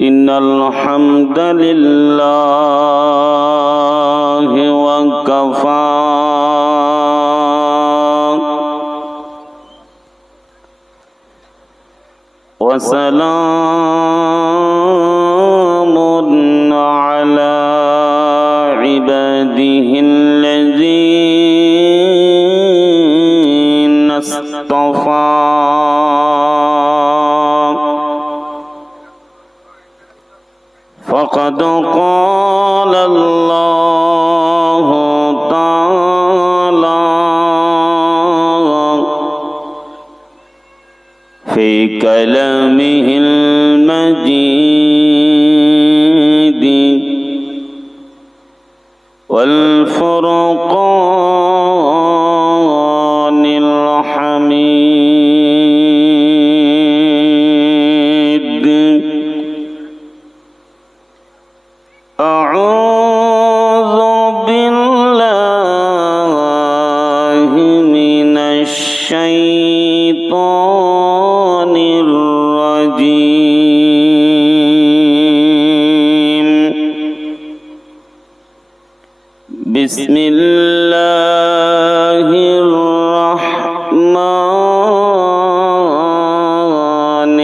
إن الحمد لله وكفى وسلام على عباده الذين اصطفى فقد قال الله تعالى في كلامه المجيد والفرقان الحميد أعوذ بالله من الشيطان الرجيم بسم الله الرحمن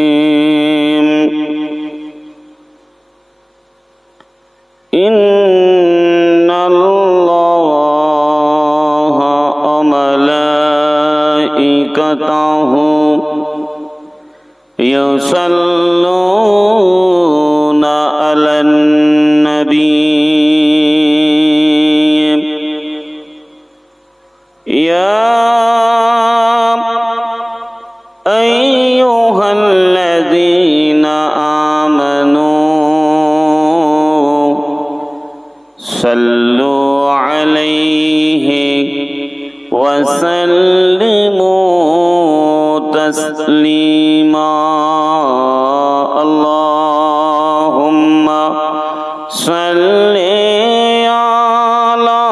الرحيم إن الله وملائكته يصلون على النبي يا أيها الذين آمنوا صلوا عليه وسلموا تسليما اللهم صل على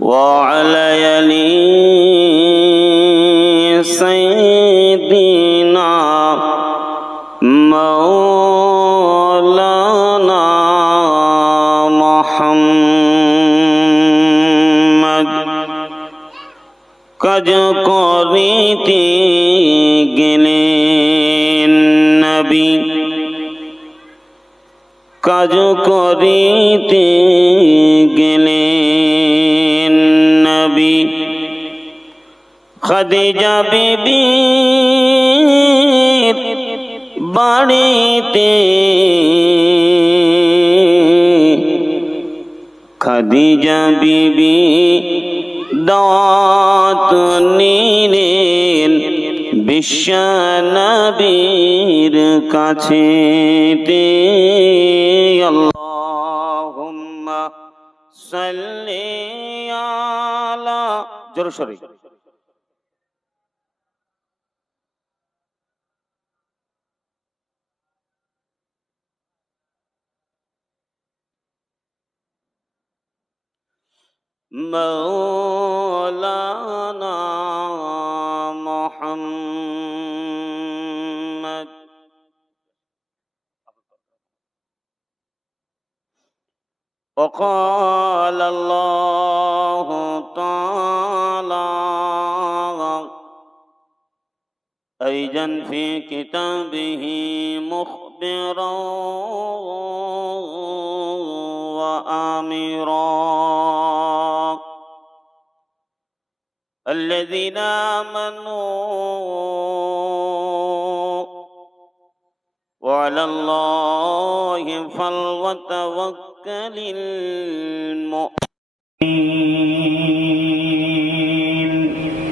وعلى آل سيدنا مولانا محمد কাজ করিতে গেলেন নবী কাজ করিতে গেলেন নবী খাদিজা বিবির বাড়িতে খাদিজা বিবি দাওয়াত নিলেন বিশ্ব নবীর কাছেতে আল্লাহুম্মা সাল্লি আলা জোরে مولانا محمد وقال الله تعالى أيضا في كتابه مخبرا وآمرا الذين آمنوا وعلى الله فليتوكل المؤمنين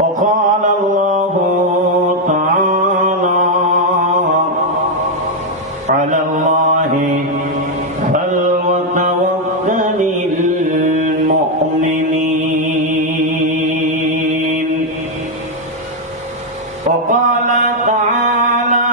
وقال الله تعالى على الله فليتوكل المؤمنين وقال تعالى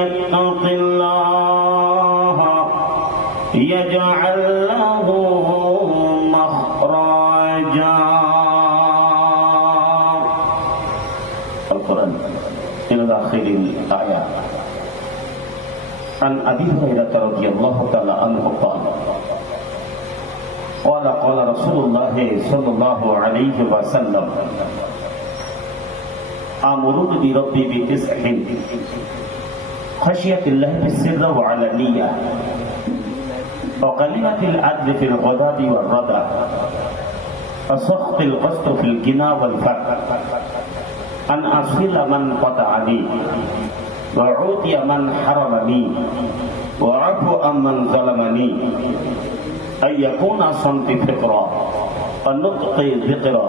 يتق الله يجعل له مخرجا القرآن إلى آخر الآية. عن أبي هريرة رضي الله تعالى عنه قال قال رسول الله صلى الله عليه وسلم آمرون بربي بتسع خشية الله في السر وعلانية وكلمة العدل في الغداة والردى وسخط القسط في الغنى والفقر أن أصل من قطعني وأعطي من حرمني وأعفو عمن ظلمني أن يكون صمت فقرا والنطق ذكرا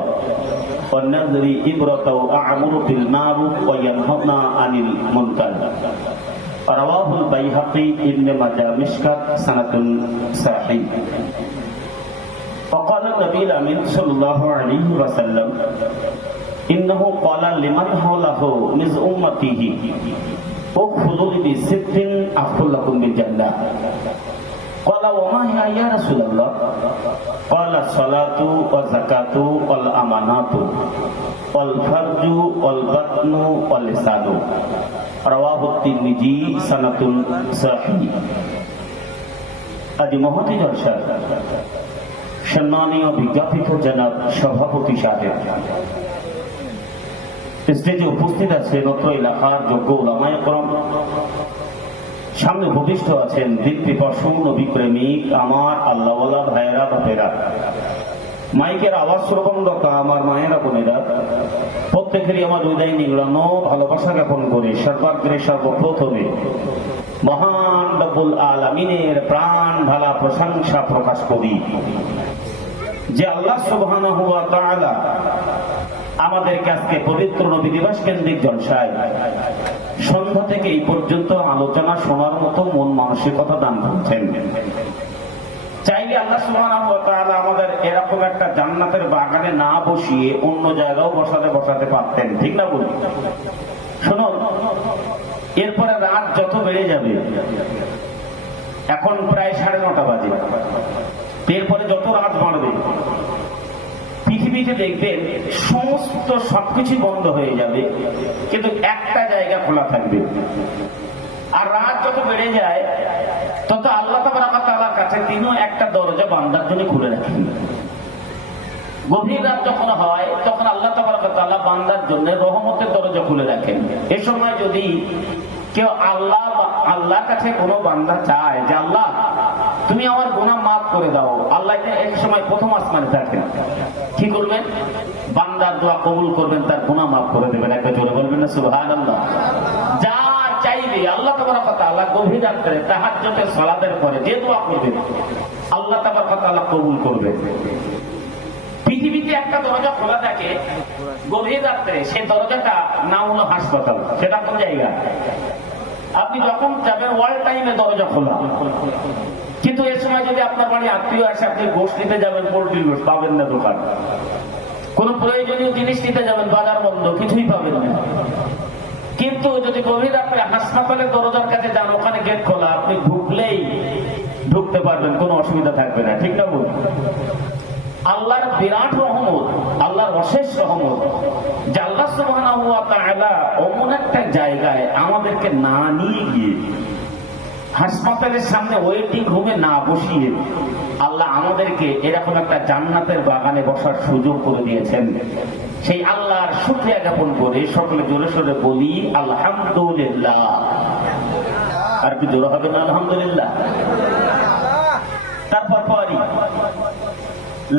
والنذر إبرة وأعمر بالمعروف وينهى عن المنكر. رواه البيهقي ابن ماجه مشكات سنة صحيح. وقال النبي الأمين صلى الله عليه وسلم إنه قال لمن حوله من أمته اخذوا بست أغفر لكم بالجنة. قال وما هي يا رسول الله؟ قال الصلاة والزكاة والأمانات والفرج والبطن واللسان. رواه الترمذي سنة صحيح. আজ মহতি জলসা সম্মানীয় বিজ্ঞাপিত জনাব সভাপতি সাহেব, স্টেজে উপস্থিত আছেন অত্র এলাকার যোগ্য উলামায়ে কেরাম, সামনে উপবিষ্ট আছেন দিব্যি প্রসন্ন বিপ্রেমিক আমার আল্লাহওয়ালা ভাইয়েরা বাপেরা, মাইকের আওয়াজ শ্রবণরতা আমার মায়েরা বোনেরা, প্রত্যেকেরই আমার হৃদয় নিংড়ানো ভালোবাসা জ্ঞাপন করে সর্বাগ্রে সর্বপ্রথমে মহান রব্বুল আলামিনের প্রাণ ঢালা প্রশংসা প্রকাশ করি যে আল্লাহ সুবহানাহু ওয়া তাআলা আমাদেরকে আজকে পবিত্র নবী দিবস কেন্দ্রিক জলসায় সন্ধ্যা থেকে এই পর্যন্ত আলোচনা শোনার মতো মন মানসিকতা দান করছেন। চাইলে আল্লাহ সুবহানাহু ওয়া তাআলা আমাদের এরকম একটা জান্নাতের বাগানে না বসিয়ে অন্য জায়গাও বসাতে পারতেন, ঠিক না বলি? শুনুন, এরপরে রাত যত বেড়ে যাবে, এখন প্রায় 9:30 বাজে, এরপরে যত রাত বাড়বে পৃথিবীতে দেখবেন সমস্ত সবকিছু বন্ধ হয়ে যাবে, কিন্তু একটা জায়গা খোলা থাকবে। আর রাত যত বেড়ে যায় তত আল্লাহ তাআলার কাছে তিনিও একটা দরজা বান্দার জন্য খুলে রাখেন। গভীর রাত যখন হয় তখন আল্লাহ তাআলা বান্দার জন্য রহমতের দরজা খুলে রাখেন। এ সময় যদি কেউ আল্লাহর কাছে কোনো বান্দা চায় যে আল্লাহ তুমি আমার গুনাহ মাফ করে দাও, আল্লাহ এক সময় প্রথম আসমানে থাকেন, কি করবেন? বান্দার দোয়া কবুল করবেন, তার গুনাহ মাফ করে দেবেন। একটা জোরে বলবেন না সুবহানাল্লাহ? যা চাইবে আল্লাহ তাআলা গভীর রাতে তাহাজ্জুদের সালাতের পরে যে দোয়া করবেন আল্লাহ তাআলা কবুল করবেন। পৃথিবীতে একটা দরজা খোলা থাকে গভীর রাত্রে, সেই দরজাটা নাম হলো হাসপাতাল। সেটা কোন জায়গা? আপনি যখন যাবেন ওয়াল টাইমে দরজা খোলা, কিন্তু এর সময় যদি আপনার বাড়ি আত্মীয় আসে, আপনি গোশত নিতে যাবেন, পোল্ট্রি গোশত পাবেন না দোকান, কোন প্রয়োজনীয় জিনিস নিতে যাবেন, বাজার বন্ধ, কিছুই পাবেন না। কিন্তু যদি গভীর রাত্রে হাসপাতালের দরজার কাছে যান, ওখানে গেট খোলা, আপনি ঢুকলেই ঢুকতে পারবেন, কোনো অসুবিধা থাকবে না, ঠিক না বলুন? আল্লাহর বিরাট রহমত, আল্লাহর অশেষ রহমত যে আল্লাহ সুবহানাহু ওয়া তাআলা এমন একটা জায়গায় আমাদেরকে না নিয়ে গিয়ে হাসপাতালের সামনে ওয়েটিং রুমে না বসিয়ে আল্লাহ আমাদেরকে এরকম একটা জান্নাতের বাগানে বসার সুযোগ করে দিয়েছেন। সেই আল্লাহর শুকরিয়া জ্ঞাপন করে সকলে জোরে সোরে বলি আলহামদুলিল্লাহ। আর কি জোরে হবে না আলহামদুলিল্লাহ? তারপর পরই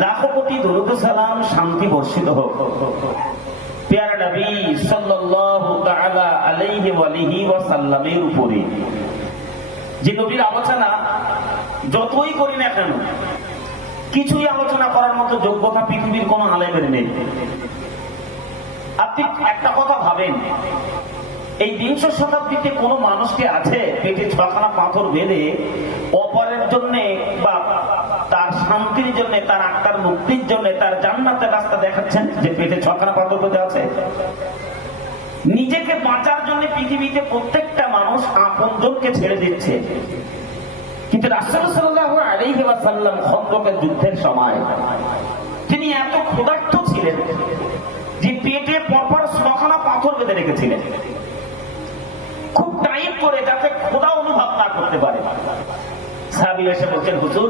লাখো কোটি দরুদ সালাম শান্তি বর্ষিত হোক প্যারা নবী সাল্লাল্লাহু তাআলা আলাইহি ওয়া আলিহি ওয়া সাল্লামের উপরে। যে নবীর আলোচনা যতই করি না কেন, কিছুই আলোচনা করার মতো যোগ্যতা পৃথিবীর কোন আলেমের নেই। আপনি একটা কথা ভাবেন, এই 20 শতাব্দীতে কোন মানুষকে আছে পেটে 6খানা পাথর বেঁধে অপরের জন্য বা তার শান্তির জন্য, তার আত্মার মুক্তির জন্য, তার জান্নাতের রাস্তা দেখাচ্ছেন, যে পেটে 6খানা পাথর বেঁধে আছে? নিজেকে বাঁচার জন্য পৃথিবীতে প্রত্যেকটা মানুষ আপনজনকে ছেড়ে দিচ্ছে, কিন্তু রাসূল সাল্লাল্লাহু আলাইহি ওয়াসাল্লাম খন্দকের যুদ্ধের সময় তিনি এত ক্ষুধার্ত ছিলেন যে পেটে পরপর 6খানা পাথর বেঁধে রেখেছিলেন, খুব টাইট করে, যাতে ক্ষুধা অনুভব না করতে পারে। সাহাবী এসে বলছেন, হুজুর,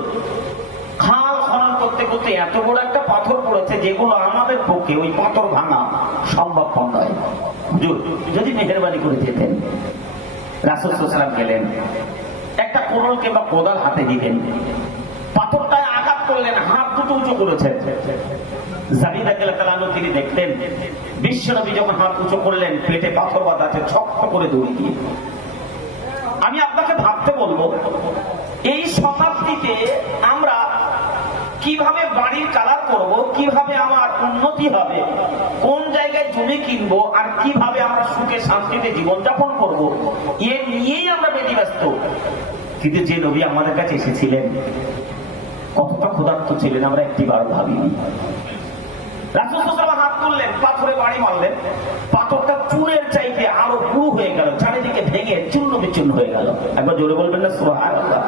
খাল খনন করতে করতে এত বড় একটা পাথর পড়েছে যেগুলো আমাদের পক্ষে ওই পাথর ভাঙা সম্ভবপর নয়, হুজুর যদি মেহেরবানি করে যেতেন। রাসূল সাল্লাল্লাহু আলাইহি ওয়াসাল্লাম গেলেন, একটা কোড়ল কিংবা কোদাল হাতে দিলেন, পাথরটায় আঘাত করলেন, হাত দুটো উঁচু করেছেন। জাবির রাদিয়াল্লাহু তাআলা তিনি দেখতেন বিশ্বনবী যখন হাত উঁচু করলেন পেটে পাথর বাঁধা আছে, ছক্ক করে দৌড়ে দিয়ে। আমি আপনাকে ভাবতে বলবো, এই শতাব্দীতে আমরা কিভাবে বাড়ির কালার করব, কিভাবে আমার উন্নতি হবে, কোন জায়গায় জমি কিনবো, আর কিভাবে আমরা সুখে শান্তিতে জীবনযাপন করব, এ নিয়েই আমরা ব্যতিব্যস্ত। কিন্তু যে নবী আমাদের কাছে এসেছিলেন কতটা ক্ষুধার্ত ছিলেন আমরা একটিবার ভাবিনি। রাসূল সাল্লাল্লাহু আলাইহি ওয়াসাল্লাম হাত তুললেন, পাথরে বাড়ি মারলেন, পাথরটা চুনের চাইতে আরো পুরু হয়ে গেল, চারিদিকে ভেঙে চূর্ণ বিচূর্ণ হয়ে গেল। একবার জোরে বলবেন না সুবহানাল্লাহ।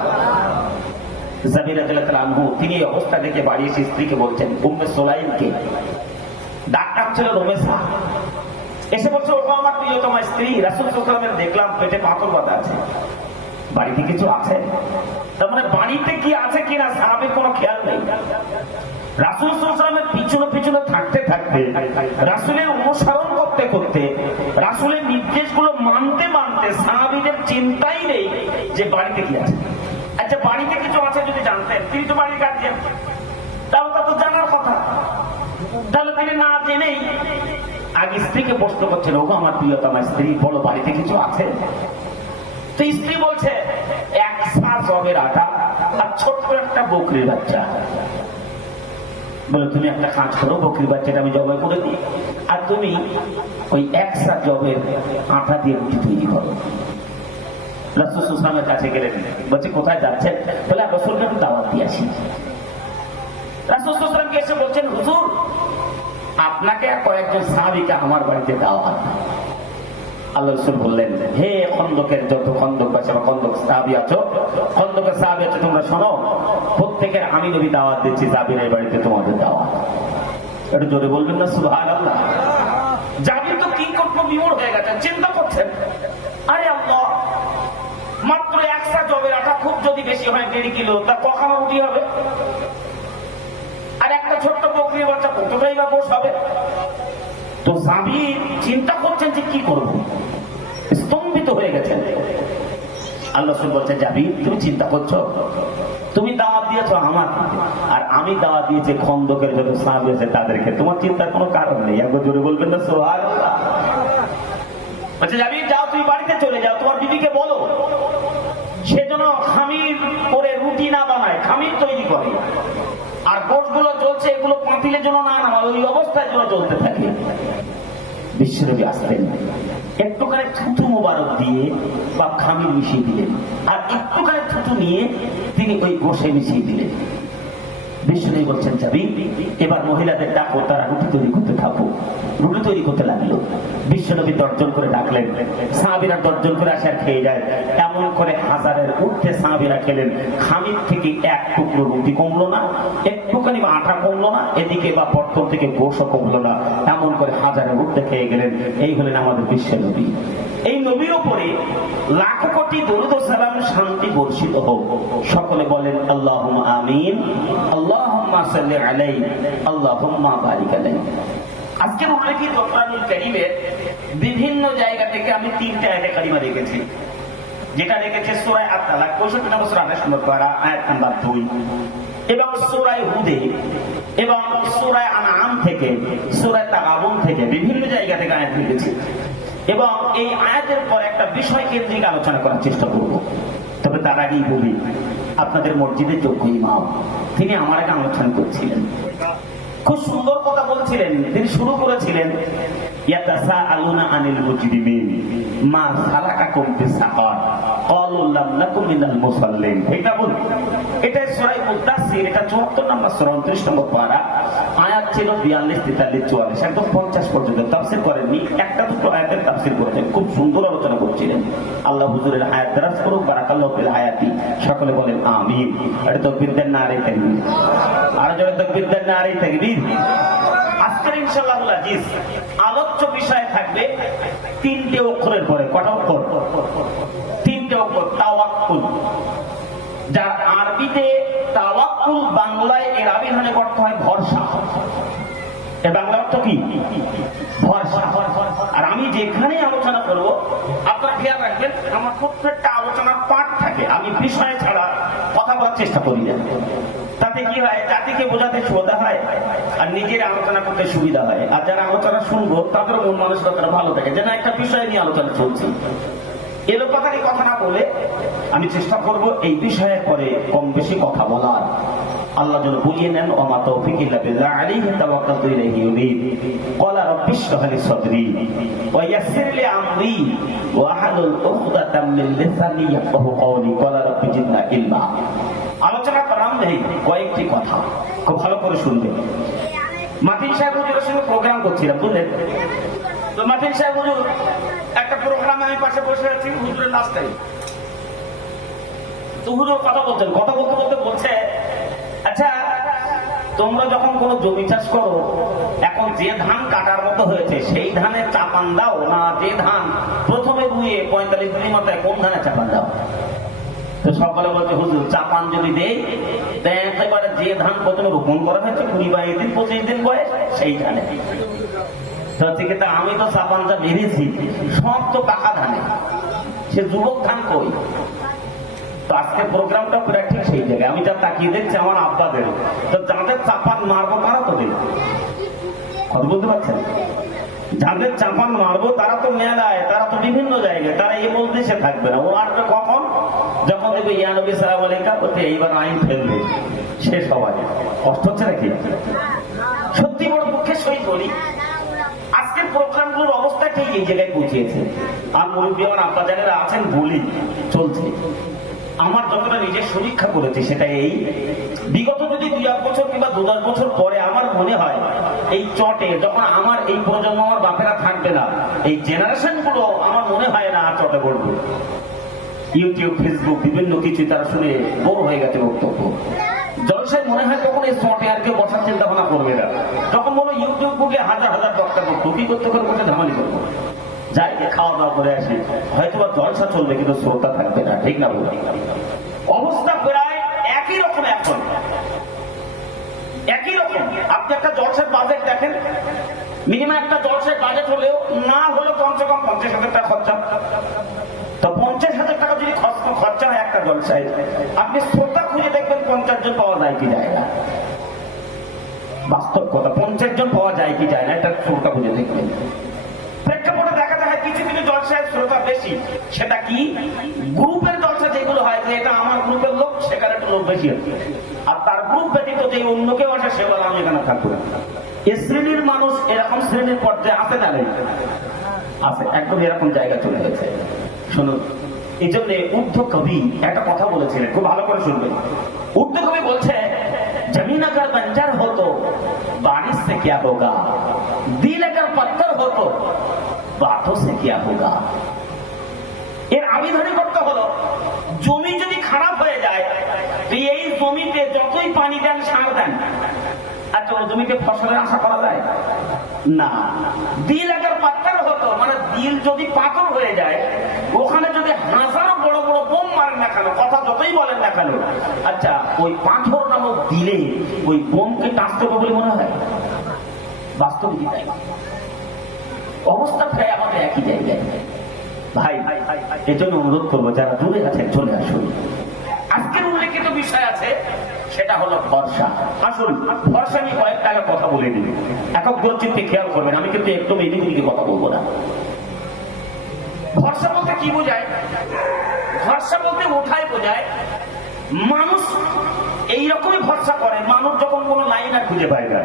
জাবির রাদিয়াল্লাহু তাআলা আনহু তিনি এই অবস্থা দেখে বাড়ি এসে স্ত্রীকে বলছেন, উম্মে সুলাইমকে, ডাক্তার ছিল রমেশা, এসে বলছে, ও আমার প্রিয়তমা স্ত্রী, রাসূল সাল্লাল্লাহু আলাইহি ওয়াসাল্লামের দেখলাম পেটে পাথর বাঁধা আছে, বাড়িতে কিছু আছে? তার মানে বাড়িতে কি আছে কিনা সাহাবীর কোনো খেয়াল নেই। রাসূল সাল্লাল্লাহু আলাইহি ওয়াসাল্লামের পিছনে পিছনে থাকতে থাকতে, রাসূলের অনুসরণ করতে করতে, রাসূলের নির্দেশগুলো মানতে মানতে সাহাবীদের চিন্তাই নেই যে বাড়িতে কি আছে। আচ্ছা, বাড়িতে কিছু আছে যদি জানতেন, তিনি তো বাড়ির গার্জিয়ান, তাহলে তা তো জানার কথা। তাহলে তিনি না জেনেই আগে স্ত্রীকে প্রশ্ন করছেন, ওগো আমার প্রিয়তমা স্ত্রী, বলো বাড়িতে কিছু আছে? তো স্ত্রী বলছে, 1 সা জবের আটা আর ছোট্ট একটা বকরির বাচ্চা। বলে, তুমি একটা কাজ করো, বকরির বাচ্চাটা আমি জবাই করে দিই, আর তুমি ওই 1 সা জবের আটা দিয়ে রুটি তৈরি করো। রাসূল সাল্লাল্লাহু আলাইহি ওয়াসাল্লামের কাছে গেলেন, বলছে কোথায় যাচ্ছেন? বলে, রাসূলকে একটু দাওয়াত দিয়ে আসি। রাসূল সাল্লাল্লাহু আলাইহি ওয়াসাল্লাম এসে বলছেন, হুজুর, আপনাকে আর কয়েকজন সাহাবীকে আমার বাড়িতে দাওয়াত। আল্লাহ রাসূল বললেন, হে খন্দকের যত খন্দকবাসী বা খন্দক সাহাবী আছো, খন্দকের সাহাবী আছো, তোমরা শোনো, প্রত্যেকের আমি নবী দাওয়াত দিচ্ছি, জাবিরের বাড়িতে তোমাদের দাওয়াত। একটু জোরে বলবেন না সুবহানাল্লাহ। জাবির তো কি করবো বিমূঢ় হয়ে গেছেন, চিন্তা করছেন, আরে আল্লাহ, মাত্র 1 সা জবের আটা, খুব যদি বেশি হয় 1.5 কিলো, তা কখনো রুটি হবে? আর একটা ছোট্ট বকরির বাচ্চা কতটাই বা গোশ হবে? তো জাবির চিন্তা করছেন যে কি করব, স্তম্ভিত হয়ে গেছেন। আল্লাহ রাসূল বলছেন, জাবির, তুমি চিন্তা করছো, তুমি দাওয়াত দিয়েছো আমার, আর আমি দাওয়াত দিয়েছি খন্দকের যত সাহাবী আছে তাদেরকে, তোমার চিন্তার কোনো কারণ নেই। একবার জোরে বলবেন না সুবহানাল্লাহ। বলছে, জাবির, যাও, তুমি বাড়িতে চলে যাও, তোমার বিবিকে বলো সেজন্য খামির করে রুটি না বানায়, খামির তৈরি করে, আর গোশগুলো চলছে এগুলো পাতিলের জন্য না নামায়, ওই অবস্থায় যেন চলতে থাকে। বিশ্বনবী আসতেন, একটুখানি থুতু মোবারক দিয়ে বা খামির মিশিয়ে দিলেন, আর একটুখানি থুতু নিয়ে তিনি ওই গোশে মিশিয়ে দিলেন। বিশ্বনবী বলছেন, যাবি, এবার মহিলাদের ডাকো, তারা রুটি তৈরি করতে থাকো। রুটি তৈরি করতে লাগলো। বিশ্বনবী দর্জন করে ডাকলেন, সাহাবীরা দর্জন করে আসে আর খেয়ে যায়। এমন করে হাজারের ঊর্ধ্বে সাহাবীরা খেলেন। খামির থেকে 1 টুকরো রুটি কমলো না, একটুখানি আটা কমলো না, এদিকে বা বর্তন থেকে গোশও কমলো না। এমন করে হাজারের ঊর্ধ্বে খেয়ে গেলেন। এই হলেন আমাদের বিশ্বনবী। এই নবীর উপরে লাখো কোটি দরুদ ও সালাম, শান্তি বর্ষিত হোক। সকলে বলেন আল্লাহুম্মা আমিন, আল্লাহুম্মা সাল্লি আলাইহি, আল্লাহুম্মা বারিক আলাইহি। আজকের উল্লেখিত কোরআনুল কারীমের বিভিন্ন জায়গা থেকে আমি 3টে আয়াতে কারিমা রেখেছি, যেটা রেখেছে সূরা আত-তালাক 65 নম্বর সূরা 28 নম্বর পারা আয়াত নাম্বার 2, এবং সূরা হুদে এবং সূরা আনআম থেকে, সূরা তাগাবুন থেকে বিভিন্ন জায়গা থেকে আয়াত রেখেছি। এবং এই আয়াতের পর একটা বিষয় কেন্দ্রিক আলোচনা করার চেষ্টা করব। তবে তার আগেই বলি, আপনাদের মসজিদের যোগ্য ইমাম তিনি আমার আগে আলোচনা করছিলেন, খুব সুন্দর কথা বলছিলেন। তিনি শুরু করেছিলেন ইয়াতাসাআলুনা আনিল মুজরিমিন মা সালাকাকুম ফিস সাকার ক্বালু লাম নাকু মিনাল মুসাল্লিন। এটা বল, এটা সূরা মুদাসসির, এটা 74 নম্বর সূরা 29 নম্বর পারা, আয়াত ছিল 42, 43, 44 একদম 50 পর্যন্ত তাফসীর করেননি, একটা দুটো আয়াতের তাফসীর করেছেন, খুব সুন্দর আলোচনা করছিলেন। আল্লাহ হুজুরের হায়াত দারাজ করুক, বারাকাল্লাহু ফিল হায়াতি। সকলে বলেন আমিন। এটা তাকবীর দেন, নারে তাকবীর। আর জোরে তাকবীর দেন, নারে তাকবীর। আজকের ইনশাআল্লাহুল আজিজ আলোচ্য বিষয় থাকবে 3টে অক্ষরের পরে। কটা অক্ষর? 3টে অক্ষর। তাওয়াক্কুল, যার আরবিতে তাওয়াক্কুল, বাংলায় এর আবিধানে অর্থ হয় ভরসা। এর বাংলা অর্থ কি? ভরসা। আর আমি যেখানে আলোচনা করব আপনারা খেয়াল রাখবেন, আমার প্রত্যেকটা আলোচনার পাঠ থাকে, আমি বিষয় ছাড়া কথা বলার চেষ্টা করি না। তাতে কি হয়, জাতিকে বোঝাতে সুবিধা হয় আর নিজের আলোচনা করতে সুবিধা হয়। আর যারা আলোচনা শুনবো তাদের মন মানসিকতা ভালো থাকে, যে না একটা বিষয় নিয়ে আলোচনা চলছে। এলো কথারই কথা না বলে আমি চেষ্টা করব এই বিষয়ের পরে কম বেশি কথা বলার। আল্লাহ যেন বুঝিয়ে নেন, ওমা তৌফিক ইল্লা বিল্লাহ, আলাইহি তাওয়াক্কালতু ইলাইহি ইউনীব। ক্বালা রাব্বি ইশরাহ লি সাদরি ওয়া ইয়াসসির লি আমরি ওয়া হালুল উকদাতাম মিন লিসানি ইয়াফকাহু কওলি। ক্বালা রাব্বি জিদনি ইলমা। আলোচনা করাম নেই, কয়েকটি কথা খুব ভালো করে শুনবেন। মাতিন সাহেব হুজুরের সঙ্গে প্রোগ্রাম করছিলাম, বুঝলেন তো। মাতিন সাহেব হুজুর একটা প্রোগ্রামে আমি পাশে বসে আছি, হুজুরের লাস্টে তো হুজুর কথা বলছেন, কথা বলতে বলতে বলছে, আচ্ছা তোমরা যখন কোনো জমি চাষ করো, এখন যে ধান কাটার মতো হয়েছে সেই ধানের চাপান দাও, না যে ধান প্রথমে রুয়ে 45 দিনের মাথায় কোন ধানে চাপান দাও? তো সকলে বলছে হুজুর চাপান যদি দেই একেবারে যে ধান প্রথমে রোপণ করা হয়েছে 20-22 দিন 25 দিন বয়স সেই ধানে। তো আমি তো চাপানটা মেরেছি, সব তো কাকা ধানে, সে যুবক ধান কই? তো আজকে প্রোগ্রামটা পুরো ঠিক সেই জায়গায়। আমি যা তাকিয়ে দেখছি আমার আব্বাদের, তো যাদের চাপান মারবো তারা তো দেখ, কথা বলতে পারছেন? যাদের চাপান মারবো তারা তো মেলায়, তারা তো বিভিন্ন জায়গায়, তারা এই বলতে সে থাকবে না। ও আসবে কখন? যখন দেখবে ইয়া নবী সাল্লাল্লাহু আলাইহি ওয়াসাল্লাম বলতে এইবার আইন ফেলবে, সে সবাই কষ্ট হচ্ছে নাকি? সত্যি বড় দুঃখের সহিত বলি, আজকের প্রোগ্রামগুলোর অবস্থা ঠিক এই জায়গায় পৌঁছিয়েছে। আর মুরব্বী আমার আব্বা যারা আছেন বলি চলছে। আমার যতটা নিজের সমীক্ষা করেছি সেটা এই, বিগত যদি 2-1 বছর কিংবা 2-10 বছর পরে আমার মনে হয় এই চটে যখন আমার এই প্রজন্ম, আমার বাপেরা থাকবে না, এই জেনারেশন গুলো আমার মনে হয় না আর চটে পড়বে। ইউটিউব, ফেসবুক বিভিন্ন কিছু তারা শুনে বোর হয়ে গেছে বক্তব্য। জলসায় মনে হয় তখন এই চটে আর কেউ বসার চিন্তা ভাবনা করবে না। তখন মনে ইউটিউব বুকে হাজার হাজার বক্তা করতো, কি করতে করে বসে ঝামালি করবো, যাই খাওয়া দাওয়া করে আসি, হয়তো বা জলসা চলবে কিন্তু শ্রোতা থাকবে না, ঠিক না? বলি অবস্থা প্রায় একই রকম। এখন একই রকম। আপনি একটা জলসার বাজেট দেখেন, মিনিমাম একটা জলসার বাজেট হলেও না হলেও কমসে কম 50,000 টাকা খরচা। তো 50,000 টাকা যদি খরচা হয় একটা জলসায়, আপনি শ্রোতা খুঁজে দেখবেন 50 জন পাওয়া যায় কি যায় না। বাস্তব কথা, 50 জন পাওয়া যায় কি যায় না, এটা শ্রোতা খুঁজে দেখবেন। প্রেক্ষাপটে দেখা যায় কিছু কিছু জলসায় শ্রোতা বেশি। সেটা কি? গ্রুপের জলসা যেগুলো হয়, যে এটা আমার গ্রুপের লোক, সেখানে একটু লোক বেশি আছে। আর তার গ্রুপ ব্যতীত যে অন্য কেউ আসে সে বলে আমি এখানে থাকবো। এ শ্রেণীর মানুষ এরকম শ্রেণীর পর্যায়ে আছে না? নেই? আছে, একদম এরকম জায়গা চলে গেছে। শুনুন, এই জন্য উর্দু কবি একটা কথা বলেছিলেন, খুব ভালো করে শুনবেন। উর্দু কবি বলছে, जमीन अगर बंजर हो तो बारिश से क्या होगा, दिल अगर पत्थर हो तो बातों से क्या होगा। এর আবিধানিক অর্থ হলো, জমি যদি খারাপ হয়ে যায় তো এই জমিতে যতই পানি দেন, সার দেন, আর জমিতে ফসলের আশা করা যায় না। দিল আগার পাথর হতো, মানে দিল যদি পাথর হয়ে যায়, ওখানে যদি হাজারো বড় বড় বোম মারেন না কেন, কথা যতই বলেন না কেন, আচ্ছা ওই পাথর নামক দিলে ওই বোমকে টাচতে হবে বলে মনে হয়? বাস্তবে কি তাই? অবস্থা প্রায় আমাদের একই জায়গায়। ভাই এজন্য অনুরোধ করবো, যারা দূরে আছেন চলে আসুন। আজকের উল্লেখিত বিষয় আছে, সেটা হলো ভরসা। আসুন ভরসা নিয়ে কয়েকটা কথা বলে দিন, একক চিন্তে খেয়াল করবেন, আমি কিন্তু একদম এদিকে কথা বলবো না। ভরসা বলতে কি বোঝায়? ভরসা বলতে ওঠায় বোঝায়। মানুষ এইরকমই ভরসা করে, মানুষ যখন কোনো লাইন আর খুঁজে পায় না।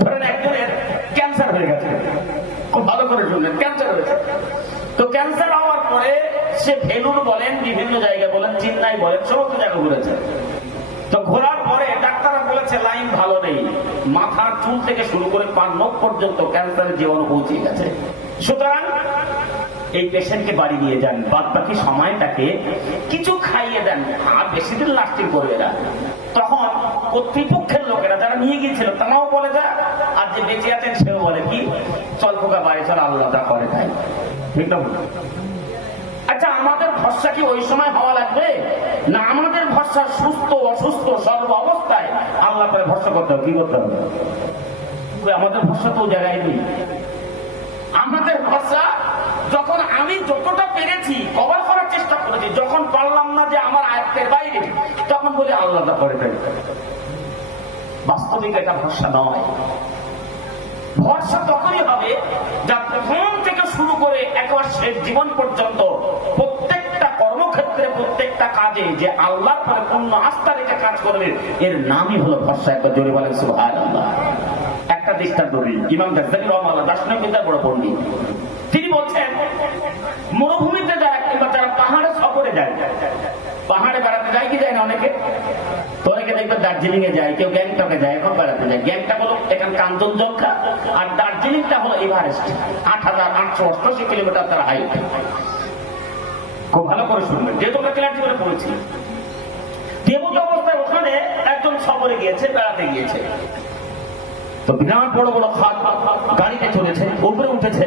ধরেন একজনের ক্যান্সার হয়ে গেছে, খুব ভালো করে শুনলেন, ক্যান্সার হয়েছে। তো ক্যান্সার হওয়ার পরে সে ভেলুর বলেন, বিভিন্ন জায়গায় বলেন, চেন্নাই বলেন, সমস্ত জায়গায় ঘুরেছে। তো ঘোরার পরে ডাক্তাররা বলেছে লাইন ভালো নেই, মাথার চুল থেকে শুরু করে পার নখ পর্যন্ত ক্যান্সারের জীবাণু পৌঁছে গেছে। সুতরাং এই পেশেন্টকে বাড়ি নিয়ে যান, বাদ বাকি সময়টাকে কিছু খাইয়ে দেন, আর বেশি দিন লাস্টিং করবে না। তখন কর্তৃপক্ষের লোকেরা যারা নিয়ে গিয়েছিল তারাও বলে যায়, আর যে বেঁচে আছেন সেও বলে কি, চল খোকা বাড়ি চল, আল্লাহ তা করে তাই। ঠিক না? আচ্ছা, আমাদের ভরসা কি ওই সময় হওয়া লাগবে, না আমাদের ভরসা সুস্থ অসুস্থ সর্ব অবস্থায় আল্লাহ করে ভরসা করতে হবে? কি করতে হবে? আমাদের ভরসা তো জায়গায় নেই। আমাদের ভরসা যখন আমি যতটা পেরেছি কভার করার চেষ্টা করেছি, যখন পারলাম না যে আমার আয়ত্তের বাইরে, তখন বলে আল্লাহ তা করে দেবে। বাস্তবিক এটা ভরসা নয়। ভরসা তখনই হবে যা প্রথম থেকে শুরু করে একবার শেষ জীবন পর্যন্ত প্রত্যেকটা কর্মক্ষেত্রে, প্রত্যেকটা কাজে যে আল্লাহর পরে পূর্ণ আস্থা রেখে কাজ করবে, এর নামই হলো ভরসা। একবার জোরে বলেন সুবহানাল্লাহ। একটা দৃষ্টান্ত দিই, ইমাম গাজ্জালী রাহমাহুল্লাহ দার্শনিক বিদ্যার বড় পণ্ডিত, তিনি বলছেন মরুভূমিতে যায় কিংবা যারা পাহাড়ে সফরে যায়, পাহাড়ে বেড়াতে যায় কি যায় না অনেকে, তো অনেকে দেখবে দার্জিলিং এ যায়, কেউ গ্যাংটকে যায়, এখন বেড়াতে যায়। গ্যাংটক হলো এখানে কাঞ্চনজঙ্ঘা, আর দার্জিলিংটা হলো এভারেস্ট, ৮,৮৮৮ কিলোমিটার তার হাইট। খুব ভালো করে শুনবেন, যেহেতু আমরা ক্লাস করে পড়েছি। দেবতা অবস্থায় ওখানে একজন সফরে গিয়েছে, বেড়াতে গিয়েছে, তো বিরাট বড় বড় খাট গাড়িতে চলেছে, উপরে উঠেছে,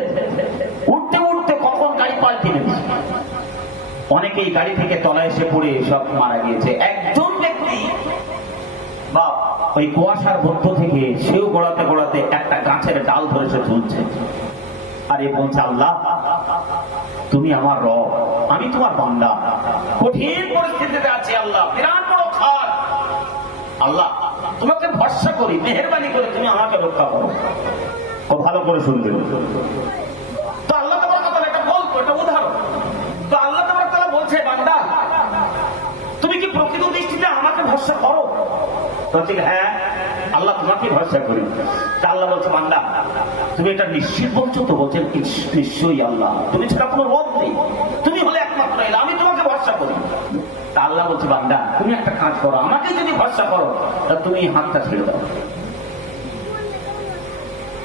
উঠতে উঠতে কখন গাড়ি পাল্টে দিয়েছে, অনেকেই গাড়ি থেকে তলায় এসে পড়ে সব মারা গিয়েছে। একজন ব্যক্তি বা ওই কুয়াশার মধ্য থেকে সেও গড়াতে গড়াতে একটা গাছের ডাল ধরে সে ঝুলছে, আর এ বলছে আল্লাহ তুমি আমার রব, আমি তোমার বান্দা, কঠিন পরিস্থিতিতে আছি আল্লাহ, বিরাট বড় খাট, আল্লাহ তোমাকে ভরসা করি, মেহেরবানি করে তুমি আমাকে রক্ষা করো। ও ভালো করে শুনবে। তো আল্লাহ তাআলা কথা এটা বলতো, এটা উদাহরণ। তো আল্লাহ তাআলা বলছে বান্দা তুমি কি প্রকৃত দৃষ্টিতে আমাকে ভরসা করো? তো ঠিক হ্যাঁ আল্লাহ তোমাকে ভরসা করি। তা আল্লাহ বলছে বান্দা তুমি এটা নিশ্চিত বলছো তো? বলছেন নিশ্চয়ই আল্লাহ, তুমি ছাড়া কোনো রব নেই, তুমি হলে একমাত্র এলা, আমি তোমাকে ভরসা করি। তা আল্লাহ বলছে বান্দা তুমি একটা কাজ করো, আমাকে যদি ভরসা করো তা তুমি হাতটা ছেড়ে দাও।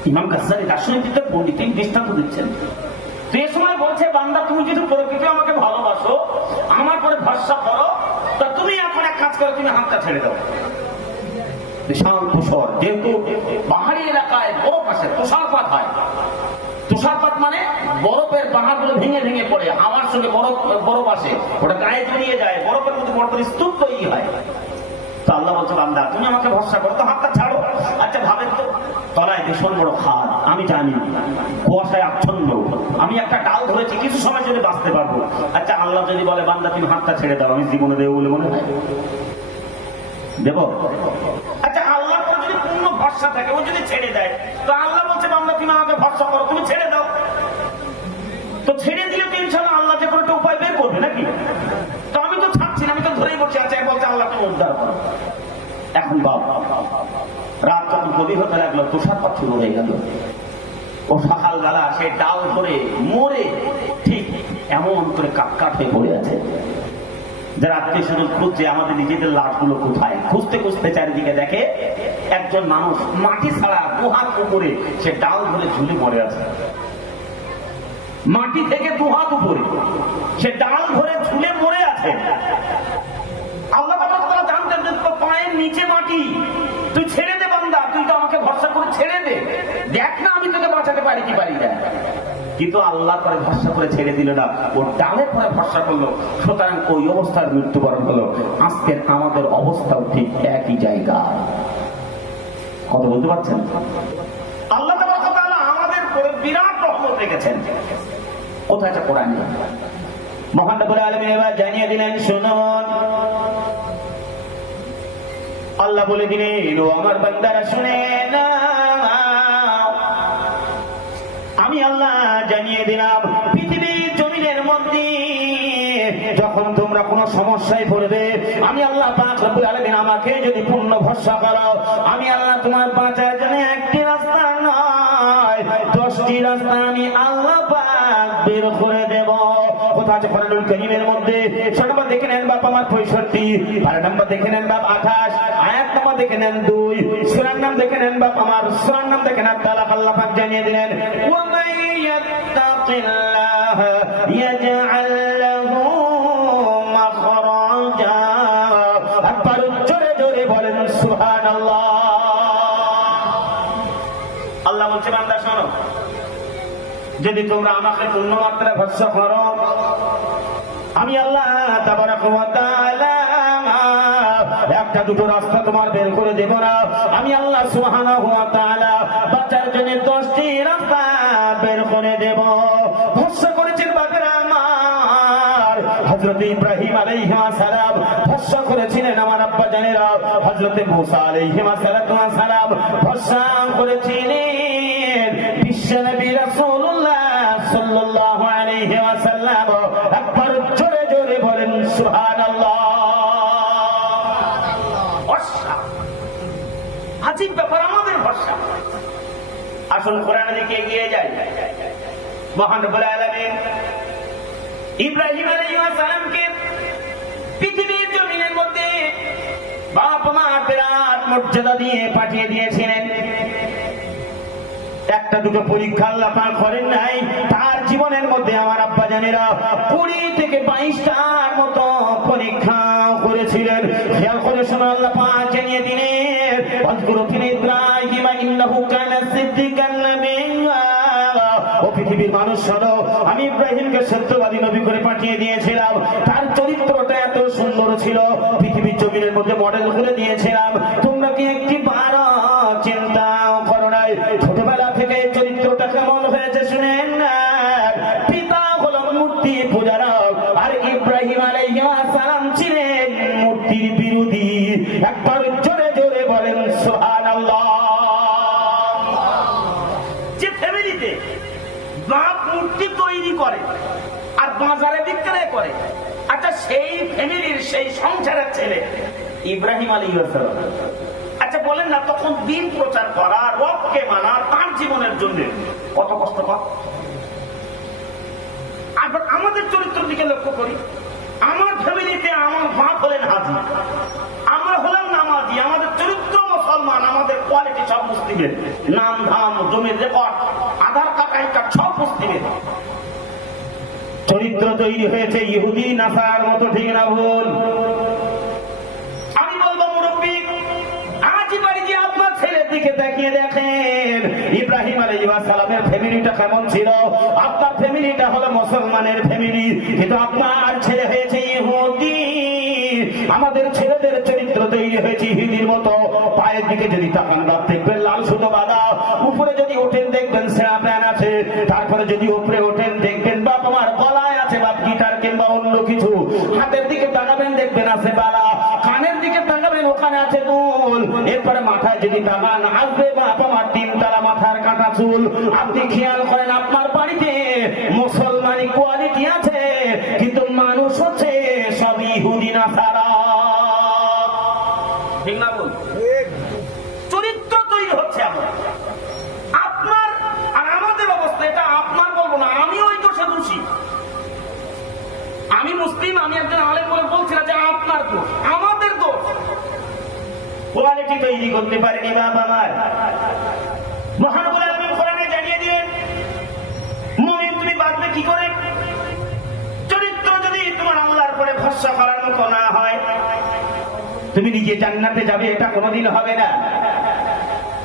ইমাম গাজ্জালী দার্শনিক বিদ্যার পণ্ডিত, তিনি দৃষ্টান্ত দিচ্ছেন। তো এ সময় বলছে বান্দা তুমি যদি প্রকৃত আমাকে ভালোবাসো, আমার পরে ভরসা করো, তা তুমি এখন এক কাজ করো, তুমি হাতটা ছেড়ে দাও। বিশাল তুষার, যেহেতু পাহাড়ি এলাকায় বরফ আসে, তুষারপাত হয়। তুষারপাত মানে বরফের পাহাড়গুলো ভেঙে ভেঙে পড়ে, আমার সঙ্গে বরফ আসে, ওটা গায়ে জড়িয়ে যায়, বরফের মধ্যে বড় স্তূপ তৈরি হয়। তো আল্লাহ বলছে বান্দা তুমি আমাকে ভরসা করো, তো হাতটা ছাড়ো। আচ্ছা ভাবেন তো, তলায় ভীষণ বড় খাদ, আমি জানি কুয়াশায় আচ্ছন্ন, আমি একটা ডাল ধরেছি, কিছু সময় যদি বাঁচতে পারবো। আচ্ছা আল্লাহ যদি বলে বান্দা তুমি হাতটা ছেড়ে দাও, আমি জীবনে দেবো বলে মনে হয় দেব? আচ্ছা আল্লাহর পর যদি পূর্ণ ভরসা থাকে, ও যদি ছেড়ে দেয়, তো আল্লাহ বলছে বান্দা তুমি আমাকে ভরসা করো, তুমি ছেড়ে দাও। তো ছেড়ে দিলে তো ইনশাআল্লাহ আল্লাহ যে কোনো একটা উপায় বের করবে নাকি? তো আমি তো ছাড়ছি না, আমি তো ধরেই বসে আছি, বলছে আল্লাহ তুমি উদ্ধার করো। এখন বাবা রাত যখন গভীর হতে লাগলো, তুষারপাত শুরু হয়ে গেল, ও সকালবেলা সে ডাল ধরে মরে ঠিক এমন করে কাট হয়ে পড়ে আছে। যারা আত্মীয় স্বজন খুঁজছে আমাদের নিজেদের লাশগুলো কোথায়, খুঁজতে খুঁজতে চারিদিকে দেখে একজন মানুষ মাটি ছাড়া দুহাত উপরে সে ডাল ধরে ঝুলে মরে আছে। মাটি থেকে দুহাত উপরে সে ডাল ধরে ঝুলে মরে আছে। আল্লাহ তাআলা জানতেন যে তোর পায়ের নিচে মাটি, তুই ছেড়ে দে বান্দা, তুই তো আমাকে ভরসা করে ছেড়ে দে, দেখ না আমি তোকে বাঁচাতে পারি কি পারি না। কিন্তু আল্লাহ পরে ভরসা করে ছেড়ে দিল না, ও ডালের পরে ভরসা করলো, সুতরাং ওই অবস্থার মৃত্যুবরণ হলো। আজকের আমাদের অবস্থাও ঠিক একই জায়গা। কথা বলতে পারছেন? আল্লাহ তাআলা আমাদের উপরে বিরাট রহমত রেখেছেন। কোথায় এটা কোরআনে? মহান রব্বুল আলামিন এবার জানিয়ে দিলেন শুনুন, আল্লাহ বলে দিলেন ও আমার বান্দারা শুনে না, আমি আল্লাহ জানিয়ে দিলাম পৃথিবীর জমিনের মধ্যে যখন তোমরা কোন সমস্যায় পড়বে, আমি আল্লাহ পাক রব্বুল আলামিন আমাকে যদি পূর্ণ ভরসা করো, আমি আল্লাহ তোমার বাঁচার জন্য একটি রাস্তা নয় 10 10টি রাস্তা আমি আল্লাহ পাক বের করে দেব। কোথায় আছে কোরআনুল কারীমের মধ্যে? সূরা নাম্বার দেখে নেন বাপ আমার 65, পারা নাম্বার দেখে নেন বাপ 28, আয়াত নাম্বার দেখে নেন 2, সূরার নাম দেখে নেন বাপ আমার, সূরার নাম দেখে নেন তাআলা আল্লাহ পাক জানিয়ে দিলেন ওয়া মান ইয়াত্তাকিল্লাহ ইয়াজআল লাহু মাখরাজা। একবার জোরে জোরে বলেন সুবহানাল্লাহ। আল্লাহ বলছে বান্দা শোনো, যদি তোমরা আমাকে পূর্ণ মাত্রায় ভরসা করো, আমি আল্লাহ তাবারাক ওয়া তাআলা একটা দুটো রাস্তা তোমার বের করে দেব না। আমি আল্লাহ সুবহানাহু ওয়া তাআলা বাঁচার জন্য 10টি রাস্তা বের করে দেব। ভরসা করেছেন বাবারা আমার, হযরত ইব্রাহিম আলাইহিস সালাম ভরসা করেছিলেন আমার আব্বা জানেরা, হযরত মুসা আলাইহিস সালাম ভরসা করেছিলেন বিশ্বনবী রাসূলুল্লাহ সাল্লাল্লাহু আলাইহি ওয়াসাল্লাম। একবার জোরে জোরে বলেন সুবহানাল্লাহ। আজিব ব্যাপার আমাদের ভরসা। আসল কোরআনের দিকে এগিয়ে যায়। মহান রব্বুল আলামিন ইব্রাহিম আলাইহিস সালামকে পৃথিবীর জমিনের মধ্যে বাপ মা বিরাট মর্যাদা দিয়ে পাঠিয়ে দিয়েছিলেন। একটা দুটো পরীক্ষা আল্লাহ পাক করেন নাই, তার জীবনের মধ্যে আমার আব্বা জানেরা 20 থেকে 22টার মতো পরীক্ষা করেছিলেন। খেয়াল করে শোনো, আল্লাহ পাক জানিয়ে দিলেন ওয়াজকুরু ফি ইব্রাহিম ইন্নাহু কানা সিদ্দিকান নাবিয়্যা। ও পৃথিবীর মানুষ শোনো, আমি ইব্রাহিমকে সত্যবাদী নবী করে পাঠিয়ে দিয়েছিলাম। তার চরিত্রটা এত সুন্দর ছিল, পৃথিবীর জমিনের মধ্যে মডেল করে দিয়েছিলাম। তোমরা কি একটি বারো চিন্তা করো নাই ছোটবেলা থেকে চরিত্রটা কেমন হয়েছে শুনেন না? পিতা হলো মূর্তি পূজারক, আর ইব্রাহিম আলাইহিস সালাম ছিলেন মূর্তির বিরোধী। একবার জোরে জোরে বলেন সুবহানাল্লাহ। যে ফ্যামিলিতে বাপ মূর্তি তৈরি করে আর বাজারে বিক্রয় করে, আচ্ছা সেই ফ্যামিলির সেই সংসারের ছেলে ইব্রাহিম আলাইহিস সালাম, আচ্ছা বলেন না তখন দিন প্রচার করা, রবকে মানা তার জীবনের জন্য কত কষ্টকর। আর আমাদের চরিত্রের দিকে লক্ষ্য করি, আমার ফ্যামিলিতে আমার বাপ হলেন হাজি, আমরা হলাম নামাজি, আমাদের চরিত্র মুসলমান, আমাদের কোয়ালিটি সব মুসলিমের, নাম ধাম জমির record Aadhaar card I card সব মুসলিমের। চরিত্র তৈরি হয়েছে ইহুদি নাসারার মতো, ঠিক না ভুল? আমি বলবো মুরব্বী, আজই বাড়ি গিয়ে আপনার ছেলের দিকে তাকিয়ে দেখেন ইব্রাহিম আলাইহিস সালামের ফ্যামিলিটা কেমন ছিল। আপনার ফ্যামিলিটা হলো মুসলমানের ফ্যামিলি, কিন্তু আপনার ছেলে হয়েছে ইহুদি। আমাদের ছেলেদের চরিত্র তৈরি হয়েছে ইহুদির মতো। পায়ের দিকে যদি তাকান বাপ দেখবেন লাল সুতো বাঁধা, উপরে যদি ওঠেন দেখবেন সেরা প্যান আছে, তারপরে যদি উপরে ওঠেন দেখবেন বাপ আমার গলায় আছে বাপ গিটার কিংবা অন্য কিছু, হাতের দিকে তাকাবেন দেখবেন আছে বালা, কানের দিকে তাকাবেন ওখানে আছে দুল, এরপরে মাথায় যদি তাকান আসবে বাপ আমার 3 তালা মাথার কাটা চুল। আপনি খেয়াল করেন আপনার বাড়িতে মুসলমানি কোয়ালিটি আছে, কিন্তু মানুষ হচ্ছে সব ইহুদি নাসারা, ঠিক না বল? চরিত্র তৈরি হচ্ছে এমন। আপনার আর আমাদের অবস্থা, এটা আপনার বলবো না, আমি ওই দোষে দোষী। আমি মুসলিম, আমি একজন আলেম বলে বলছি না যে আপনার দোষ, আমাদের দোষ। কোয়ালিটি তৈরি করতে পারেনি বাবা আমার। মহান রব্বুল আলামিন কোরআনে জানিয়ে দিলেন মুমিন তুমি বাঁচবে কি করে? চরিত্র যদি তোমার আল্লাহর উপরে ভরসা করার মতো না হয়, তুমি নিজে জান্নাতে যাবে এটা কোনোদিন হবে না।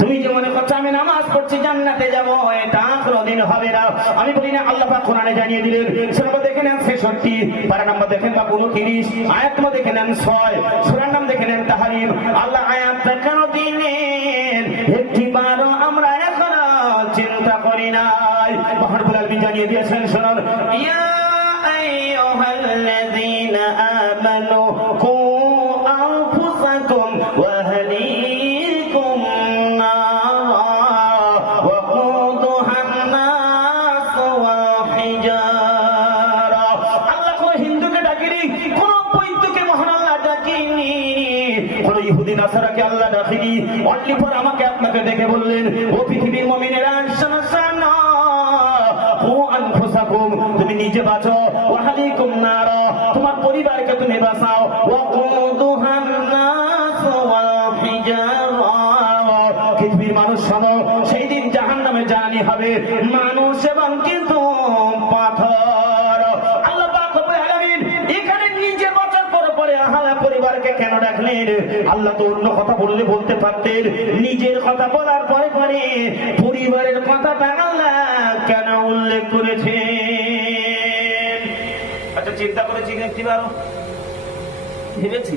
তুমি যে মনে করছো আমি নামাজ পড়ছি জান্নাতে যাবো, এটা কোনোদিন হবে না। আমি বলি না, আল্লাহ পাক কোরআনে জানিয়ে দিলেন। সূরা দেখে নেন 66, পারা নাম্বার দেখেন বা 29, আয়াত নাম্বার দেখে নেন 6, সূরার নাম দেখে নেন তাহরিম। আল্লাহ আয়াতটা কেন দিলেন একটিবারও আমরা এখনো চিন্তা করি নাই। মহান রব্বুল আলামিন জানিয়ে দিয়েছেন, শুনুন, ইয়া আইয়ুহাল্লাযীনা আমানু কু আনফুসাকুম ওয়া আহলীকুম আমাকে আপনাকে দেখে বললেন, ও পৃথিবীর মুমিনেরা শোনো, কু আনফুসাকুম, তুমি নিজে বাঁচো, ওয়া আহলিকুম নারা, তোমার পরিবারকে তুমি বাঁচাও, ওয়া কুদুহান নাস ওয়াল হিজারা, পৃথিবীর মানুষ শোনো, সেই দিন জাহান্নামে জ্বালানি হবে মানুষ এবং কিন্তু পাথর। আল্লাহ পাক রব্বুল আলামিন এখানে নিজে বাঁচার পরে আহলা পরিবারকে কেন রাখলেন? আল্লাহ তো অন্য কথা বললে বলতে পারতেন, নিজের কথা বলার পরে পরিবারের কথাটা আল্লাহ কেন উল্লেখ করেছেন? আচ্ছা চিন্তা করেছি দেখতে পারো, ভেবেছি।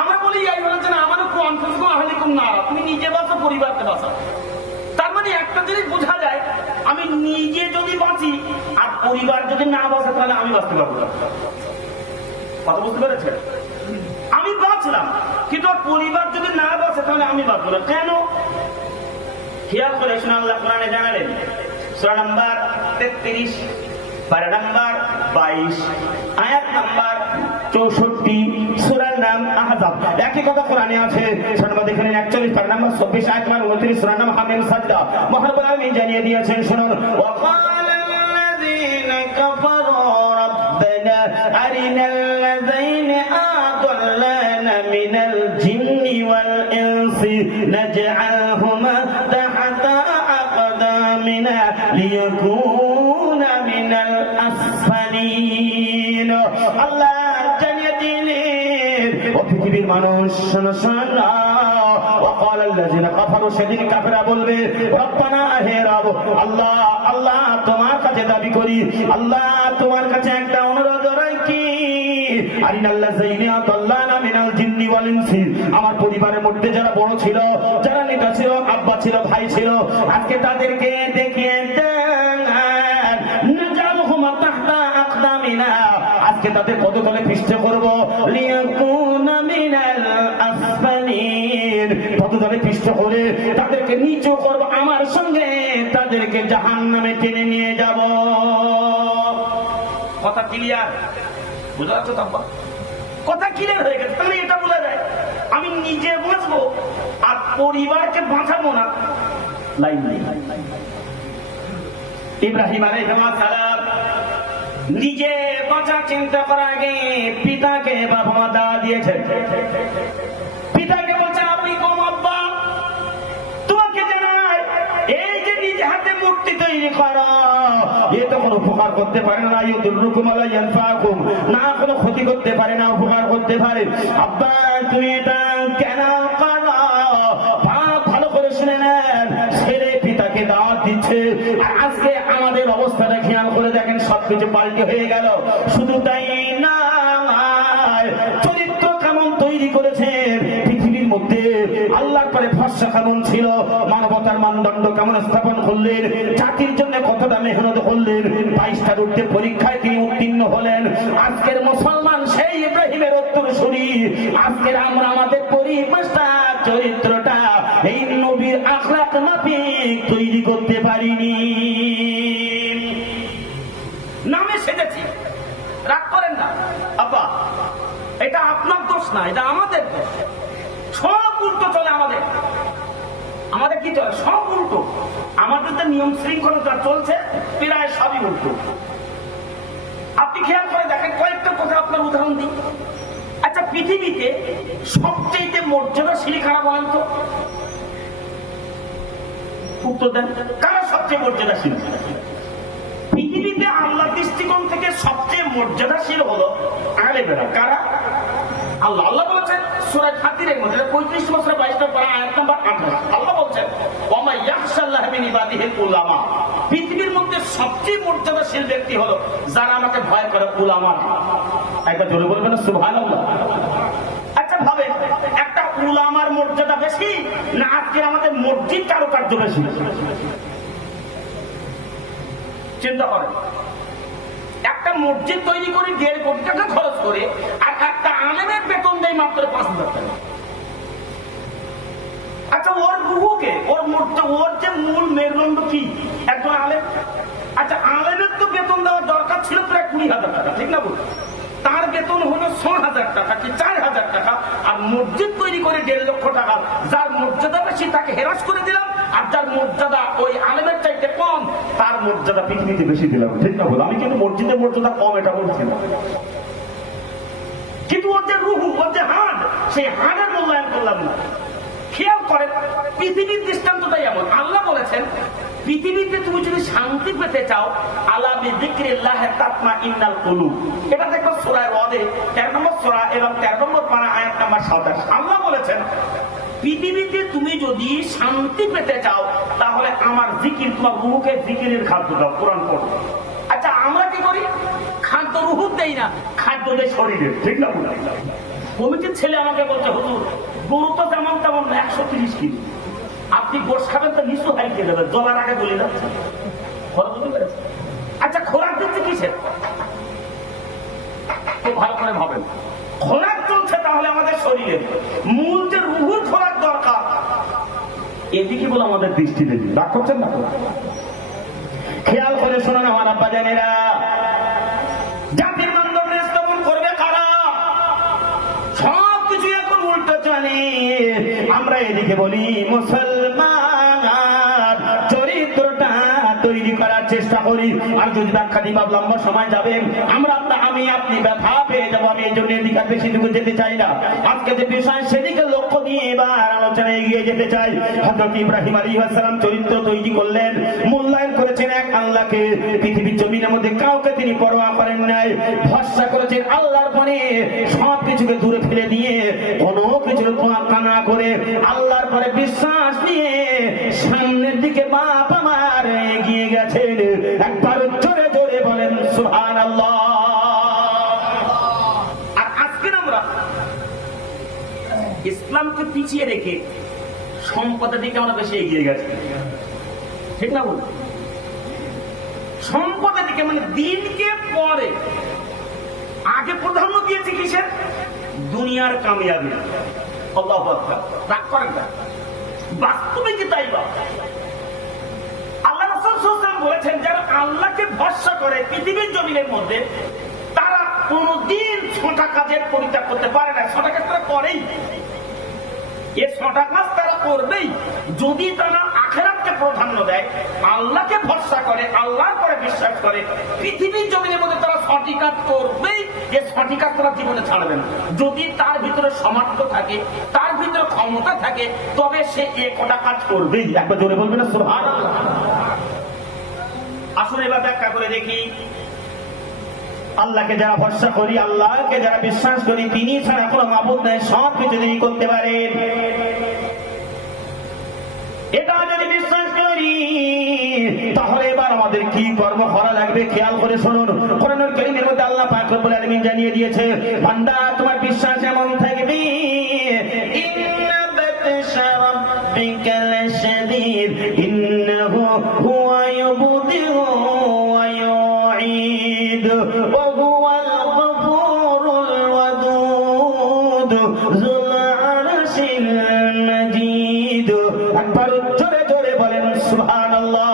আমরা বলি এই বলেছেন আমারও কনফিউজ আহলিকুম না, তুমি নিজে বাঁচো, পরিবারকে বাঁচাও। তার মানে একটা জিনিস বোঝা যায়, আমি নিজে যদি বাঁচি আর পরিবার যদি না বাঁচে তাহলে আমি বাঁচতে পারবো না। কথা বুঝতে পেরেছেন? আমি বাঁচলাম কিন্তু আর পরিবার যদি না বাঁচে তাহলে আমি বাঁচবো না। কেন? খেয়াল করে শুনে আল্লাহ কোরআনে জানালেন, সূরা নাম্বার 33, পারা নাম্বার 22, আয়াত নাম্বার 64, সূরার নাম আহজাব। একই কথা কোরআনে আছে। শুনুন দেখেন 41, পারা নাম্বার 24, আয়াত নাম্বার 29, সূরা নাম হামিম সাজদা। মহান আল্লাহ জানিয়ে দিয়েছেন, শুনুন, ওয়া ক্বালাল্লাযীনা কাফারু রাব্বানা আরিনাল্লাযীনা আদাল্লানা মিনাল জিন্নি ওয়াল ইনসি নাজআলহুমা তাহতা আকদামিনা লিয়াকুনা মিনাল আসফালিন। আল্লাহ জানিয়ে দিলেন, ও পৃথিবীর মানুষ শোনো শোনো, وقال الذين كفروا, সেদিন কাফেররা বলবে, রব্বানা, হে রব, আল্লাহ আল্লাহ তোমার কাছে দাবি করি, আল্লাহ তোমার কাছে একটা অনুরোধ রাখি, আরিনাল্লাযীনা আদাল্লানা মিনাল জিন্নি ওয়াল ইনসি, আমার পরিবারের মধ্যে যারা বড় ছিল, যারা নেতা ছিল, আব্বা ছিল, ভাই ছিল, আজকে তাদেরকে দেখিয়ে দেন, নাজালহুমা তাহতা আকদামিনা, আজকে তাদের পদতলে পিষ্ট করব, লিয়াকুনা মিনাল আসফালিন, পদতলে পিষ্ট করে তাদেরকে নিচু করব, আমার সঙ্গে তাদেরকে জাহান্নামে টেনে নিয়ে যাব। কথা ক্লিয়ার? বুঝতে পারছো তো? কথা ক্লিয়ার হয়ে গেছে। তাহলে এটা বলা যায় আমি নিজে বাঁচবো আর পরিবারকে বাঁচাবো না, লাইন নেই। ইব্রাহিম আলাইহিস সালাম নিজে বাঁচার চিন্তা করার আগে পিতাকে বাবা মা দাওয়া দিয়েছেন, পিতাকে বলছে, আপনি কম আব্বা, তোমাকে জানাই, এই যে নিজে হাতে মূর্তি তৈরি করো, এ তো কোনো উপকার করতে পারে না, ইউদুররুকুম ওয়া লা ইয়ানফাকুম, না কোনো ক্ষতি করতে পারে না, উপকার করতে পারে। আব্বা তুমি এটা কেন করো? ভালো করে শুনে নেন, ছেলে পিতাকে দাওয়াত দিচ্ছে, আর আজকে আমাদের অবস্থাটা খেয়াল করে দেখেন, সবকিছু পাল্টে হয়ে গেল। শুধু তাই না, চরিত্র কেমন তৈরি করেছে পৃথিবীর মধ্যে, আল্লাহর পরে ভরসা কেমন ছিল, মানবতার মানদণ্ড কেমন স্থাপন করলেন, জাতির জন্য কতটা মেহনত করলেন, 22টার উঠতে পরীক্ষায় তিনি উত্তীর্ণ হলেন। আজকের মুসলমান সেই ইব্রাহিমের উত্তরসূরি। আজকের আমরা আমাদের পরিবেশটা, চরিত্রটা এই নবীর আখলাক মাফিক তৈরি করতে পারিনি, নামে সেজেছি। রাগ করেন না আব্বা, এটা আপনার দোষ না, এটা আমাদের দোষ। সব উল্টো চলে আমাদের। আমাদের কি চলে? সব উল্টো। আমাদের যে নিয়ম শৃঙ্খলা চলছে প্রায় সবই উল্টো। আপনি খেয়াল করে দেখেন, কয়েকটা কথা আপনার উদাহরণ দিই। আচ্ছা, পৃথিবীতে সবচেয়ে মর্যাদাশীল কারা বলেন তো? উত্তর দেন, কারা সবচেয়ে মর্যাদাশীল? পৃথিবীতে আল্লাহর দৃষ্টিকোণ থেকে সবচেয়ে মর্যাদাশীল হলো আলেমেরা। কারা? আল্লাহ। আল্লাহ বলেছেন সূরা ফাতিরের মধ্যে 35 বছর 22 পারা আয়াত নাম্বার 28, আল্লাহ বলেছেন, ওয়া মা ইয়াখশাল্লাহ মিন ইবাদিহিল উলামা, পৃথিবীর মধ্যে সবচেয়ে মর্যাদাশীল ব্যক্তি হলো যারা আমাকে ভয় করে, উলামা। একটা জোরে বলবেন না সুবহানাল্লাহ? আচ্ছা ভাবেন, একটা উলামার মর্যাদা বেশি না আজকে আমাদের মসজিদ কারুকার্য বেশি? চিন্তা করেন, একটা মসজিদ তৈরি করে 1.5 কোটি টাকা খরচ করে, আর একটা আলেমের বেতন দেয় মাত্র 5,000 টাকা। আচ্ছা, ওর রুহুকে, ওর যে মূল মেরুদণ্ড কি? একজন আলেম। আচ্ছা, আলেমের তো বেতন দেওয়ার দরকার ছিল প্রায় 20,000 টাকা, ঠিক না? বলুন, তার বেতন হলো 6,000 টাকা কি 4,000 টাকা, আর মসজিদ তৈরি করে 1.5 লক্ষ টাকা। যার মর্যাদা বেশি তাকে হেরাস করে দিলাম, আর যার মর্যাদা ওই আলেমের চাইতে কম, তার মর্যাদা পৃথিবীতে বেশি দিলাম। ঠিক না বল? আমি কিন্তু মসজিদের মর্যাদা কম এটা বলছি না, কিন্তু ওর যে রুহু, ওর যে হাড়, সেই হাড়ের মূল্যায়ন করলাম না। খেয়াল করেন, পৃথিবীর দৃষ্টান্তটাই এমন। আল্লাহ বলেছেন, পৃথিবীতে তুমি যদি শান্তি পেতে চাও, আলা বিযিকরিল্লাহ তাতমাইন্নাল কুলুব। এটা দেখো সূরা রদে 13 নম্বর সূরা এবং 13 নম্বর পারা আয়াত নাম্বার 27। আল্লাহ বলেছেন, পৃথিবীতে তুমি যদি শান্তি পেতে চাও, তাহলে আমার জিকির, তোমার রুহুকে জিকিরের খাদ্য দাও, কোরআন পড়ো। আচ্ছা, আমরা কি করি? খাদ্য রুহু দেই না, খাদ্য দেয় শরীরে। ঠিক না? কমিটির ছেলে আমাকে বলছে, হুজুর গরু তো তেমন তেমন 130 কেজি, আপনি গোশ খাবেন তো নিচু হাই খেয়ে দেবেন, জলার আগে বলে যাচ্ছে। আচ্ছা, খোরাক দিচ্ছে কিসের? খুব ভালো করে ভাবেন। খোরাক চলছে তাহলে আমাদের শরীরে, মূল যে রুহুর খোরাক দরকার, এদিকে বলে আমাদের দৃষ্টি দেবে। রাগ করছেন না? খেয়াল করে শোনেন আমার আব্বা জানেরা, জাতির মানদণ্ড স্থাপন করবে কারা? সবকিছু এখন উল্টো চলে। আমরা এদিকে বলি মুসলমান, চরিত্রটা তৈরি করার চেষ্টা করি। আর যদি ব্যাখ্যা দিই লম্বা সময় যাবে, আমি আপনি ব্যথা পেয়ে যাবো। আমি এই জন্য এদিকে বেশি দূর যেতে চাই না। আজকে যে বিষয় সেদিকে লক্ষ্য দিয়ে এবার আলোচনা এগিয়ে যেতে চাই। হযরত ইব্রাহিম আলাইহিস সালাম চরিত্র তৈরি করলেন, মূল্যায়ন করেছেন এক আল্লাহকে। পৃথিবীর জমিনের মধ্যে কাউকে তিনি পরোয়া করেন নাই, ভরসা করেছেন আল্লাহর পরে। সব কিছুকে দূরে ফেলে দিয়ে, কোনো কিছুর তোয়াক্কা না করে আল্লাহর পরে বিশ্বাস নিয়ে সামনের দিকে বাপ আমার এগিয়ে গেছেন। একবার জোরে জোরে বলেন সুবহানাল্লাহ। আর আজকে আমরা ইসলামকে পিছিয়ে রেখে সম্পদের দিকে আমরা বেশি এগিয়ে গেছি। ঠিক না বল? সম্পদের দিকে, মানে দিনকে পরে আগে প্রাধান্য দিয়েছি কিসের? দুনিয়ার কামিয়াবি। আল্লাহু আকবার। রাগ করেন না, বাস্তবে কি তাই? আল্লাহ রাসূল সাল্লাল্লাহু আলাইহি ওয়াসাল্লাম বলেছেন, যারা আল্লাহকে ভরসা করে পৃথিবীর জমিনের মধ্যে, তারা কোনদিন ছোট কাজের পরিত্যাগ করতে পারে না। ছোট কাজ তারা করেই, এই ছোট কাজ তারা করবেই যদি তারা আখিরাতকে প্রাধান্য দেয়, আল্লাহকে ভরসা করে, আল্লাহর পরে বিশ্বাস করে। পৃথিবীর জমিনের মধ্যে তারা সঠিক কাজ করবেই, এই সঠিক কাজ তারা জীবনে ছাড়বে না। যদি তার ভিতরে সামর্থ্য থাকে, তার ভিতরে ক্ষমতা থাকে, তবে সে একটা কাজ করবেই। একবার জোরে বলবেন না সুবহানাল্লাহ? আসলে এবার ব্যাখ্যা করে দেখি। আল্লাহকে যারা ভরসা করি, আল্লাহকে যারা বিশ্বাস করি, তিনি ছাড়া কোনো মাবুদ নাই, সব কিছু তিনি করতে পারেন। এটা যদি বিশ্বাস করি, তাহলে এবার আমাদের কি কর্ম করা লাগবে খেয়াল করে শুনুন। কোরআনুল কারীমের মধ্যে আল্লাহ পাক রব্বুল আলামিন জানিয়ে দিয়েছে, বান্দা তোমার বিশ্বাস এমন থাকবে, ইন্না বাতশা রাব্বিকা লাশাদীদ ইন্নাহু হুয়া ইউবদিউ ওয়া ইউঈদ ওয়া হুয়াল গফুরুল ওয়াদুদ যুল আরশিল মাজিদ। একবার জোরে জোরে বলেন সুবহানাল্লাহ।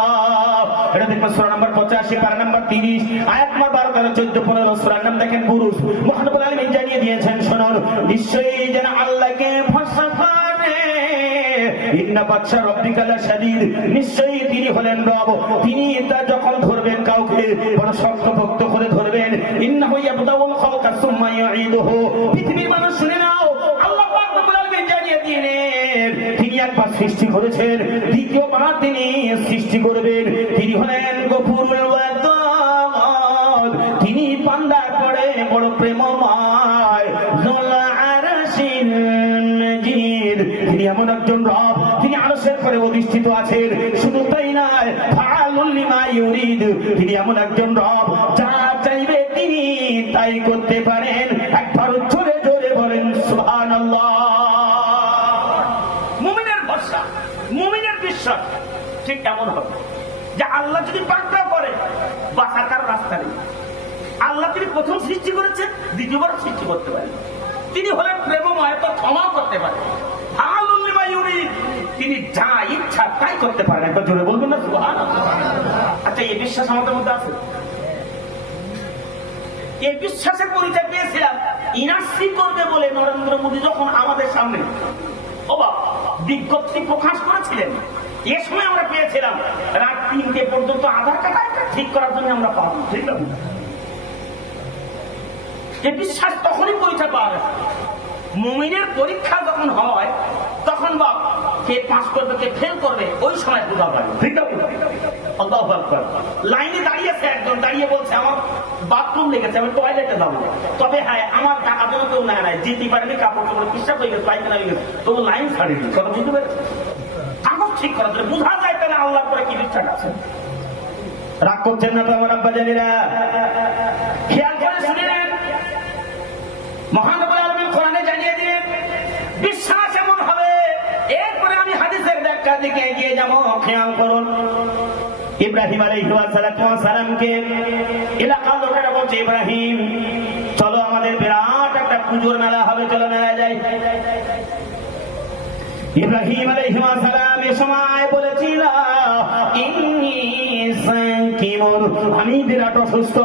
এটা দেখবেন সূরা নম্বর 85 পারা নম্বর 30 আয়াত নম্বর 12 13 14 15 সূরার নাম দেখেন বুরুজ। মহান রব্বুল আলামিন জানিয়ে দিয়েছেন, শুনুন, নিশ্চয়ই যারা আল্লাহকে ভরসা করে, ইন্না বাতশা রাব্বিকা লাশাদীদ, নিশ্চয়ই তিনি হলেন রব, তিনি তা যখন ধরবেন কাউকে বড় শক্তপোক্ত করে ধরবেন। ইন্নাহু ইয়াবদাউল খালকা সুম্মা ইউঈদুহু। পৃথিবীর মানুষ শুনে নাও, আল্লাহ পাক রব্বুল আলামিন জানিয়ে দিলেন, তিনি একবার সৃষ্টি করেছেন, দ্বিতীয়বার তিনি সৃষ্টি করবেন। তিনি হলেন গফুরুল ওয়াদুদ, তিনি বান্দার পরে বড় প্রেমময়, যুল আরশিল মাজিদ, তিনি এমন একজন রব, তিনি আরশের পরে অধিষ্ঠিত আছেন। শুধু তাই নয়, ফাআলুল লিমা ইউরিদ, তিনি এমন একজন রব, যা চাইবে তিনি তাই করতে পারেন। একবার জোরে জোরে বলেন সুবহানাল্লাহ। মুমিনের ভরসা, মুমিনের বিশ্বাস ঠিক এমন হবে যে আল্লাহ যদি পাকড়া করে, বাঁচার কারো রাস্তা নেই। আল্লাহ তিনি প্রথম সৃষ্টি করেছেন, দ্বিতীয়বার সৃষ্টি করতে পারেন। তিনি হলেন প্রেমময়, তো ক্ষমা করতে পারেন। ফাআলুল লিমা ইউরিদ, তিনি যা ইচ্ছা তাই করতে পারেন। একবার জোরে বলবেন না সুবহানাল্লাহ? আচ্ছা, এই বিশ্বাস আমাদের মধ্যে আছে? এই বিশ্বাসের পরিচয় পেয়েছিলাম ইনাসি করবে বলে নরেন্দ্র মোদী যখন আমাদের সামনে বিজ্ঞপ্তি প্রকাশ করেছিলেন, এ সময় আমরা পেয়েছিলাম রাত 3টে পর্যন্ত আধার কার্ড ঠিক করার জন্য আমরা পাবো, ঠিক না? এ বিশ্বাস তখনই পরীক্ষা পাওয়া যায়। মুমিনের পরীক্ষা যখন হয় তখন বা কে পাস করবে কে ফেল করবে ওই সময় বোঝা পায়, ঠিক না? আল্লাহু আকবার। লাইনে দাঁড়িয়েছে একজন, দাঁড়িয়ে বলছে আমার বাথরুম লেগেছে, আমি টয়লেটে যাবো, তবে হ্যাঁ আমার টাকা জন্য কেউ নেয় নাই, যেতে পারেনি, কাপড় চোপড় পিসাব হয়ে গেছে, পায়খানা হয়ে গেছে, তবু লাইন ছাড়িনি। কথা বুঝতে পেরেছে? কাগজ ঠিক করা যায়, বোঝা যায় তাহলে আল্লাহর পরে কি বিশ্বাস আছে। রাগ করছেন না তো আমার আব্বা জানেরা? খেয়াল করে শুনে নেন, মহান রব্বুল আলামিন কোরআনে জানিয়ে দিলেন বিশ্বাস এমন হবে। এরপরে আমি হাদিসের ব্যাখ্যার দিকে এগিয়ে যাব। খেয়াল করুন, ইব্রাহিম আলাইহিস সালামকে এলাকার লোকেরা বলছে, ইব্রাহিম চলো আমাদের বিরাট একটা পুজোর মেলা হবে, চলো মেলায় যাই। ইব্রাহিম আলাইহিস সালাম এ সময় বলেছিল, আমি বিরাট অসুস্থ,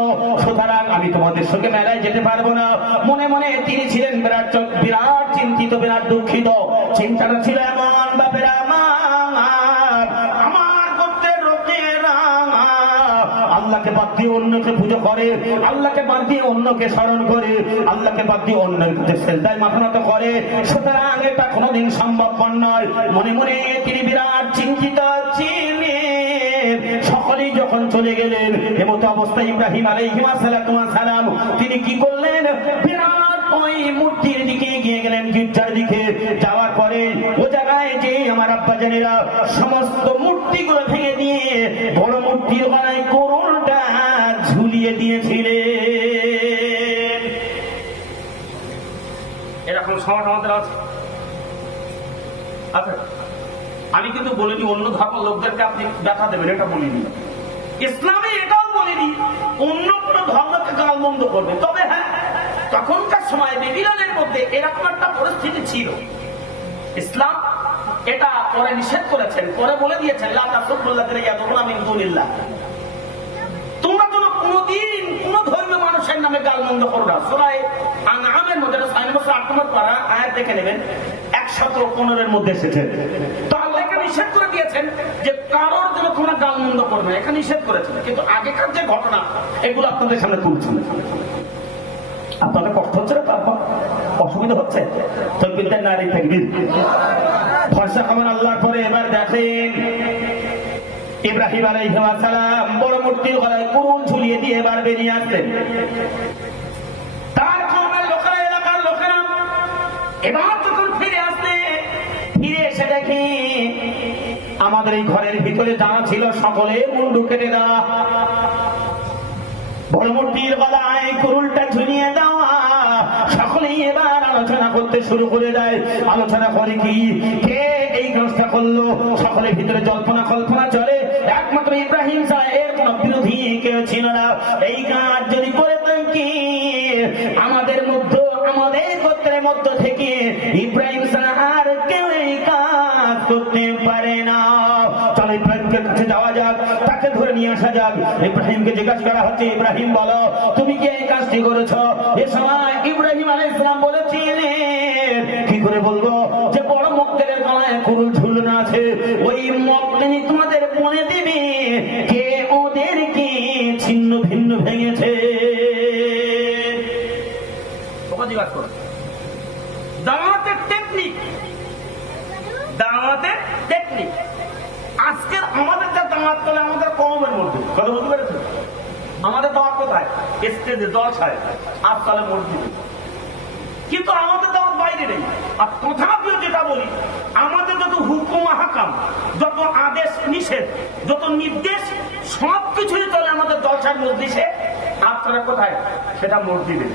সুতরাং আমি তোমাদের সঙ্গে মেলায় যেতে পারবো না। মনে মনে তিনি ছিলেন বিরাট চিন্তিত, বিরাট দুঃখিত। চিন্তাটা ছিল এমন, বাপেরা আমার গোত্রের লোকেরা আল্লাহকে বাদ দিয়ে অন্যকে পুজো করে, আল্লাহকে বাদ দিয়ে অন্যকে স্মরণ করে, আল্লাহকে বাদ দিয়ে অন্যের কাছে সেজদায় মাথা নত করে, সুতরাং এটা কোনোদিন সম্ভবপর নয়। মনে মনে তিনি বিরাট চিন্তিত ছিলেন। সকলেই যখন চলে গেলেন, এমত অবস্থায় ইব্রাহিম আলাইহিস সালাম তিনি কি করলেন? বিরাট ওই মূর্তির দিকে এগিয়ে গেলেন, গির্জার দিকে। যাওয়ার পরে ও জায়গায় যে আমার আব্বা জানেরা সমস্ত মূর্তিগুলো ভেঙে দিয়ে বড় মূর্তির গলায় কোরআনটা ঝুলিয়ে দিয়েছিলেন। এরকম সমাজ আমাদের আছে। আচ্ছা, আমি কিন্তু বলিনি অন্য ধর্মের লোকদেরকে আপনি দেখা দেবেন, এটা বলিনি। ইসলামে এটাও বলিনি অন্য কোন ধর্মকে গালমন্দ করবে। তবে হ্যাঁ, তখনকার সময় বেবিলনের মধ্যে এরকম একটা পরিস্থিতি ছিল, ইসলাম এটা পরে নিষেধ করেছেন, পরে বলে দিয়েছেন তোমরা যেন কোনদিন কোন ধর্মীয় মানুষের নামে গালমন্দ করো না। সূরা আনআমের মধ্যে 8 নম্বর পারা আয়াত দেখে নেবেন, 115 মধ্যে এসেছে। তো আল্লাহ এখানে নিষেধ করে দিয়েছেন যে কারোর যেন তোমরা গালমন্দ করবে, এখানে নিষেধ করেছেন। কিন্তু আগেকার যে ঘটনা এগুলো আপনাদের সামনে তুলছেন। আপনাদের কষ্ট হচ্ছে না? তারপর অসুবিধা হচ্ছে? তাকবীর নারী তাকবীর। ভরসা খাবেন আল্লাহর পরে। এবার দেখেন ইব্রাহিম আলাইহিস সালাম বড় মূর্তির গলায় কুরুন ঝুলিয়ে দিয়ে এবার বেরিয়ে আসলেন। তার কওমের লোকেরা, এলাকার লোকেরা এবার যখন ফিরে আসলে, ফিরে এসে দেখে আমাদের এই ঘরের ভিতরে যারা ছিল সকলে মুন্ডু কেটে দেওয়া, বড় মূর্তির গলায় কুরুলটা ঝুলিয়ে দেওয়া। সকলেই এবার আলোচনা করতে শুরু করে দেয়। আলোচনা করে কি, কে এই কাজটা করলো? সকলের ভিতরে জল্পনা কল্পনা চলে। একমাত্র ইব্রাহিম ছাড়া এর কোন বিরোধী কেউ ছিল না। এই কাজ যদি করে থাকি আমাদের মধ্যে, আমাদের গোত্রের মধ্য থেকে ইব্রাহিম ছাড়া আর কেউ এই কাজ করতে পারে না। চলো ইব্রাহিমের কাছে যাওয়া যাক, তাকে ধরে নিয়ে আসা যাক। ইব্রাহিমকে জিজ্ঞাসা করা হচ্ছে, ইব্রাহিম বলো তুমি কি এই কাজটি করেছ? এ সময় ইব্রাহিম আলাইহিস সালাম বলেছিলেন, কি করে বলবো যে বড় মক্কেলের গলায় কুরুল ঝুলানো আছে, ওই মক্কেল তোমাদের বলে দেবে কে ওদেরকে ছিন্ন ভিন্ন ভেঙেছে। দাওয়াতের টেকনিক, দাওয়াতের টেকনিক। আজকের আমাদের যা দাওয়াত চলে আমাদের কওমের মধ্যে, কথা বলতে পেরেছেন? আমাদের দাওয়াত কোথায়? স্টেজে, জলসায়, আর চলে মসজিদে। কিন্তু আমাদের দাওয়াত বাইরে নেই। আর তথাপিও যেটা বলি, আমাদের যত হুকুম হাকাম, যত আদেশ নিষেধ, যত নির্দেশ, সবকিছুই চলে আমাদের জলসার মসজিদে। আপনারা কোথায়? সেটা মসজিদে,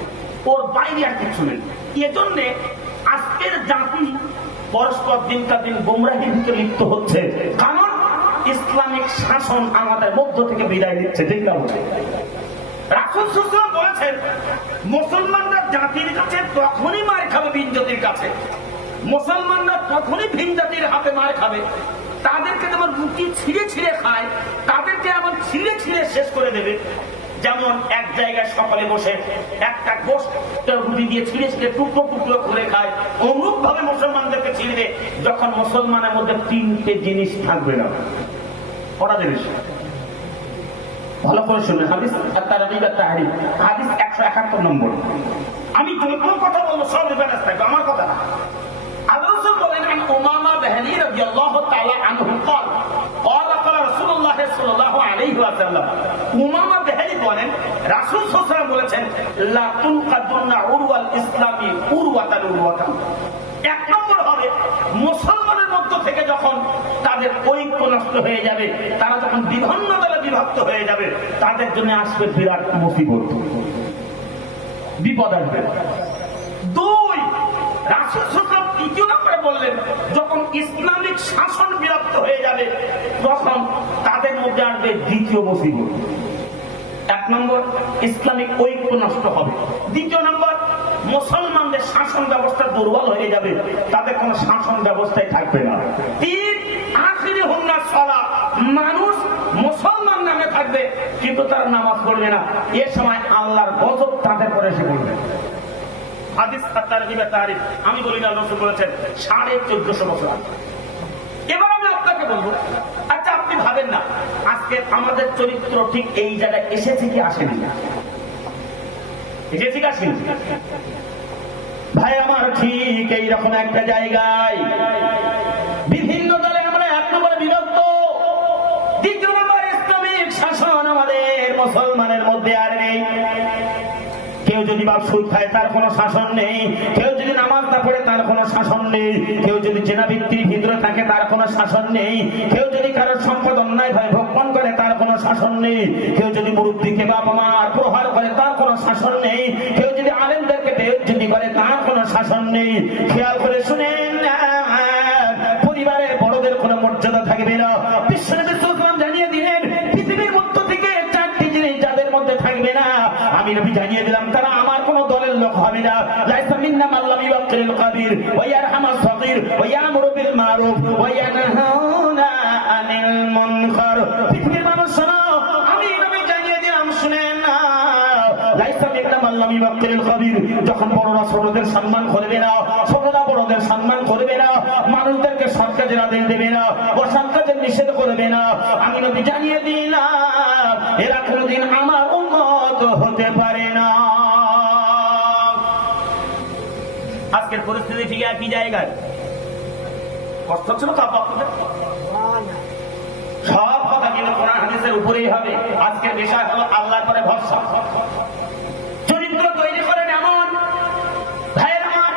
ওর বাইরে আর কিছু নেই। এজন্য আজকের জাতি পরস্পর দিনকার দিন গোমরাহির ভিতরে লিপ্ত হচ্ছে, কারণ ইসলামিক শাসন আমাদের মধ্য থেকে বিদায় নিচ্ছে। ঠিক না? রাসূল সাল্লাল্লাহু আলাইহি ওয়াসাল্লাম বলেছেন, মুসলমানরা জাতির কাছে তখনই মার খাবে ভিন জাতির কাছে, মুসলমানরা তখনই ভিন জাতির হাতে মার খাবে, তাদেরকে যেমন রুটি ছিঁড়ে ছিঁড়ে খায়, তাদেরকে এমন ছিঁড়ে ছিঁড়ে শেষ করে দেবে, যেমন এক জায়গায় সকালে বসে একটা গোষ্ঠ রুটি দিয়ে ছিঁড়ে ছিঁড়ে টুকরো টুকরো করে খায়, অনুরূপ ভাবে মুসলমানদেরকে ছিঁড়বে যখন মুসলমানের মধ্যে তিনটে জিনিস থাকবে না। কটা জিনিস? ভালো করে শুনবেন, হাদিস হাদিস 171 নম্বর। আমি যখন কথা বলবো সব রেফারেন্স থাকবে, আমার কথা না। আল্লাহ রাসূল বলেন, আন উমামা বাহলি রাদিয়াল্লাহু তাআলা আনহু قال قال قال رسول الله صلى الله عليه وسلم। উমামা বাহলি বলেন, রাসূল সাল্লাল্লাহু আলাইহি ওয়াসাল্লাম বলেছেন, লা তুনকাদুন্না উরওয়াল ইসলামি উরওয়াতান উরওয়াতান। এক নম্বর হবে মুসলমানের মধ্য থেকে যখন তাদের ঐক্য নষ্ট হয়ে যাবে, তারা যখন বিভিন্ন দলে বিভক্ত হয়ে যাবে, তাদের জন্য আসবে বিরাট মুসিবত, বিপদ আসবে। দুই, রাসূল সাল্লাল্লাহু তৃতীয় নম্বরে বললেন, যখন ইসলামিক শাসন বিরক্ত হয়ে যাবে তখন তাদের মধ্যে আসবে দ্বিতীয় মুসিবত। এক নম্বর ইসলামিক ঐক্য নষ্ট হবে, দ্বিতীয় নম্বর মুসলমানদের শাসন ব্যবস্থা দুর্বল হয়ে যাবে, তাদের কোন শাসন ব্যবস্থায় থাকবে না। তিন, আখিরে হুন্নাস সালাত, মানুষ মুসলমান নামে থাকবে কিন্তু তারা নামাজ পড়বে না, এ সময় আল্লাহর গজব তাদের পরে এসে পড়বে। হাদিস তারহিবে তারিখ, আমি বলি না, রাসূল বলেছেন 1450 বছর আগে। এবার আমি আপনাকে বলবো, আচ্ছা আপনি ভাবেন না আজকে আমাদের চরিত্র ঠিক এই জায়গায় এসেছে কি আসেনি? এসেছে কি আসেনি? ভাই আমার ঠিক এইরকম একটা জায়গায় বিভিন্ন দলে আমরা এক নম্বরে বিরক্ত, দ্বিতীয় নম্বর ইসলামিক শাসন আমাদের মুসলমানের মধ্যে আর নেই। কেউ যদি বাপ সুদ খায় তার কোনো শাসন নেই, কেউ যদি নামাজ না পড়ে তার কোনো শাসন নেই, কেউ যদি জেনা ভিত্তির ভিতরে থাকে তার কোনো শাসন নেই, কেউ যদি কারোর সম্পদ অন্যায় ভাবে ভক্ষণ করে তার কোনো শাসন নেই, কেউ যদি মুরব্বীকে বাবা মার প্রহার করে তার কোনো শাসন নেই, কেউ যদি আলেমদেরকে বেইজ্জতি করে তার কোনো শাসন নেই। খেয়াল করে শুনেন, পরিবারের বড়দের কোনো মর্যাদা থাকবে না। বিশ্বনবী সাল্লাল্লাহু আলাইহি ওয়াসাল্লাম জানিয়ে দিলেন, পৃথিবীর মধ্য থেকে চারটি জিনিস যাদের মধ্যে থাকবে না, আমি নবী জানিয়ে দিলাম তারা আমার কোন দলের লোক হবে না। লাইসা মিন্না মান লাম ইউকিরুল কাবীর ওয়া ইয়ারহামাস সাগীর ওয়া ইয়ামুরু বিল মারুফ ওয়া ইয়ানহাউনা আনিল মুনকার। পৃথিবীর মানুষ শোনো, আমি নবী জানিয়ে দিলাম, শুনেন না, লাইসা মিন্না মান লাম ইউকিরুল কাবীর, যখন বড়রা ছোটদের সম্মান করবে না, ছোটরা বড়দের সম্মান করবে না, মানুষদেরকে সৎ কাজের আদেশ দেবে না, অসৎ কাজের নিষেধ করবে না, আমি নবী জানিয়ে দিলাম এরা কোনদিন আমার উম্মত হতে পারে না। আজকের পরিস্থিতি ঠিক একই জায়গায়। কষ্ট ছিল তো আপনাদের? সব কথা কিন্তু কোরআন হাদিসের উপরেই হবে। আজকের বিষয় হলো আল্লাহর পরে ভরসা। চরিত্র তৈরি করেন এমন ভাইয়ের আমার,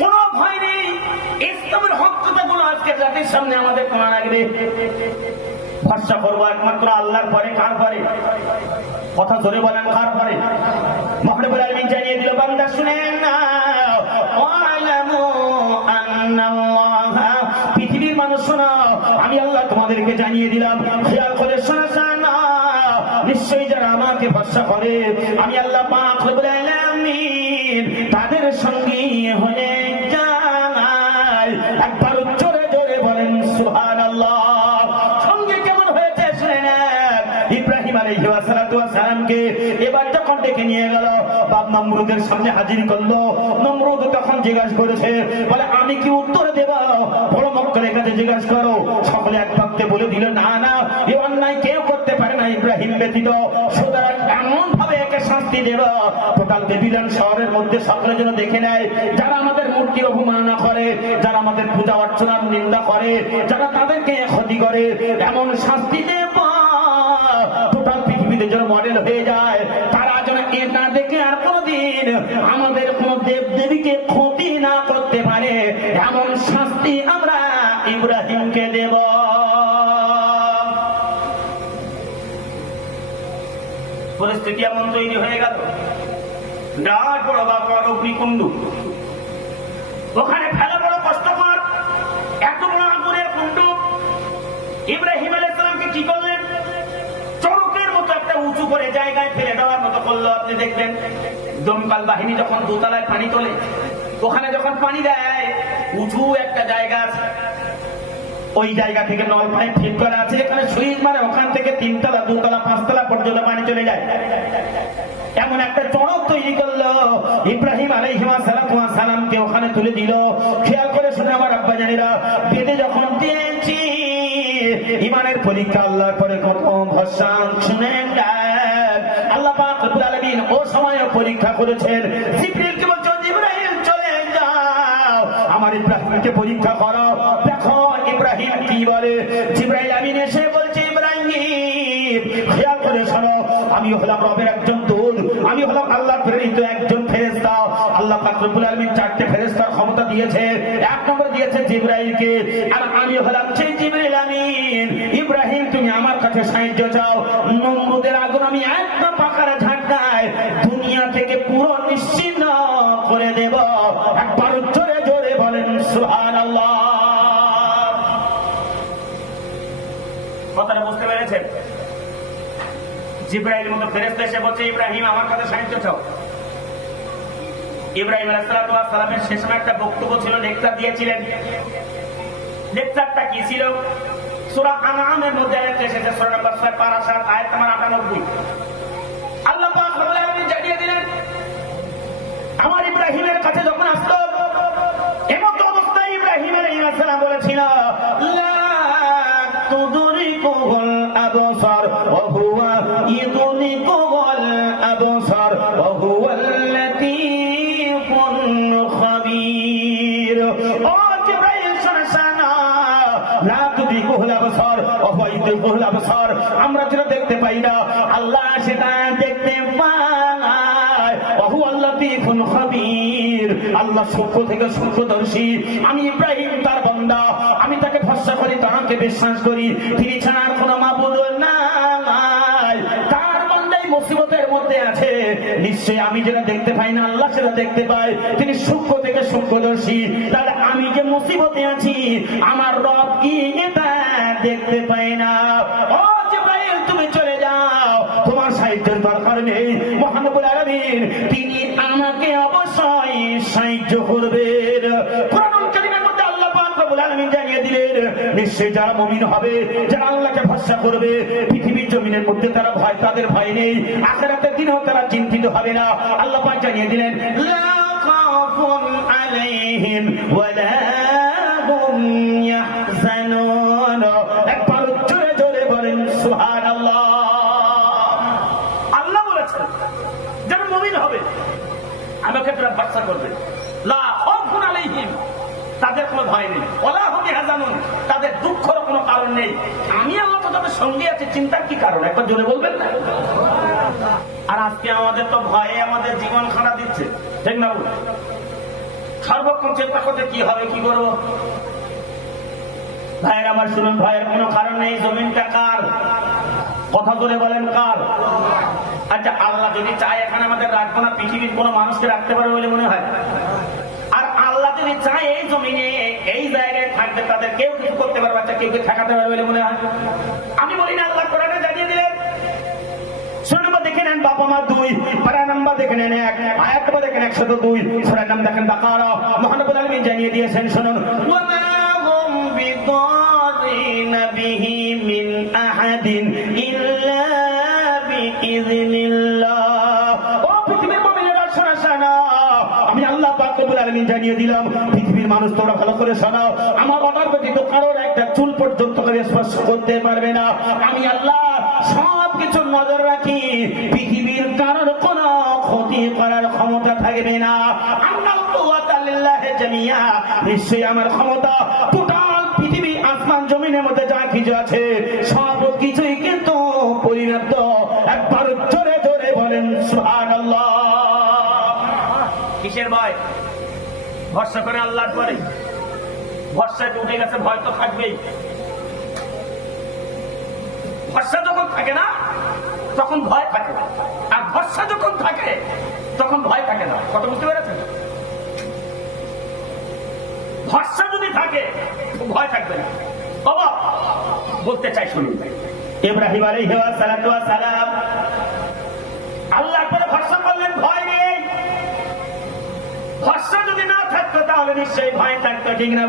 কোন ভয় নেই। ইসলামের হক কথাগুলো আজকের জাতির সামনে আমাদের কোন লাগবে। ভরসা করবো একমাত্র আল্লাহর পরে। কার পরে? কথা জোরে বলেন, কার পরে? মাহবুবুল আলামিন জানিয়ে দিল, বান্দা শুনেন না, ওয়ালামু আন্নাল্লাহা, পৃথিবীর মানুষ শোনো, আমি আল্লাহ তোমাদেরকে জানিয়ে দিলাম, খেয়াল করে শোনা, নিশ্চয়ই যারা আমাকে ভরসা করে আমি আল্লাহ পাক রব্বুল আলামিন তাদের সঙ্গী হয়ে যায়। একবার জোরে জোরে বলেন সুবহানাল্লাহ। সঙ্গে কেমন হয়েছে শুনে নেন। ইব্রাহিম আলাইহিস সালাতু ওয়াস সালামকে এবার যখন ডেকে নিয়ে গেল, বাপ নমরুদের সামনে হাজির করলো। নমরুদ তখন জিজ্ঞাসা করেছে, বলে আমি কি উত্তর দেব? বড় মক্কেলের কাছে জিজ্ঞাসা করো। সকলে এক বাক্যে বলে দিল, না না, এ অন্যায় কেউ করতে পারে না ইব্রাহিম ব্যতীত, সুতরাং এমন ভাবে একে শাস্তি দেব টোটাল বেবিলন শহরের মধ্যে সকলে যেন দেখে নেয়, যারা আমাদের মূর্তির অবমাননা করে, যারা আমাদের পূজা অর্চনার নিন্দা করে, যারা তাদেরকে ক্ষতি করে, এমন শাস্তি দেব টোটাল পৃথিবীতে যেন মডেল হয়ে যায়। তারা যেন এটা দেখে আর কোনদিন আমাদের কোন দেব দেবীকে ক্ষতি না করতে পারে, এমন শাস্তি আমরা ইব্রাহিমকে দেব। পরিস্থিতি এমন তৈরি হয়ে গেল, বিরাট বড় বাবার অগ্নিকুণ্ড, ওখানে ফেলা বড় কষ্টকর, এত বড় আগুনের কুণ্ড। ইব্রাহিম আলাইহিস সালামকে কি করলেন? চরকের মতো একটা উঁচু করে জায়গায় ফেলে দেওয়ার মতো করলো। আপনি দেখবেন দমকল বাহিনী যখন দোতলায় পানি তোলে, ওখানে যখন পানি দেয়, উঁচু একটা জায়গা আছে, ওই জায়গা থেকে নল পাইপ ফিট করা আছে, এখানে সুইচ মারে ওখান থেকে 3 তলা 2 তলা 5 তলা পর্যন্ত পানি চলে যায়। এমন একটা চড়ক তৈরি করলো, ইব্রাহিম আলাইহিস সালামকে ওখানে তুলে দিল। খেয়াল করে শুনে আমার আব্বা জানেরা, বেদে যখন দিয়েছি ইমানের পরীক্ষা আল্লাহর পরে কত ভরসা শুনেন। আল্লাহ পাক রব্বুল আলামিন ও সময়ও পরীক্ষা করেছেন। জিবরিলকে বলছেন, জিবরাইল চলে যাও, আমার ইব্রাহিমকে পরীক্ষা করো, দেখো ইব্রাহিম কি বলে। জিবরাইল আমিন এসে বলছে, ইব্রাহিম খেয়াল করে শোনো, আমি হলাম রবের একজন দূত, আমি হলাম আল্লাহ প্রেরিত একজন ফেরেশতা। আল্লাহ পাক রব্বুল আলামিন 4টে ফেরেশতার ক্ষমতা দিয়েছে। 1 নম্বর দিয়েছে জিবরাইলকে, আর আমি হলাম সেই জিবরিল আমিন। ইব্রাহিম তুমি আমার কাছে সাহায্য চাও, নমরুদের আগুন আমি একটা পাকার ঝাঁটায় দুনিয়া থেকে পুরো নিশ্চিহ্ন করে দেব। একবার জোরে জোরে বলেন সুবহানাল্লাহ। কথাটা বুঝতে পেরেছেন? জিবরাইলের মতো ফেরেশতা এসে বলছে, ইব্রাহিম আমার কাছে সাহায্য চাও। ইব্রাহিম আলাইহিস সালামের শেষ সময় একটা বক্তব্য ছিল, লেকচার দিয়েছিলেন। লেকচারটা কি ছিল? সূরা আনআমের মধ্যে আয়াত এসেছে, সূরা নম্বর 6 পারা 7 আয়াত নম্বর 98। আল্লাহ পাক রব্বুল আলামিন জানিয়ে দিলেন, আমার ইব্রাহিমের কাছে যখন আসলো, এমন অবস্থায় ইব্রাহিম আলাইহিস সালাম বলেছিল, লা তুদরিকুল আবসার ওয়া হুয়া ইউদরিকুল আবসার ওয়া হুয়াল লাতীফুল খাবীর। ও জিবরাইল শোনো, লা তুদরিকুল আবসার ওয়া হুয়া ইউদরিকুল আবসার, আমরা যেটা দেখতে পাই না আল্লাহ সেটা দেখতে পায়। ওয়া হুয়াল লাতীফুল খাবীর, আল্লাহ সূক্ষ্ম থেকে সূক্ষ্মদর্শী। আমি ইব্রাহিম তার বান্দা, আমি তাকে ভরসা করি, তাকে বিশ্বাস করি, তিনি ছাড়া আর কোনো মাবুদ নাই। তার বান্দাই মুসিবতের মধ্যে আছে, নিশ্চয়ই আমি যেটা দেখতে পাই না আল্লাহ সেটা দেখতে পায়, তিনি সূক্ষ্ম থেকে সূক্ষ্মদর্শী। তাহলে আমি যে মুসিবতে আছি আমার রব কি এটা দেখতে পাই না? ও জিবরাইল তুমি চলে যাও, তোমার সাহায্যের দরকার নেই। মহানবুল আলামিন তিনি আমাকে অবশ্যই সাহায্য করবেন। কোরআনুল কারীমের মধ্যে আল্লাহ পাক রব্বুল আলামিন জানিয়ে দিলেন, নিশ্চয়ই যারা মুমিন হবে, যারা আল্লাহকে ভরসা করবে, পৃথিবীর জমিনের মধ্যে তারা ভয়, তাদের ভয় নেই, আখিরাতের দিনেও তারা চিন্তিত হবে না। আল্লাহ পাক জানিয়ে দিলেন, লা খাউফুন আলাইহিম ওয়া লা হুম ইয়াহজানুন। একবার জোরে জোরে বলেন সুবহানাল্লাহ। আল্লাহ বলেছেন যারা মুমিন হবে আমাকে তারা ভরসা করবে, লা খাউফুন আলাইহিম, তাদের কোনো ভয় নেই, ওয়ালা হুম ইয়াহজানুন, তাদের দুঃখের কোনো কারণ নেই। আমি আল্লাহ তো তাদের সঙ্গে আছি, চিন্তার কি কারণ? একবার জোরে বলবেন না? আর আজকে আমাদের তো ভয়ে আমাদের জীবন খারাপ দিচ্ছে, ঠিক না? সর্বক্ষণ চিন্তা করতে কি হবে, কি করবো। ভাইয়ের আমার শুনুন, ভয়ের কোনো কারণ নেই। জমিনটা কার? কথা বলে বলেন কার? আচ্ছা আল্লাহ যদি চায় এখানে আমাদের রাখবো না, পৃথিবীর কোনো মানুষকে রাখতে পারবে বলে মনে হয়? আর আল্লাহ যদি চায় এই জমিনে এই জায়গায় থাকবে, তাদের কেউ কিছু করতে পারবে, আচ্ছা কেউ কেউ ঠেকাতে পারবে বলে মনে হয়? আমি বলি না, আল্লাহ কোরআনে জানিয়ে দিলেন। সূরা নম্বর দেখে নেন বাবা মা 2, পারা নাম্বার দেখে নেন 1, আয়াত নম্বর দেখেন 102, সূরার নাম দেখেন বাকারা। মহানবুল আলামিন জানিয়ে দিয়েছেন, শুনুন, ওয়া মা হুম বিদারিনা বিহি মিন আহাদিন ইল্লা বিইذনিল্লাহ। ও পৃথিবীর মুমিনেরা শোনো, শোনো, আমি আল্লাহ পাক রব্বুল আলামিন জানিয়ে দিলাম, পৃথিবীর মানুষ তোমরা ভালো করে শোনো, আমার অর্ডার ব্যতীত কারোর একটা চুল পর্যন্ত স্পর্শ করতে পারবে না। আমি আল্লাহ সবকিছু নজর রাখি, পৃথিবীর কারোর কোনো ক্ষতি করার ক্ষমতা থাকবে না। নিশ্চয়ই আমার ক্ষমতা টোটাল পৃথিবী আসমান জমিনের মধ্যে যা কিছু আছে সব কিছুই কিন্তু পরিণত। একবার জোরে জোরে বলেন সুবহানাল্লাহ। কিসের ভয়? ভরসা করে আল্লাহর পরে, ভরসায় উঠে গেছে, ভয় তো থাকবেই। ভরসা যখন থাকে না তখন ভয় থাকে, আর ভরসা যখন থাকে তখন ভয় থাকে না। কত বুঝতে পেরেছেন? ভরসা যদি থাকে ভয় থাকবে না। বাবা বলতে চাই শুনুন, ইব্রাহিম আলাইহিস সালাম আল্লাহর পরে ভরসা করলেন, ভয় নেই। ভরসা যদি না থাকতো তাহলে নিশ্চয়ই ভয় থাকতো, ঠিক না?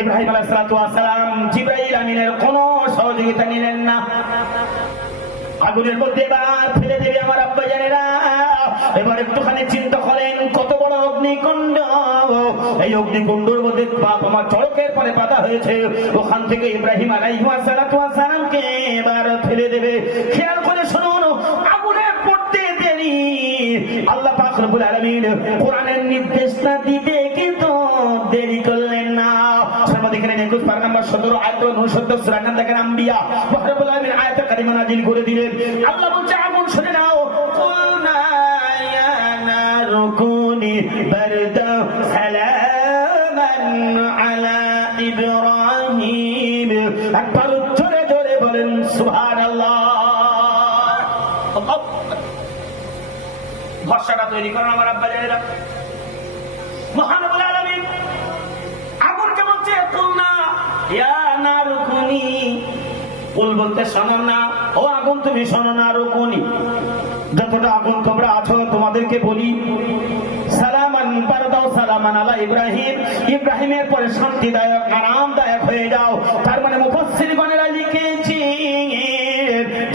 ইব্রাহিম আলাইহিস সালাতু ওয়াস সালাম জিবরাইল আমিনের কোনো সহযোগিতা নিলেন না। আগুনের মধ্যে এবার ফেলে দেবে আমার আব্বা জানেরা। এবার একটুখানি চিন্তা করেন কত বড় অগ্নিকুণ্ড, এই অগ্নিকুণ্ডের মধ্যে বাপ আমার চড়কের পরে পাতা হয়েছে, ওখান থেকে ইব্রাহিম আলাইহিস সালাতু ওয়াস সালামকে এবার ফেলে দেবে। খেয়াল করে শুনুন, আগুনে পড়তে দেরি আল্লাহ পাক রব্বুল আলামিন কোরআনের নির্দেশনা দিতে কিন্তু দেরি করলেন না। দেখেন 21 পারা নাম্বার 17 আয়াত 69 সূরা দেখেন আম্বিয়া, রব্বুল আলামিন আয়াতে কারিমা নাযিল করে দিলেন। আল্লাহ বলছে আগুন শুনে নাও, কুলনা ইয়া নারকুনি বারদা সালামান আলা ইব্রাহিম। একবার জোরে জোরে বলেন সুবহানাল্লাহ। ভরসাটা তৈরি করেন আমার আব্বা জানেরা। মহান রব্বুল আলামিন আগুনকে বলছে কুলনা ইয়া নারকুনি, কুল বলতে শোনো না, ও আগুন তুমি শোনো না, রুকুনি যতটা আগুন তোমরা আছো তোমাদেরকে বলি, সালামান বারদাও সালামান আলা ইব্রাহিম, ইব্রাহিমের পরে শান্তিদায়ক আরামদায়ক হয়ে যাও। তার মানে মুফাসসিরগণেরা লিখেছি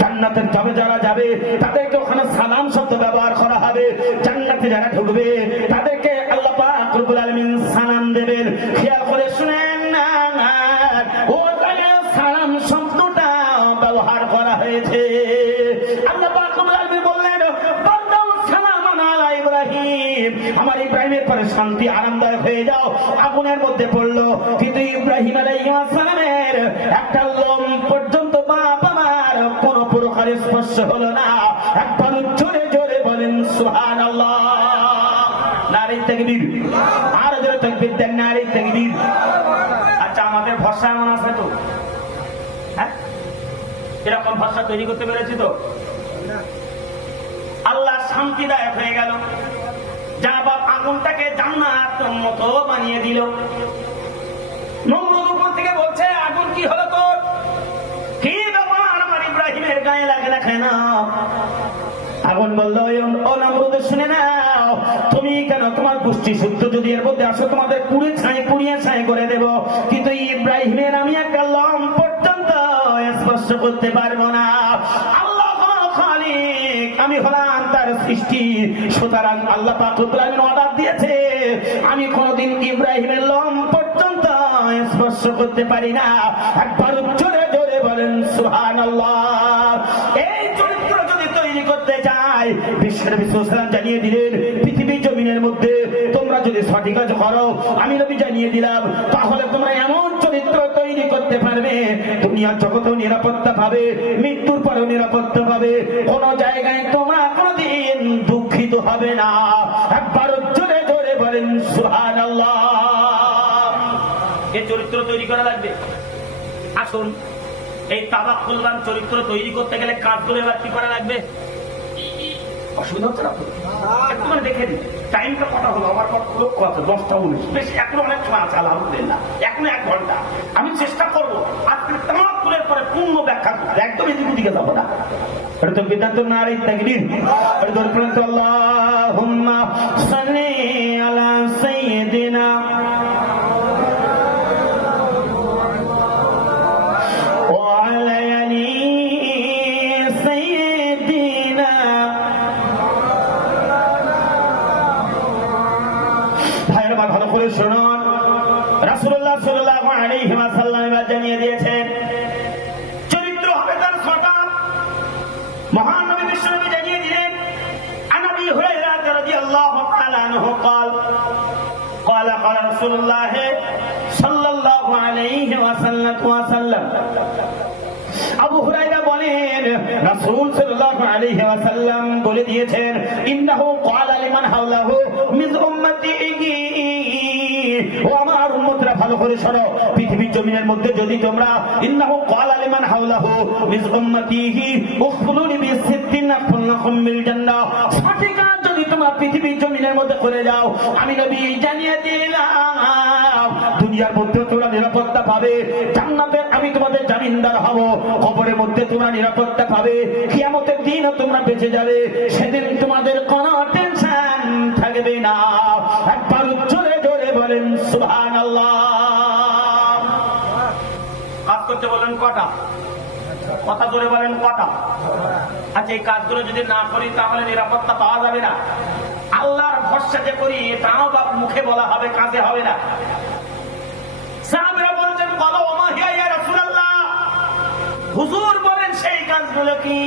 জান্নাতের যাবে যারা যাবে তাদেরকে ওখানে সালাম শব্দ ব্যবহার করা হবে, জান্নাতে যারা ঢুকবে তাদেরকে আল্লাহ পাক রব্বুল আলামিন সালাম দেবেন। খেয়াল করে শুনেন না, ও সালাম শব্দটা ব্যবহার করা হয়েছে। আল্লাহ পাক রব্বুল আলামিন বললেন বারদাও সালামান আলা ইব্রাহিম, আমার ইব্রাহিমের পরে শান্তি আরামদায়ক হয়ে যাও। আগুনের মধ্যে পড়লো, কিন্তু ইব্রাহিম আলাইহিস সালামের একটা লোম পর্যন্ত বাপ আমার কোন প্রকারে স্পর্শ হলো না। একবার জোরে জোরে বলেন সুবহানাল্লাহ, নারে তাকবীর, আর জোরে তাকবীর দেন, নারে তাকবীর। আচ্ছা, আমাদের ভরসা এমন আছে তো? হ্যাঁ, এরকম ভরসা তৈরি করতে পেরেছি তো? আল্লাহ শান্তিদায়ক হয়ে গেল, যা বাপ আগুনটাকে জান্নাত মতো বানিয়ে দিল। নমরুদ উপর থেকে বলছে আগুন কি হলো তোর, কি ব্যাপার আমার ইব্রাহিমের গায়ে লাগে না কেন? আগুন বললো, ও নমরুদ শুনে নাও, তুমি কেন তোমার গোষ্ঠী সূত্র যদি এর মধ্যে আসো তোমাদের পুড়িয়ে ছাই করে দেব, কিন্তু ইব্রাহিমের আমি একটা লম পর্যন্ত স্পর্শ করতে পারবো না। আল্লাহ খালিক, আমি হলাম তার সৃষ্টি, সুতরাং আল্লাহ পাক রব্বুল আলামিন অর্ডার দিয়েছে আমি কোনদিন ইব্রাহিমের লম পর্যন্ত স্পর্শ করতে পারি না। একবার জোরে জোরে বলেন সুবহানাল্লাহ। এই চরিত্র যদি তৈরি করতে চাই, বিশ্বনবী সাল্লাল্লাহু আলাইহি ওয়াসাল্লাম জানিয়ে দিলেন পৃথিবীর জমিনের মধ্যে তোমরা যদি সঠিক কাজ করো, আমি নবী জানিয়ে দিলাম, তাহলে তোমরা এমন চরিত্র তৈরি করতে পারবে দুনিয়ার জগতেও নিরাপত্তা পাবে, মৃত্যুর পরেও নিরাপত্তা পাবে, কোন জায়গায় তোমরা কোনদিন দুঃখিত হবে না। একবার জোরে জোরে বলেন সুবহানাল্লাহ। এই চরিত্র তৈরি করা লাগবে। আসুন, এই তাওয়াক্কুলবান চরিত্র তৈরি করতে গেলে কাজগুলো এবার কি করা লাগবে? অসুবিধা হচ্ছে না? একটুখানি দেখে দিন টাইমটা কটা হলো। আমার লক্ষ্য আছে 10টা 19, বেশি এখনো অনেক সময় আছে আলহামদুলিল্লাহ, এখনো 1 ঘন্টা। আমি চেষ্টা করবো আজকে তাওয়াক্কুলের পরে পূর্ণ ব্যাখ্যা করতে, একদম এদিক দিকে যাবো না। এটা তো বিদাত নারী তাকবীর। এটা জোরে বলেন তো আল্লাহুম্মা সাল্লি আলা সাইয়্যিদিনা ওয়া আলা আলি সাইয়্যিদিনা। ভাইরা ভালো করে শুনুন, রাসূলুল্লাহ সাল্লাল্লাহু আলাইহি ওয়াসাল্লাম জানিয়ে দিয়েছেন চরিত্র হবে তার 6টা। মহান নবী বিশ্বনবী জানিয়ে দিলেন, আন আবি হুরায়রা রাদিয়াল্লাহু তাআলা আনহু قال قال قال رسول الله صلى الله عليه وسلم। আবু হুরায়রা বলেন রাসূল সাল্লাল্লাহু আলাইহি ওয়াসাল্লাম বলে দিয়েছেন, ইন্নাহু ক্বালা লিমান হাওলাহু মিন উম্মতিহি, ও আমার উম্মতরা ভালো করে শোনো, পৃথিবীর জমিনের মধ্যে যদি তোমরা ইন্নাহু ক্বালা লিমান হাওলাহু মিন উম্মতিহি উখলুনি বিসিদ্দিন আফলাকুম বিল জান্নাহ, সঠিক কাজ যদি তোমরা পৃথিবীর জমিনের মধ্যে করে যাও, আমি নবী জানিয়ে দিলাম দুনিয়ার মধ্যে তোমরা নিরাপত্তা পাবে, জান্নাতে আমি তোমাদের জামিনদার হব, কবরের মধ্যে তোমরা নিরাপত্তা পাবে, কিয়ামতের দিন তোমরা বেঁচে যাবে, সেদিন তোমাদের কোনো টেনশন থাকবে না। একবার জোরে জোরে বলেন সুবহানাল্লাহ। করতে বললেন কটা? কথা জোরে বলেন কটা? আচ্ছা, এই কাজগুলো যদি না করি তাহলে নিরাপত্তা পাওয়া যাবে না। আল্লাহর ভরসা যে করি এটাও বা মুখে বলা হবে, কাজে হবে না। সাহাবীরা বলছেন, বলো ওমা হিয়া ইয়া রাসূলুল্লাহ, হুজুর বলেন সেই কাজগুলো কি?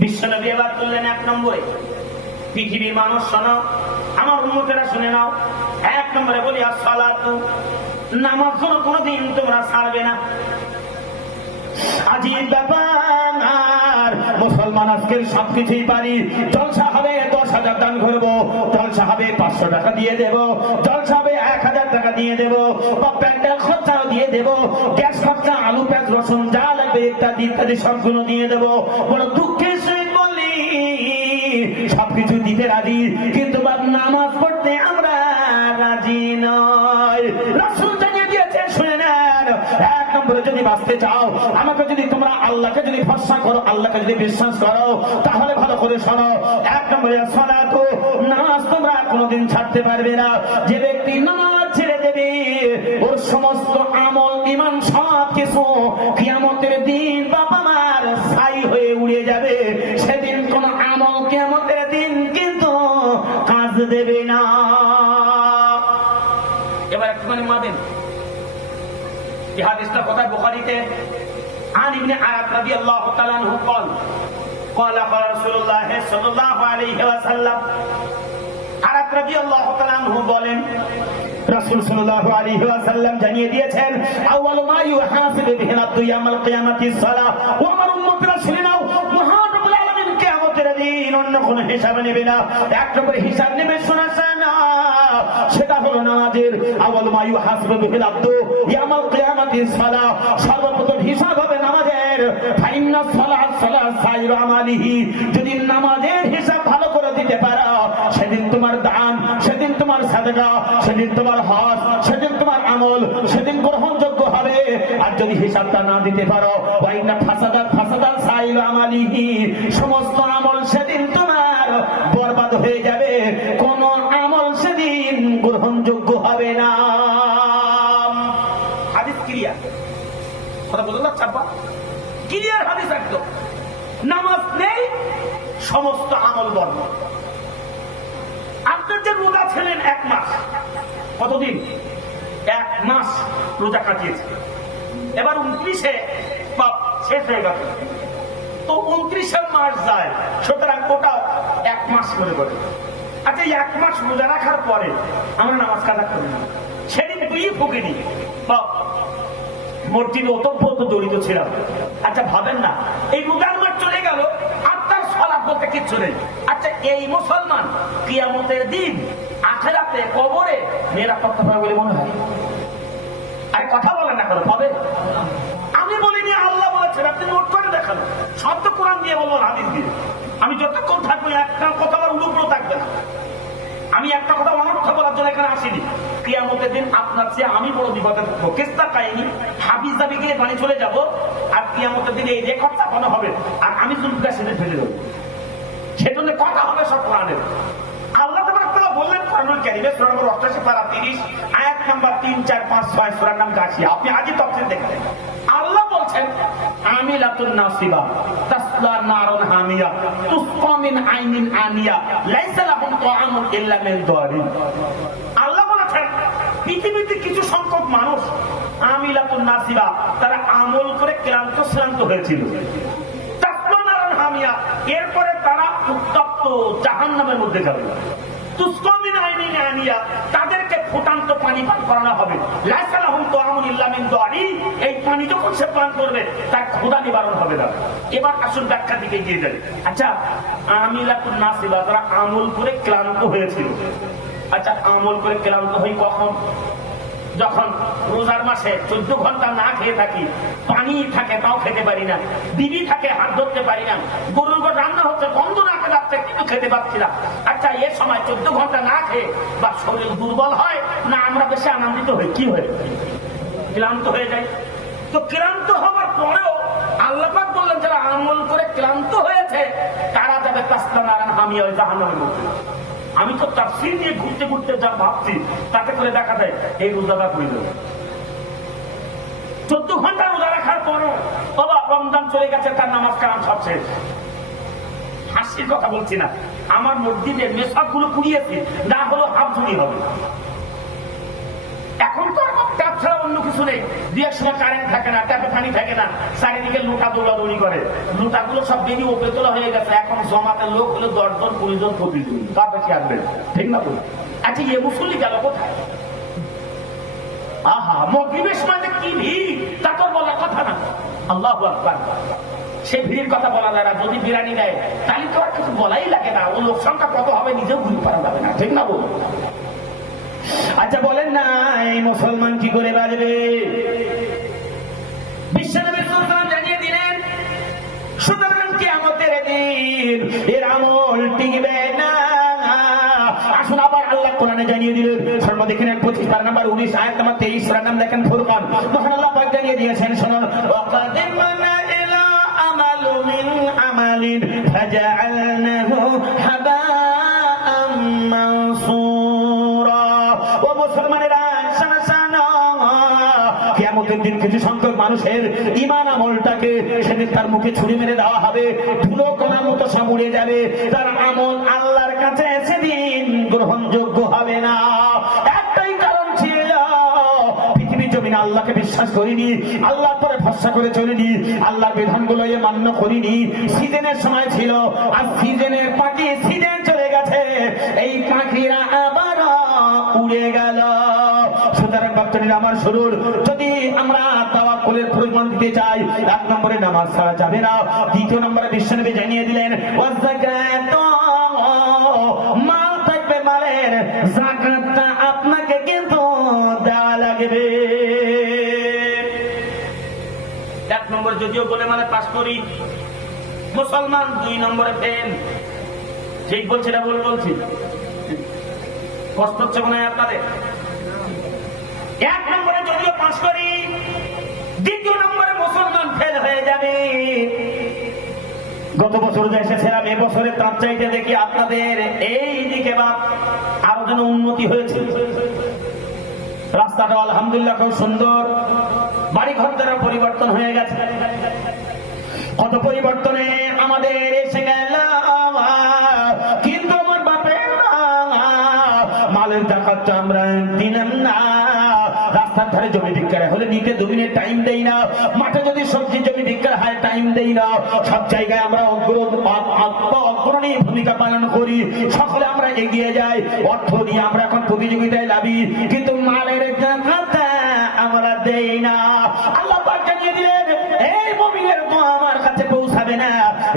বিশ্বনবী এবার বললেন, এক নম্বরে, পৃথিবীর মানুষ শোনো, আমার উম্মতেরা শুনে নাও, এক নম্বরে বলি আসসালাতু, নামাজ কোনো কোনোদিন তোমরা ছাড়বে না। আজিব ব্যাপার, মুসলমান আজকের সবকিছুই পারি। জলসা হবে 10,000 দান করবো, জলসা হবে 500 টাকা দিয়ে দেবো, জলসা হবে 1000 টাকা দিয়ে দেবো, বা প্যান্ডেল খরচাও দিয়ে দেবো, গ্যাস খরচা, আলু পেঁয়াজ রসুন যা লাগবে ইত্যাদি ইত্যাদি সবগুলো দিয়ে দেবো। বড় দুঃখের সহিত বলি সবকিছু দিতে রাজি, কিন্তু নামাজ পড়তে আমরা রাজি নয়। রাসূল জানিয়ে দিয়েছেন, শুনে নেন, এক নম্বরে যদি বাঁচতে চাও, আমাকে যদি তোমরা আল্লাহকে যদি ভরসা করো, আল্লাহকে যদি বিশ্বাস করো, তাহলে ভালো করে শোনো, এক নম্বরে সালাতু, নামাজ তোমরা কোনোদিন ছাড়তে পারবে না। যে ব্যক্তি নামাজ ছেড়ে দেবে ওর সমস্ত আমল ঈমান সব কিছু কিয়ামতের দিন বাবা মার ছাই হয়ে উড়ে যাবে। সেদিন কোন আমল কিয়ামতের দিন কিন্তু কাজ দেবে না। এবার একটুখানি মাদেন এই হাদিসটা কোথায়? বুখারীতে। আন ইবনে আরাক রাদিয়াল্লাহু তাআলা আনহু قال قال রাসূলুল্লাহ সাল্লাল্লাহু আলাইহি ওয়াসাল্লাম, আরাক রাদিয়াল্লাহু তাআলা আনহু বলেন, রাসূল সাল্লাল্লাহু আলাইহি ওয়াসাল্লাম জানিয়ে দিয়েছেন, আউয়ালু মা ইউহাসিবু বিহি আল-আবদু ইয়াউমাল কিয়ামাতিস সালাহ। ও আমার উম্মতরা শুনে নাও, মহান রব্বুল আলামিন কিয়ামতের দিন অন্য কোনো হিসাব নেবে না, এক নম্বরে হিসাব নেবে শোনাছেন, সেটা হলো নামাজের। আউয়ালু মা ইউহাসিবু বিহি আল-আবদু ইয়াউমাল কিয়ামাতিস সালাহ, সর্বপ্রথম হিসাব হবে নামাজের। ফাইন্না সালাত সালাত সাইরু আমালিহি, যদি নামাজের হিসাব ভালো করে দিতে পারো, সেদিন তোমার দান, সেদিন তোমার সাদকা, সেদিন তোমার হজ, সেদিন তোমার আমল, সেদিন গ্রহণযোগ্য হবে। আর যদি হিসাবটা না দিতে পারো, ওয়াইনা ফাসাদাত ফাসাদাত সাইরু আমালিহি, সমস্ত আমল সেদিন তোমার বরবাদ হয়ে যাবে, কোন আমল সেদিন গ্রহণযোগ্য হবে না। হাদিস ক্লিয়ার, কথা বলতে না চাপা, ক্লিয়ার হাদিস একদম। নামাজ নেই, সমস্ত আমল বরবাদ। আপনার যে রোজা ছিলেন 1 মাস, কতদিন? 1 মাস রোজা কাটিয়েছে, এবার 29-এ শেষ হয়ে গেল, তো 29-এর মাস যায়, সুতরাং ওটা 1 মাস করে করে। আচ্ছা, 1 মাস রোজা রাখার পরে আমরা নামাজ কাজা করি না, সেদিন 2 ফকিরি বা মসজিদে ওতপ্রোত জড়িত ছিলাম। আচ্ছা ভাবেন না, এই রোজার মাস চলে গেল আর তার সালাত বলতে কিচ্ছু নেই। আচ্ছা, এই মুসলমান কিয়ামতের দিন আখিরাতে কবরে নিরাপত্তা পাবে বলে মনে হয়? আর কথা বলেন না, কেন পাবে? আমি বলিনি, আল্লাহ বলেছেন, আপনি নোট করে দেখান, সব তো কোরআন দিয়ে বলবো, হাদিস দিয়ে। আমি যতক্ষণ থাকবো একটা কথা আমার উলুপ্র থাকবে না। আমি একটা কথা অনর্থ বলার জন্য এখানে আসিনি। কিয়ামতের দিন আপনার চেয়ে আমি বড় বিপদে থাকবো, কেস্তা পাইনি, হাফিজ দাবি গিয়ে বাড়ি চলে যাবো, আর কিয়ামতের দিন এই রেকর্ড চাপানো হবে, আর আমি জুলফিকার সেদিন ফেলে দেবো। সেজন্য কথা হবে সব কোরআনের। আল্লাহ তাআলা বললেন কোরআনুল কারীমে সূরা নম্বর 88 পারা 30 আয়াত নাম্বার 3, 4, 5, 6 সূরার নাম গাছিয়া। আপনি আজই তাফসীর দেখেন। আল্লাহ বলছেন, আমিলাতুন নাসিবা তাসলা নারুন হামিয়া তুসকা মিন আইনিন আনিয়া লাইসা লাহুম তাআমুন ইল্লা মিন দারিন। আল্লাহ বলেছেন, পৃথিবীতে কিছু সংখ্যক মানুষ আমিলাতুন নাসিবা, তারা আমল করে ক্লান্ত হয়েছিল, তাসলা নারুন হামিয়া, এরপরে তারা উত্তপ্ত জাহান্নামের মধ্যে যাবে। তুসকা মিন আইনিন আনিয়া, তাদেরকে ফুটান্ত পানি পান করানো হবে। লাইসা লাহুম তাআমুন ইল্লা মিন দারিন, এই পানি যখন সে পান করবে তার ক্ষুধা নিবারণ হবে না। এবার আসুন ব্যাখ্যা দিকে গিয়ে যাই। আচ্ছা, আমিলাতুন নাসিবা, তারা আমল করে ক্লান্ত হয়েছিল। আচ্ছা, আমল করে ক্লান্ত হই কখন? যখন রোজার মাসে 14 ঘন্টা না খেয়ে থাকি, পানি থাকে তাও খেতে পারি না, বিবি থাকে হাত ধরতে পারি না, গরুর গোট রান্না হচ্ছে গন্ধ নাকে যাচ্ছে কিন্তু খেতে পারছি না। আচ্ছা, এ সময় 14 ঘন্টা না খেয়ে বা শরীর দুর্বল হয় না আমরা বেশি আনন্দিত হই? কি হয়? ক্লান্ত হয়ে যায়। তো ক্লান্ত হওয়ার পরেও আল্লাহ পাক বললেন, যারা আমল করে ক্লান্ত হয়েছে তারা যাবে তাসলা নারুন হামিয়া, ওই জাহান্নামের মধ্যে। আমি তো তাফসীর নিয়ে ঘুরতে ঘুরতে যা ভাবছি, তাতে করে দেখা যায় এই রোজাটা করে দেব। 14 ঘন্টা রোজা তারপরও বাবা রমজান চলে গেছে, তার নামাজ কালাম সব শেষ। হাসির কথা বলছি না, আমার মসজিদের মেসব গুলো কুড়িয়েছে, না হলো হাফ ঝুড়ি হবে। এখন তো আমার ট্যাপ ছাড়া অন্য কিছু নেই, দু এক সময় কারেন্ট থাকে না, ট্যাপে পানি থাকে না, চারিদিকে লোটা দৌড়াদৌড়ি করে, লোটাগুলো সব বেরিয়ে ওপরে তোলা হয়ে গেছে। এখন জমাতে লোক হলো 10 জন 20 জন প্রতিদিন, তার বেশি আসবেন, ঠিক না বলুন? আচ্ছা এ মুসল্লি গেল কোথায়? আহা, মগরিবের সময় যে কি ভিড় তা তো বলার কথা না। আল্লাহু আকবার। সেই ভিড়ের কথা বলা যায় না। যদি বিরানি দেয় তাহলে তো আর কিছু বলাই লাগে না, ও লোক সংখ্যা কত হবে নিজেও বুঝতে পারা যাবে না, ঠিক না বলুন? আচ্ছা বলেন না, এই মুসলমান কি করে বাঁচবে? বিশ্বনবী সাল্লাল্লাহু আলাইহি ওয়াসাল্লাম জানিয়ে দিলেন, সুতরাং কিয়ামতের দিন এর আমল টিকবে না। আসুন আবার আল্লাহ কোরআনে জানিয়ে দিলেন, শর্মা দেখেন 25 পারা নাম্বার 19 আয়াত নাম্বার 23 সূরা নাম দেখেন ফুরকান। মহান আল্লাহ পাক জানিয়ে দিয়েছেন, শুনুন, ওয়াকাদিমনা ইলা আমালু মিন আমালিন ফাজআলনাহু হাবাআম মানসুরা। ও মুসলমানেরা শোনো, কিয়ামতের দিন কিছু সংখ্যক মানুষের ঈমান আমলটাকে সেদিন তার মুখে ছুরি মেরে দেওয়া হবে, ধুলো কণার মতো সব উড়ে যাবে। তার আমল আল্লাহর কাছে সেদিন গ্রহণযোগ্য হবে না। একটাই কারণ ছিল, পৃথিবীর জমিনে আল্লাহকে বিশ্বাস করিনি, আল্লাহর পরে ভরসা করে চলিনি, আল্লাহর বিধানগুলো মান্য করিনি। সিজনের সময় ছিল, আর সিজনের পাখি সিজন চলে গেছে, এই পাখিরা আবার উড়ে গেল। সুতরাং ভক্তরা আমার শুরুর, যদি আমরা তাওয়াক্কুলের প্রয়োজন দিতে চাই, 1 নম্বরে নামাজ ছাড়া যাবে না। 2 নম্বরে বিশ্বনবী জানিয়ে দিলেন, ওয়াযাকাতু, মাল থাকবে, মালের যাকাতটা আপনাকে কিন্তু দেওয়া লাগবে। 1 নম্বর যদিও বলে মানে পাস করি মুসলমান, 2 নম্বরে ফেল। ঠিক বলছি না ভুল বলছি? কষ্ট হচ্ছে মনে হয় আপনাদের? 1 নম্বরে যদিও পাস করি, 2 নম্বরে মুসলমান ফেল হয়ে যাবে। গত বছর যে এসেছিলাম, এবছরে তার চাইতে দেখি আপনাদের এই দিকে বা আরো যেন উন্নতি হয়েছে। রাস্তাটা আলহামদুলিল্লাহ খুব সুন্দর, বাড়ি ঘর দ্বারা পরিবর্তন হয়ে গেছে। কত পরিবর্তনে আমাদের এসে গেল, কিন্তু আমার বাপের মালের জাকাতটা আমরা দিলাম না। রাস্তার ধারে জমি বিক্রি হলে নিতে 2 মিনিট টাইম দেই না, মাঠে যদি সবজি জমি বিক্রি হয় টাইম দেই না। সব জায়গায় আমরা অগ্রণী ভূমিকা পালন করি, সকলে আমরা এগিয়ে যাই, অর্থ নিয়ে আমরা এখন প্রতিযোগিতায় লাভি, কিন্তু মালের জাকাতটা আমরা দেই না। আল্লাহ পাক জানিয়ে দিলেন, এই মুমিনের তো আমার কাছে পৌঁছাবে না,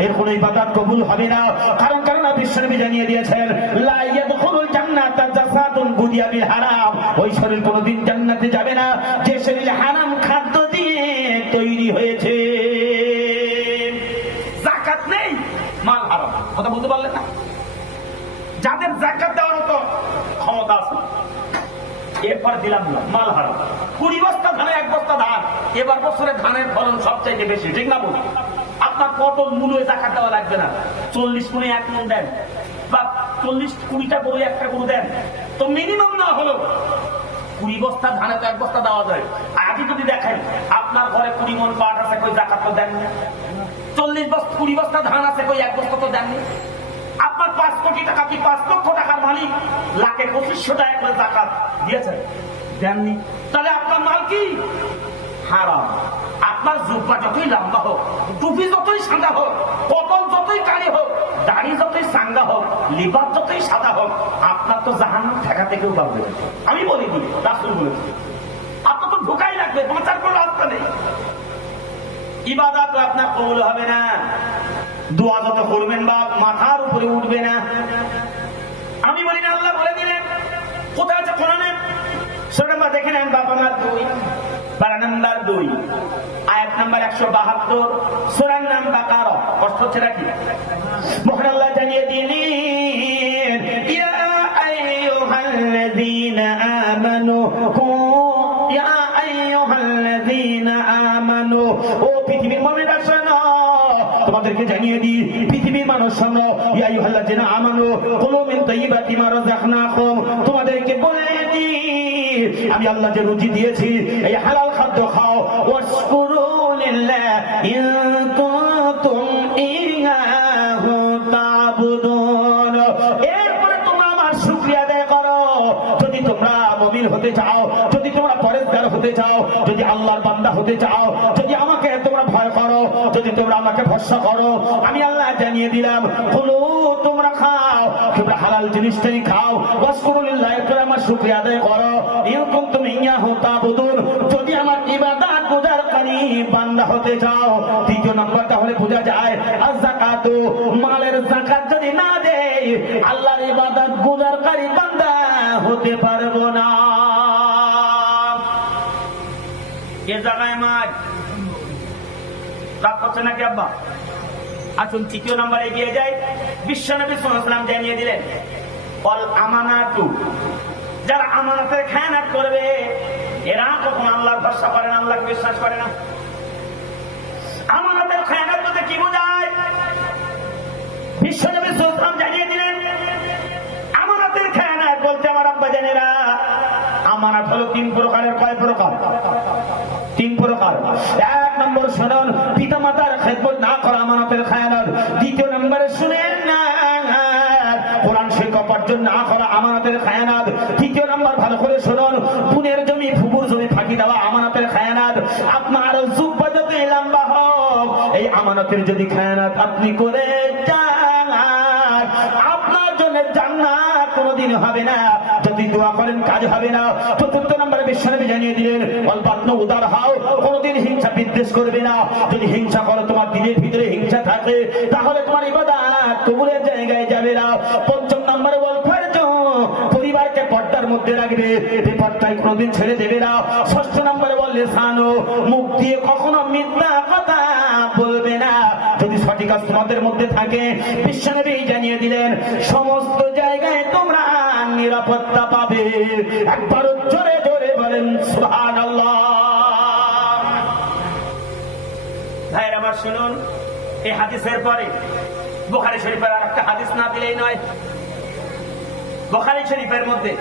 এর কোনো ইবাদত কবুল হবে না। কারণ বিশ্বনবী জানিয়ে দিয়েছেন, লা ইয়াদখুলুল জান্নাতা জাসাদুন গুদিয়া বিল হারাম। ওই শরীর কোনদিন জান্নাতে যাবে না যে শরীর হারাম খাদ্য দিয়ে তৈরি হয়েছে। যাকাত নেই, মাল হারাম। কথা বলতে পারলেন না? যাদের যাকাত দেওয়ার মতো ক্ষমতা আছে, এরপর দিলাম না, মাল হারাম। 20 বস্তা ধানে 1 বস্তা ধান, এবার বছরে ধানের ফলন সবচাইতে বেশি, ঠিক না বলুন? আপনার পটল মূল্য জাকাত দেওয়া লাগবে না, 40 মনে 1 মণ দেন, বা 40-20টা গরু 1টা গরু দেন, তো মিনিমাম না হলো 20 বস্তা ধানে তো 1 বস্তা দেওয়া যায়। আজই যদি দেখেন আপনার ঘরে 20 মণ পাট আছে, কই জাকাত তো দেন না। 20 বস্তা ধান আছে, কই 1 বস্তা তো দেননি। আপনার 5 কোটি টাকা, কি 5 লক্ষ টাকার মালিক, লাখে 2500 টাকা করে জাকাত দিয়েছেন, দেননি। তাহলে আপনার মাল কি? হারাম। আপনার জুব্বা যতই লম্বা হোক, টুপি যতই সাদা হোক, কপাল যতই কালি হোক, দাড়ি যতই সাঙ্গা হোক, লিবাস যতই সাদা হোক, আপনার তো জাহান্নাম ঠেকাতে কেউ পারবে না। আমি বলিনি, রাসূল বলেছে। আপনার তো ঢোকাই লাগবে, বাঁচার কোনো রাস্তা নেই। ইবাদত আপনার কবুল হবে না, দোয়া যত করবেন বা মাথার উপরে উঠবে না। আমি বলি না, আল্লাহ বলে দিলেন। কোথায় আছে কোরআনে? সূরা নাম্বার দেখে নেন, বাবা নাম্বার 2 পারা নাম্বার 2 আয়াত নাম্বার 172, সূরার নাম বাকারা। কষ্ট হচ্ছে নাকি? মহান আল্লাহ জানিয়ে দিলেন, ইয়া আইয়ুহাল্লাযীনা আমানু, ইয়া আইয়ুহাল্লাযীনা আমানু, ও পৃথিবীর মুমিনরা শোনো, তোমাদেরকে জানিয়ে দিই, পৃথিবীর মানুষ শোনো, ইয়া আইয়ুহাল্লাযীনা আমানু কুলু মিন তাইয়্যিবাতি মা রাযাকনাকুম, তোমাদেরকে বলে দিই, আমি আল্লাহ যে রুজি দিয়েছি এই হালাল খাদ্য খাও। ওয়াশকুরু লিল্লাহ মমিন হতে চাও, যদি তোমরা পরেজগার হতে চাও, যদি আল্লাহর বান্দা হতে চাও, যদি আমাকে তোমরা ভয় করো, যদি তোমরা আমাকে ভরসা করো, আমি আল্লাহ জানিয়ে দিলাম, কুলু তোমরা খাও, তোমরা হালাল জিনিসটাই খাও, ওয়াশকুরুলিল্লাহ, তোমরা আমার শুকরিয়া আদায় করো, ইন কুনতুম ইয়াহু তা'বুদুন, যদি আমার ইবাদত গুজারকারী বান্দা হতে চাও। তৃতীয় নম্বরটা হলে বোঝা যায় আয-যাকাতু, মালের যাকাত যদি না দেই আল্লাহর ইবাদত গুজারকারী বান্দা হতে পারবো না। এ জায়গায় মাছ রাগ করছে নাকি আব্বা? আসুন তৃতীয় নম্বরে এগিয়ে যাই। বিশ্বনবী সাল্লাল্লাহু আলাইহি ওয়াসাল্লাম জানিয়ে দিলেন, অল আমানাতু, যারা আমানতের খেয়ানত করবে এরা কখন আল্লাহর ভরসা করে না, আল্লাহকে বিশ্বাস করে না। আমানতের খেয়ানত বলতে কি বোঝায়? বিশ্বনবী সাল্লাল্লাহু আলাইহি ওয়াসাল্লাম জানিয়ে দিলেন, আমানতের খেয়ানত বলতে আমার আব্বা জানেরা, আমানত হলো তিন প্রকারের। কয় প্রকার? তিন প্রকার। এক নম্বর শুনুন, পিতা মাতার খেদমত না করা আমানতের খেয়ানত। দ্বিতীয় নম্বরে শুনেন না, কোরআন শিক্ষা অর্জন না করা আমানতের খেয়ানত। তৃতীয় নম্বর ভালো করে শুনুন, পুনের জমি ফুপুর জমি ফাঁকি দেওয়া আমানতের খেয়ানত। আপনার জুব্বা যত লম্বা হোক, এই আমানতের যদি খেয়ানত আপনি করে যান, আপনার জন্য জান্নাত কোনোদিন হবে না, যদি দোয়া করেন কাজ হবে না। চতুর্থ নম্বরে বিশ্বনবী জানিয়ে দিলেন, অল্পাত্ম উদার হও, কোনোদিন হিংসা বিদ্বেষ করবে না। যদি হিংসা করো, তোমার দিনের ভিতরে হিংসা থাকে, তাহলে তোমার ইবাদত কবুলের জায়গায় যাবে না। পঞ্চম নম্বরে পরিবারকে পর্দার মধ্যে রাখবে, বেপর্দায় কোনোদিন ছেড়ে দেবে না। ষষ্ঠ নম্বরে বললে সানো, মুখ দিয়ে কখনো মিথ্যা কথা বলবে না। যদি সঠিক কাজ তোমাদের মধ্যে থাকে, বিশ্বনবী জানিয়ে দিলেন, সমস্ত জায়গায় তোমরা নিরাপত্তা পাবে। একবার জোরে জোরে বলেন সুবহানাল্লাহ। ভাইরা আমার শুনুন, এই হাদিসের পরে বুখারী শরীফের আর একটা হাদিস না দিলেই নয়। বুখারী শরীফের মধ্যে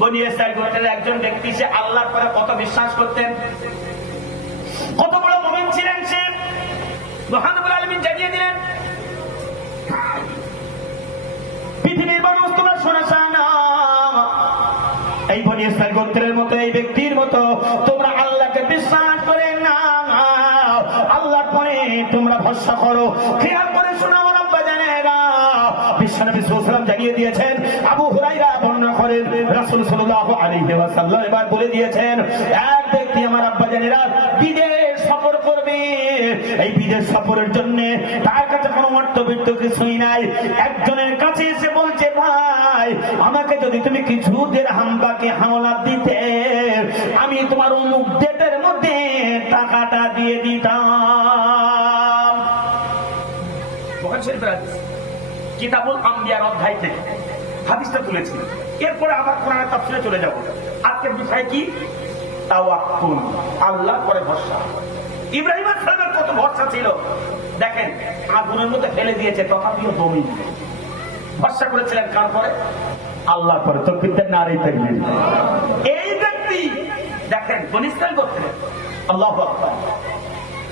বনী ইসরাঈল গোত্রের একজন ব্যক্তি, সে আল্লাহর পরে কত বিশ্বাস করতেন, কত বড় মুমিন ছিলেন সে। মহান রব্বুল আলামিন জানিয়ে দিলেন, পৃথিবীর মানুষ তোমরা শোনো না, এই বনী ইসরাঈল গোত্রের মতো এই ব্যক্তির মতো তোমরা আল্লাহকে বিশ্বাস করে না, আল্লাহর পরে তোমরা ভরসা করো। খেয়াল করে শোনো আমার আব্বা জানেরা, বিশ্বনবী সাল্লাল্লাহু আলাইহি ওয়াসাল্লাম জানিয়ে দিয়েছেন, আবু হুরায়রা বর্ণনা করেন, রাসূল সাল্লাল্লাহু আলাইহি ওয়াসাল্লাম এবার বলে দিয়েছেন, এক ব্যক্তি আমার আব্বা জানেরা বিদেশ সফর করবে। এই বিদেশ সফরের জন্য তার কাছে কোনো অর্থবিত্ত কিছুই নাই। একজনের কাছে এসে বলছে, ভাই আমাকে যদি তুমি কিছু দিরহাম বাকি হাওলাত দিতে, আমি তোমার অমুক ডেটের মধ্যে টাকাটা দিয়ে দিতাম। বুখারী শরীফের হাদিস, কিতাবুল আম্বিয়ার অধ্যায় থেকে হাদিসটা তুলেছি। এরপরে আবার কোরআনের তাফসীরে চলে যাব। আজকের বিষয় কি? তাওয়াক্কুল, আল্লাহর পরে ভরসা। ইব্রাহিম আলাইহিস সালামের কত ভরসা ছিল দেখেন, আগুনের মধ্যে ফেলে দিয়েছে, তথাপিও দমিনি ভরসা করেছিলেন কার পরে? আল্লাহর পরে। তাকবীর দেন, নারে তাকবীর। এই ব্যক্তি দেখেন বনী ইসরাঈল গোত্রে, আল্লাহু আকবার,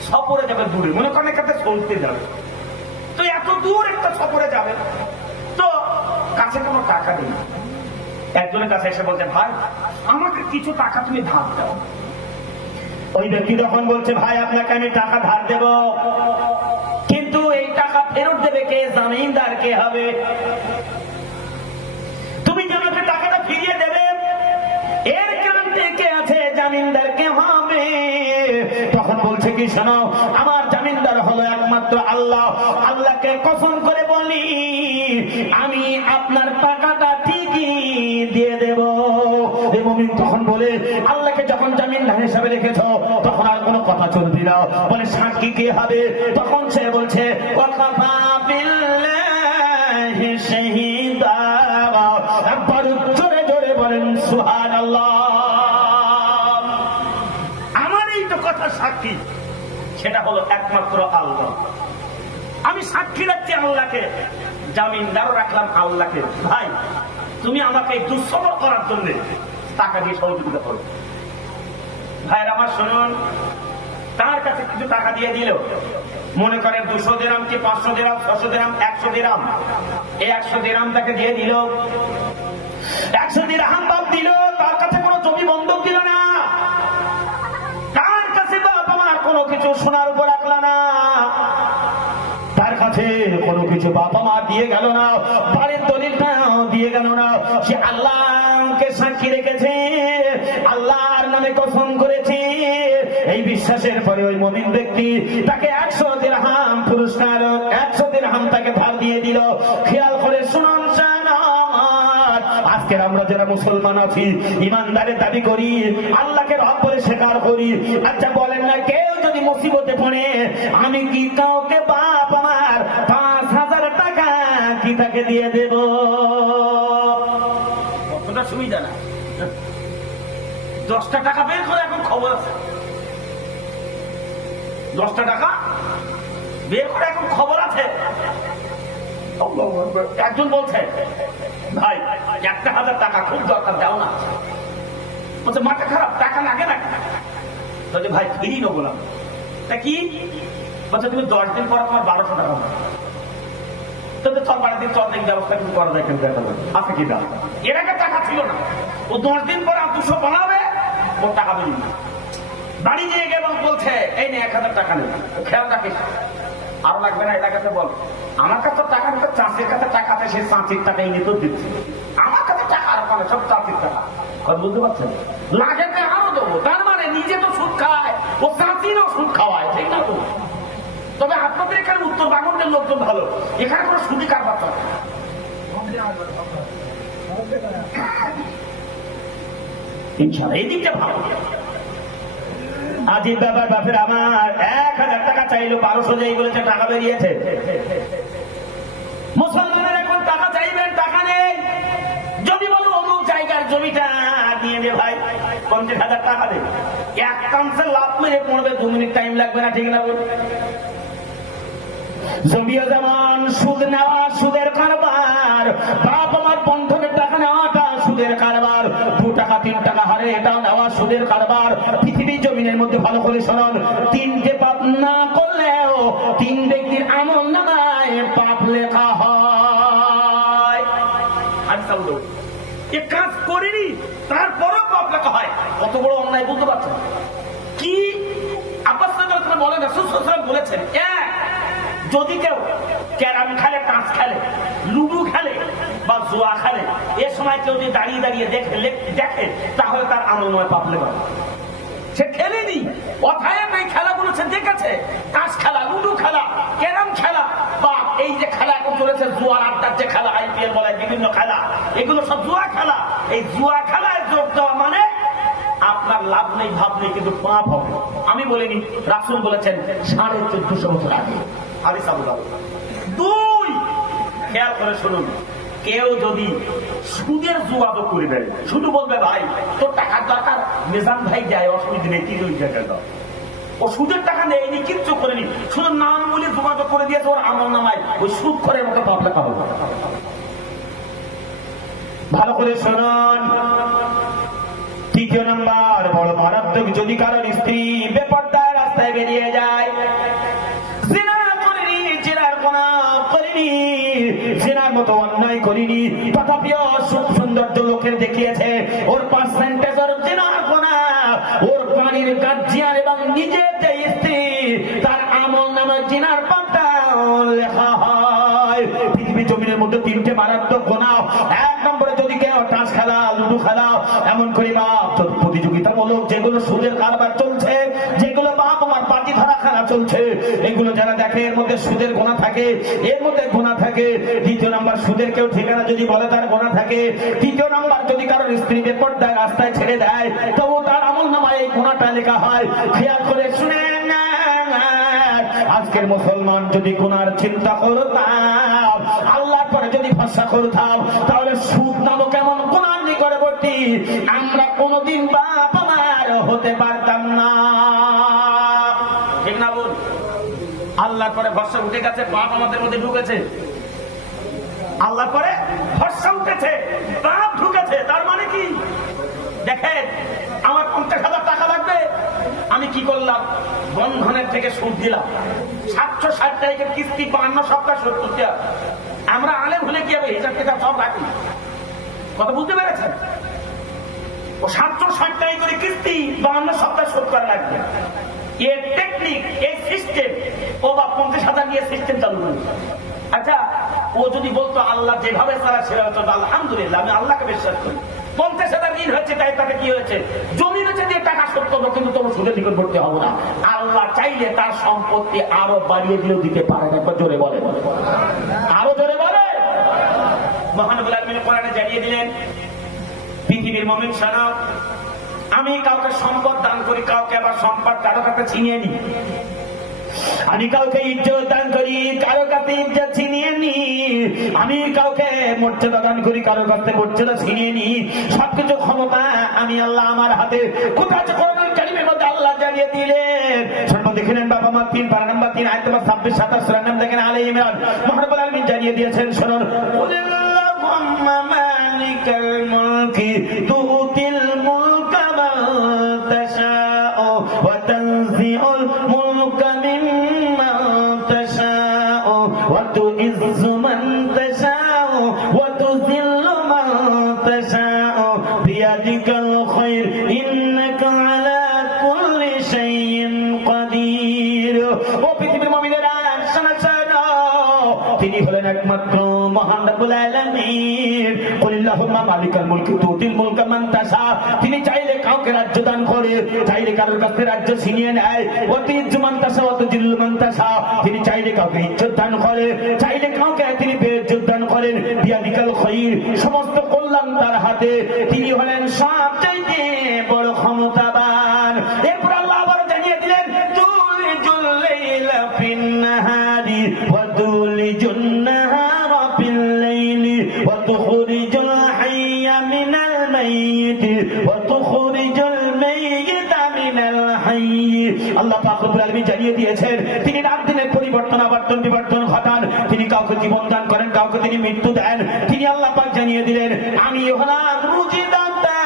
সফরে যাবে দূরে, মনে করেন কাছে চলতে যাবে, তো এত দূর একটা সফরে যাবে, তো কাছে কোনো টাকা নেই। একজনের কাছে এসে বলছে, ভাই আমাকে কিছু টাকা তুমি ধার দাও। ওই ব্যক্তি তখন বলছে, ভাই আপনাকে আমি টাকা ধার দেব, কিন্তু এই টাকা ফেরত দেবে কে? জামিনদার কে হবে? তুমি যে আমাকে টাকাটা ফিরিয়ে দেবে, এর গ্যারান্টি কে আছে? জামিনদার কে হবে? তখন বলছে কি, শোনো, আমার জামিনদার হলো একমাত্র আল্লাহ। আল্লাহকে কসম করে বলি, আমি আপনার টাকাটা ঠিকই দিয়ে দেব। এই মুমিন তখন বলে, আল্লাহকে যখন জামিনদার হিসাবে রেখেছো, তখন আর কোনো কথা চলবে না। বলে, সাক্ষী কে হবে? তখন সে বলছে, ওয়াকাফা বিল্লাহি শাহিদা। একবার জোরে জোরে বলেন সুবহানাল্লাহ। আমার এই তো কথা সাক্ষী, সেটা হলো একমাত্র আল্লাহ। আমি সাক্ষী রাখছি আল্লাহকে, জামিনদারও রাখলাম আল্লাহকে। ভাই তুমি আমাকে দুঃসফর করার জন্য টাকা দিয়ে সহযোগিতা করো। ভাইয়ের আমার শুনুন, তার কাছে কিছু টাকা দিয়ে দিল, মনে করেন 200 দিরহাম কি 500 দিরহাম, 600 দিরহাম, 100 দিরহাম। এই 100 দিরহাম তাকে দিয়ে দিল, 100 দিরহাম বাদ দিল, তার বাবা মা দিয়ে গেল না, বাড়ির দলিলটাও দিয়ে গেল না, সে আল্লাহকে সাক্ষী রেখেছে, আল্লাহর নামে কসম করেছে। এই বিশ্বাসের পরে ওই মুমিন ব্যক্তি তাকে 100 দিরহাম পুরস্কার, 100 দিরহাম তাকে ধার দিয়ে দিল। খেয়াল করে শুনুন, আজকের আমরা যারা মুসলমান আছি, ইমানদারের দাবি করি, আল্লাহকে রব বলে স্বীকার করি, আচ্ছা বলেন না, কেউ যদি মুসিবতে পড়ে, আমি কি কাউকে বাপ আমার 5000 টাকা কি তাকে দিয়ে দেব? কতটা সুবিধা না? 10টা টাকা বের করে এখন খবর আছে, 10টা টাকা বের করে এখন খবর আছে। একজন বলছে, ভাই 1000 টাকা খুব দরকার, দাও না। বলছে মাথা খারাপ, টাকা লাগে না। বলছে ভাই ফিরি নেবো না। তা কি বলছে, তুমি 10 দিন পর তোমার 1200 টাকা হবে। তোদের চল বাড়ির দিন, চল দেখি ব্যবস্থা কিন্তু করা যায়, কিন্তু দেখা যাবে আছে কি দাম। এর আগে টাকা ছিল না, ও 10 দিন পর 200 বানাবে, ওর টাকা বেরিয়ে না। বাড়ি নিয়ে গেল, বলছে এই নে 1000 টাকা নেই, খেয়াল রাখিস আরো লাগবে না। এলাকাতে বল, আমার কাছে টাকা নিতে, চাষির কাছে টাকা আছে, সে চাষির টাকা এই নিতে দিচ্ছে, আমার কাছে টাকা আর পারে সব চাষির টাকা। বুঝতে পারছেন? লাগে আরো দেবো, তার মানে নিজে তো সুদ খায়, ও চাষিরও সুদ খাওয়ায়, ঠিক না? তো তবে আপনাদের এখানে উত্তরবঙ্গের লোকজন ভালো, এখানে কোনো সুদি কারবার চলে না। ইনশাআল্লাহ এই দিকটা ভালো। আজিব ব্যাপার বাপের আমার, 1000 টাকা চাইলো, 1200 যেই বলেছে টাকা বেরিয়েছে। মুসলমানের এখন টাকা চাইবেন, টাকা নেই। যদি বলো অমুক জায়গার জমিটা দিয়ে দে ভাই, 50,000 টাকা দে, এক চান্সে লাভ মেরে পড়বে, 2 মিনিট টাইম লাগবে না, ঠিক না? জমিও যেমন সুদ নেওয়া, সুদের কারবার, বাপ আমার বন্ধনের টাকা নেওয়াটা সুদের কারবার, 2 টাকা 3 টাকা হারে এটাও নেওয়া সুদের কারবার। পৃথিবী জমিনের মধ্যে ভালো করে শুনুন, 3টে পাপ না করলেও 3 ব্যক্তির আমল নামায় পাপ লেখা হয়। এ কাজ করিনি, তারপরও পাপ লেখা হয়। কত বড় অন্যায় বুঝতে পারছেন? কি আব্বাস বলেন, রাসূল সাল্লাল্লাহু আলাইহি ওয়াসাল্লাম বলেছেন, যদি কেউ ক্যারাম খেলে, টাস খেলে, লুডু খেলে বা জুয়া খেলে, এ সময় কেউ যদি দাঁড়িয়ে দাঁড়িয়ে দেখে, তাহলে তার আমলনামায় পাপ লেখা। সে খেলেনি, অথায় নাই, খেলাগুলো সে দেখেছে, টাস খেলা, লুডু খেলা, ক্যারাম খেলা, বা এই যে খেলা এখন চলেছে জুয়ার আড্ডার যে খেলা, IPL বলে, বিভিন্ন খেলা, এগুলো সব জুয়া খেলা। এই জুয়া খেলায় যোগ দেওয়া মানে আপনার লাভ নেই, ভাব নেই, কিন্তু পাপ হবে। আমি বলিনি, রাসূল বলেছেন 1450 বছর আগে। হাদিস আবু দাউদ। 2, খেয়াল করে শুনুন, কেউ যদি সুদের জুয়া তো করবে, শুধু বলবে ভাই তোর টাকার দরকার, মেজান ভাই যায়, অসুবিধা নেই, 30 টাকা দাও। ও সুদের টাকা নেয়নি, কিচ্ছু করেনি, শুধু নাম বলে যোগাযোগ করে দিয়েছে, ওর আমল নামায় ওই সুদ করে ওকে পাপ লেখা হবে। ভালো করে শুনুন, 3 নম্বর বড় মারাত্মক, যদি কারোর স্ত্রী বেপরদায় রাস্তায় বেরিয়ে যায়, জিনা করেনি, জিনার গুনাহ করেনি, জিনার মতো অন্যায় করেনি, তথাপিও সৌন্দর্য লোকের দেখিয়েছে, ওর পার্সেন্টেজ ওর জিনার গুনাহ, ওর বাড়ির গার্জিয়ান এবং নিজের যে স্ত্রী, তার আমল নামায় জিনার পাপটা লেখা হয়। পৃথিবী জমিনের মধ্যে 3টে মারাত্মক গুনাহ। 1 নম্বরে যদি কেউ টাস খেলা, লুডু খেলা, এমন করে প্রতিযোগিতামূলক যেগুলো সুদের কারবার চলছে, যেগুলো বাপ আমার পার্টি ধরা খেলা চলছে, এগুলো যারা দেখে, এর মধ্যে সুদের গোনা থাকে, এর মধ্যে গোনা থাকে। 2 নম্বর, সুদের কেউ ঠিকানা যদি বলে তার গোনা থাকে। 3 নম্বর, যদি কারোর স্ত্রী বেপরদায় রাস্তায় ছেড়ে দেয়, তবু তার আমল নামায় এই গোনাটা লেখা হয়। খেয়াল করে শুনেন, আজকের মুসলমান যদি গুনার চিন্তা করতাম, আল্লাহর পরে যদি ভরসা করতাম, তাহলে সুদ নামক এমন গুনার নিকটবর্তী আমরা কোনদিন বাপ আমার হতে পারতাম না, ঠিক না? বল, আল্লাহর পরে ভরসা উঠে গেছে, পাপ আমাদের মধ্যে ঢুকেছে। আল্লাহর পরে ভরসা উঠেছে, পাপ ঢুকেছে, তার মানে কি? দেখেন, আমার 50,000 টাকা লাগবে, আমি কি করলাম? বন্ধনের থেকে সুদ দিলাম, 760 টাকার কিস্তি, 52 সপ্তাহ 70 টাকা। আমরা আলে ভুলে কি হবে, হিসাব কিতাব সব রাখি। কথা বুঝতে পেরেছেন? ও 760 টাকা করে কিস্তি, 52 সপ্তাহ শোধ করা লাগবে। এর টেকনিক, এই সিস্টেম, ও বা 50,000 দিয়ে সিস্টেম চালু করেছে। আচ্ছা, ও যদি বলতো আল্লাহ যেভাবে চালা সেভাবে চলতো, আলহামদুলিল্লাহ আমি আল্লাহকে বিশ্বাস করি। 50,000 ঋণ হচ্ছে, তাই তাতে কি হয়েছে, জমি হচ্ছে দিয়ে টাকা শোধ করবো, কিন্তু তোমার সুদের নিকটবর্তী হবো না। আল্লাহ চাইলে তার সম্পত্তি আরো বাড়িয়ে দিলেও দিতে পারেন। একবার জোরে বলে, আরো জোরে বলে। মহানবুল আলামিন কোরআনে জানিয়ে দিলেন, পৃথিবীর মুমিন শোনো, আমি কাউকে সম্পদ দান করি, কাউকে আবার সম্পদ কারো কাছে ছিনিয়ে নি। আমি কাউকে ইজ্জত দান করি, কারো কাছে ইজ্জত ছিনিয়ে নি। আমি কাউকে মর্যাদা দান করি, কারো কাছে মর্যাদা ছিনিয়ে নি। সবকিছু ক্ষমতা আমি আল্লাহ আমার হাতে। কোথায় কোরআনুল কারীমের মধ্যে আল্লাহ জানিয়ে দিলেন, শুনুন দেখে নেন বাবা মা 3 পারা নাম্বার 3 আয়াত নম্বর 26 27 সূরা নাম দেখেন আলে ইমরান। মহানবুল আলামিন জানিয়ে দিয়েছেন, শুনুন, কুলিল্লাহুম্মা মালিকাল মুলকি তুতিল মুলকা মান তাশাউ ওয়া তানজিউল মুলকা মিম্মান তাশাউ ওয়া তুইজ্জু মান তাশাউ ওয়া তুযিল্লু মান তাশাউ বিয়াদিকাল খায়র ইন্নাকা আলা কুল্লি শাইইন কাদির। ও পৃথিবীর মুমিনেরা, শোনো, তিনি হলেন একমাত্র মহান রব্বুল আলামিন। কুলিল্লাহুম্মা মালিকাল মুলকি তুতিল মুলকা মান তাশা, তিনি চাইলে কাউকে রাজ্য দান করে, চাইলে কারোর কাছে রাজ্য ছিনিয়ে নেয়। ওয়া তুইজ্জু মান তাশা ওয়া তুযিল্লু মান তাশা, তিনি চাইলে কাউকে ইজ্জত দান করে, চাইলে কাউকে তিনি বেইজ্জত দান করেন। বিয়াদিকাল খায়র, সমস্ত কল্যাণ তার হাতে। তিনি হলেন সবচাইতে বড় ক্ষমতাবান। এরপর আল্লাহ আবার জানিয়ে দিলেন, তুলিজুল লাইলা ফিন নাহারি ওয়া তুলিজুন নাহারা ফিল লাইলি ওয়া তুখরিজুল হাইয়া মিনাল মাইয়িতি ওয়া তুখরিজুল মাইয়িতা মিনাল হাইয়্যি। আল্লাহ পাক রব্বুল আলামিন জানিয়ে দিয়েছেন, তিনি রাত দিনের পরিবর্তন আবর্তন বিবর্তন ঘটান। তিনি কাউকে জীবন দান করেন, কাউকে তিনি মৃত্যু দেন। তিনি আল্লাহ পাক জানিয়ে দিলেন, আমি হলাম রুজি দাতা।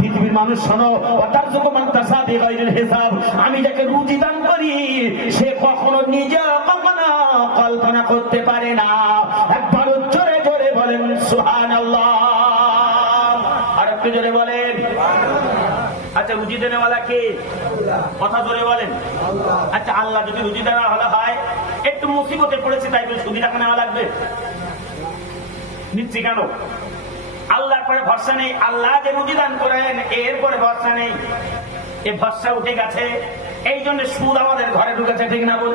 পৃথিবীর মানুষ শোনো, ওয়াতারযুকু মান তাশা বিগাইরিল হিসাব, আমি যাকে রুজি দান করি সে কখনো নিজে কখনো কল্পনা করতে পারে না। একবার জোরে জোরে বলেন সুবহানাল্লাহ, আর একটু জোরে বলেন। আচ্ছা, রুজি দেনেওয়ালা কে? কথা জোরে বলেন। আচ্ছা, আল্লাহ যদি রুজি দেওয়া হয়, একটু মুসিবতে পড়েছে তাই বলে সুদি টাকা নেওয়া লাগবে? নিচ্ছি কেন? আল্লাহর পরে ভরসা নেই। আল্লাহ যে রুজি দান করেন এরপরে ভরসা নেই, এ ভরসা উঠে গেছে। এই জন্য সুদ আমাদের ঘরে ঢুকেছে, ঠিক না বল?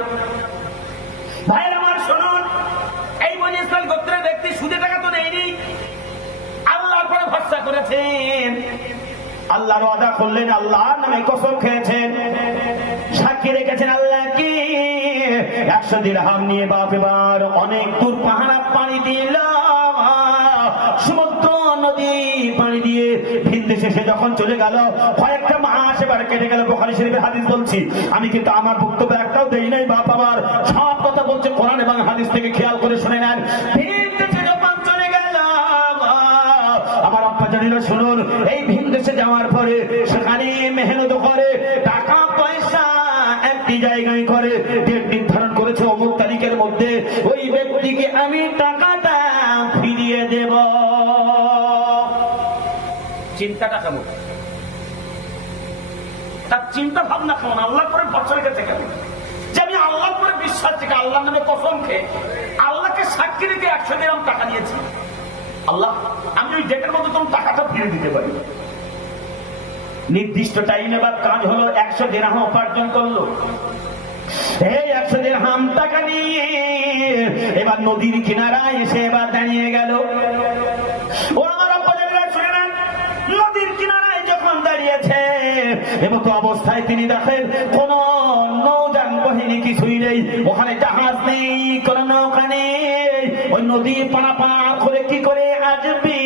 ভাইয়ের আমার শুনুন, এই বনি ইসরাইল গোত্রের ব্যক্তি সুদে টাকা তো নেয়নি, আল্লাহর পরে ভরসা করেছেন। আল্লাহর ওয়াদা করলেন, আল্লাহর নামে কসম খেয়েছেন, সাক্ষী রেখেছেন আল্লাহকে। 100 দিরহাম নিয়ে বাপ এবার অনেক দূর পাহাড় পাড়ি দিল, সমুদ্র নদী পাড়ি দিয়ে ভিন দেশে সে যখন চলে গেল, কয়েকটা মাস এবার কেটে গেল। বুখারী শরীফের হাদিস বলছি আমি, কিন্তু আমার বক্তব্য একটাও দেই নাই বাপ, আমার সব কথা বলছে কোরআন এবং হাদিস থেকে, খেয়াল করে শুনে নেন। ভিন দেশে যখন চলে গেল, আমার আব্বা জানিল, শুনুন, এই ভিন দেশে যাওয়ার পরে সেখানে মেহনত করে, টাকা পয়সা একটি জায়গায় করে ডেট নির্ধারণ করেছে, অমুক তারিখের মধ্যে ওই ব্যক্তিকে আমি টাকাটা ফিরিয়ে দেব। চিন্তাটা কেমন? তার চিন্তা ভাবনা কেমন? আল্লাহর পরে ভরসা রেখেছে কেন? যে আমি আল্লাহর পরে বিশ্বাস থেকে আল্লাহর নামে কসম খেয়ে আল্লাহকে সাক্ষী রেখে 100 দিরহাম টাকা দিয়েছি। আল্লাহ, আমি ওই ডেটের মধ্যে তোমার টাকাটা ফিরে দিতে পারি। নির্দিষ্ট টাইমে বাদ কাজ হলো, 100 দিরহাম উপার্জন করলো। এই 100 দিরহাম টাকা নিয়ে এবার নদীর কিনারায় এসে এবার দাঁড়িয়ে গেল। ও আমার আব্বা জানেরা, শুনে নেন, নদীর কিনারায় যখন দাঁড়িয়েছে এমতো অবস্থায় তিনি দেখেন কোন নৌযান বাহিনী কিছুই নেই, ওখানে জাহাজ নেই, কোন নৌকা নেই। ওই নদী পারাপার করে কি করে আসবে?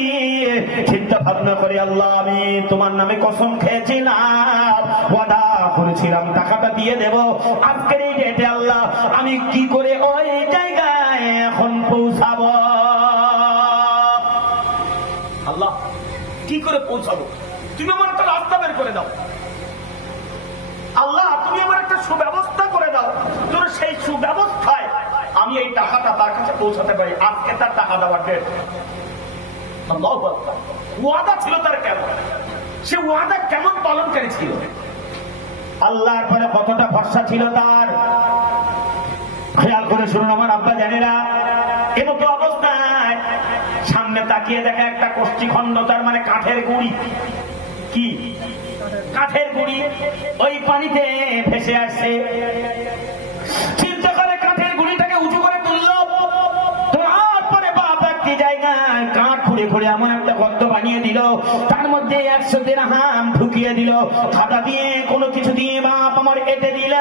চিন্তা ভাবনা করে, আল্লাহ, আমি তোমার নামে কসম খেয়েছিলাম, ওয়াদা করেছিলাম টাকাটা দিয়ে দেব, আজকের এই ডেটে আল্লাহ আমি কি করে ওই জায়গায় এখন পৌঁছাবো? আল্লাহ, কি করে পৌঁছাবো? তুমি আমার একটা রাস্তা বের করে দাও। আল্লাহ, তুমি আমার একটা সুব্যবস্থা করে দাও, যেন সেই সুব্যবস্থায় আমি এই টাকাটা তার কাছে পৌঁছাতে পারি। আজকে তার টাকা দেওয়ার ডেট। ওয়াদা ছিল তার কেমন? সে ওয়াদা কেমন পালনকারী ছিল? আল্লাহর পরে কতটা ভরসা ছিল তার, খেয়াল করে শুনুন আমার আব্বা জানেরা। এমতো অবস্থায় সামনে তাকিয়ে দেখা একটা কষ্টিখণ্ড, তার মানে কাঠের গুঁড়ি, কি কাঠের গুঁড়ি ওই পানিতে ভেসে আসছে। চিন্তা করে কাঠের গুঁড়িটাকে উঁচু করে তুলল, তারপরে বাপ একটি জায়গায় কাঠ খুঁড়ে খুঁড়ে এমন একটা গর্ত বানিয়ে দিল, তার মধ্যে 100 দিরহাম ঢুকিয়ে দিল, খাতা দিয়ে কোনো কিছু দিয়ে বাপ আমার এঁটে দিল,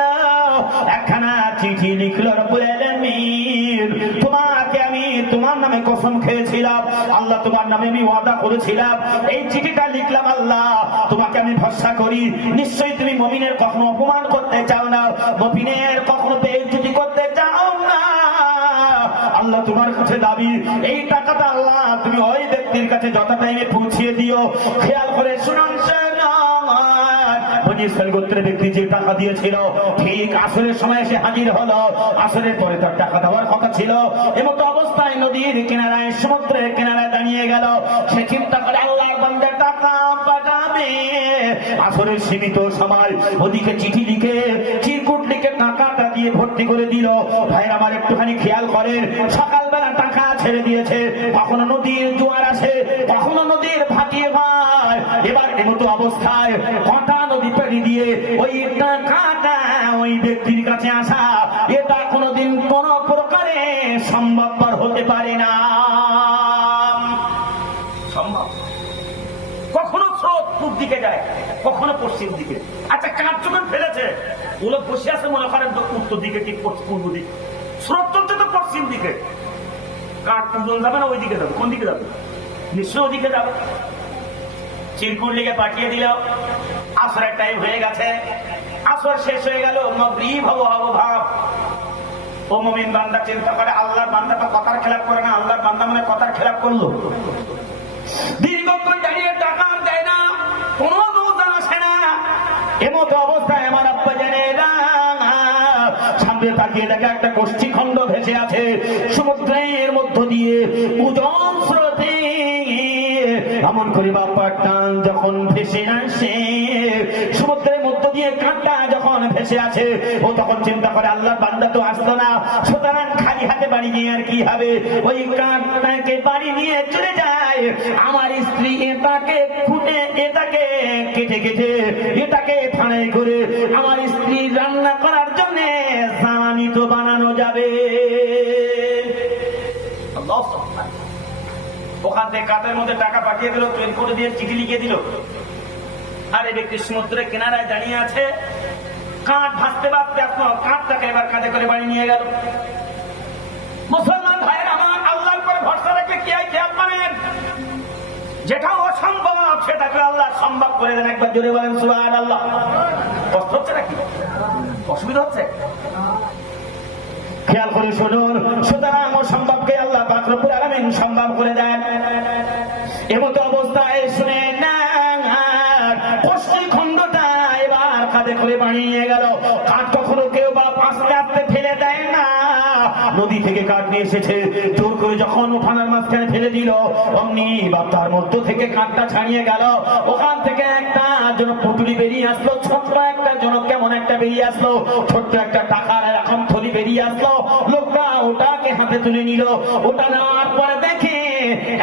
একখানা চিঠি লিখল, রব্বুল আলামিন তোমাকে আমি তোমার নামে কসম খেয়েছিলাম, আল্লাহ তোমার নামে আমি ওয়াদা করেছিলাম, এই চিঠিটা লিখলাম আল্লাহ তোমাকে আমি ভরসা করি, নিশ্চয়ই তুমি মুমিনের কখনো অপমান করতে চাও না, মুমিনের কখনো বেইজ্জতি করতে চাও না, আল্লাহ তোমার কাছে দাবি এই টাকাটা আল্লাহ তুমি ওই ব্যক্তির কাছে যত টাইমে পৌঁছিয়ে দিও। খেয়াল করে শুনুন, ইসরায়েল গোত্রের ব্যক্তি যে টাকা দিয়েছিল ঠিক আসরের সময় এসে হাজির হলো, আসরের পরে তার টাকা দেওয়ার কথা ছিল, এমতো অবস্থায় নদীর কিনারায় সমুদ্রের কিনারায় দাঁড়িয়ে গেল, সে চিন্তা করে আল্লাহর বান্দা টাকা পাঠাবে, আসরের সীমিত সময় ওদিকে চিঠি লিখে চিরকুট লিখে টাকাটা দিয়ে ভর্তি করে দিল। ভাই আমার একটুখানি খেয়াল করেন, সকালবেলা টাকা ছেড়ে দিয়েছে, কখনো নদীর জোয়ার আসে, কখনো নদীর ভাটিয়ে ভাই, এবার এমতো অবস্থায় কটা নদী পেরিয়ে দিয়ে ওই টাকাটা ওই ব্যক্তির কাছে আসা, এটা কোনোদিন কোন প্রকারে সম্ভবপর হতে পারে না, সম্ভব। কখনো স্রোত পূর্ব দিকে যায়, কখনো পশ্চিম দিকে। আচ্ছা কাঠ যখন ফেলেছে ওগুলো বসে আছে মনে করেন উত্তর দিকে কি পূর্ব দিকে, স্রোত চলছে তো পশ্চিম দিকে, কাঠ পূর্ব যাবে না ওই দিকে যাবে, কোন দিকে যাবে? নিশ্চয় ওদিকে যাবে। চিরকুট লিখে পাঠিয়ে দিল, আসরের টাইম হয়ে গেছে, আসর শেষ হয়ে গেল, মাগরিব হবো ভাব। ও মুমিন বান্দা চিন্তা করে আল্লাহর বান্দা তো কথার খেলাপ করে না, আল্লাহর বান্দা মানে কথার খেলাপ করলো, দীর্ঘক্ষণ দাঁড়িয়ে টাকা আর দেয় না, কোনো লোকজন আসে না, এমতো অবস্থায় আমার আব্বা জানে না, সামনে তাকিয়ে দেখা একটা কষ্টিখণ্ড ভেসে আছে সমুদ্রের মধ্য দিয়ে উজন স্রোতে, এমন করে বাপ্পার টান যখন ভেসে আসে সমুদ্রের মধ্য দিয়ে কাঁটা যখন ভেসে আছে, ও তখন চিন্তা করে আল্লাহর বান্দা তো আসতো না, সুতরাং খালি হাতে বাড়ি নিয়ে আর কি হবে, ওই কাঁটাকে বাড়ি নিয়ে চলে যায়, আমার স্ত্রী এটাকে খুঁটে এটাকে কেটে কেটে এটাকে ফাড়াই করে আমার স্ত্রী রান্না করার জন্য জ্বালানি তো বানানো যাবে। ওখান থেকে কাঠের মধ্যে টাকা পাঠিয়ে দিল, ট্রেন করে দিয়ে চিঠি লিখে দিল, আর এই ব্যক্তি সমুদ্রের কিনারায় দাঁড়িয়ে আছে, কাঠ ভাসতে ভাসতে আপনার কাঠটাকে এবার কাঁধে করে বাড়ি নিয়ে গেল। মুসলমান ভাইয়ের আমার, আল্লাহর পরে ভরসা রেখে কি হয় খেয়াল করেন, যেটা অসম্ভব সেটাকে আল্লাহ সম্ভব করে দেন। একবার জোরে বলেন সুবহানাল্লাহ। কষ্ট হচ্ছে নাকি, অসুবিধা হচ্ছে? খেয়াল করে শুনুন, সুতরাং অসম্ভবকে আল্লাহ পাক রব্বুল আলামিন সম্ভব করে দেন। এমতো অবস্থায় শুনে না কষ্টিখণ্ডটা এবার কাঁধে করে বানিয়ে গেল, কাঠ কখনো কেউ বা আস্তে আস্তে ফেলে দেয় না, নদী থেকে কাঠ নিয়ে এসেছে, জোর করে যখন উঠানের মাঝখানে ফেলে দিল অমনি বা তার মধ্য থেকে কাঠটা ছাড়িয়ে গেল, ওখান থেকে একটা জনক পুটুলি বেরিয়ে আসলো, ছোট্ট একটা জনক কেমন একটা বেরিয়ে আসলো, ছোট্ট একটা টাকার এরকম থলি বেরিয়ে আসলো, লোকটা ওটাকে হাতে তুলে নিল, ওটা নেওয়ার পরে দেখে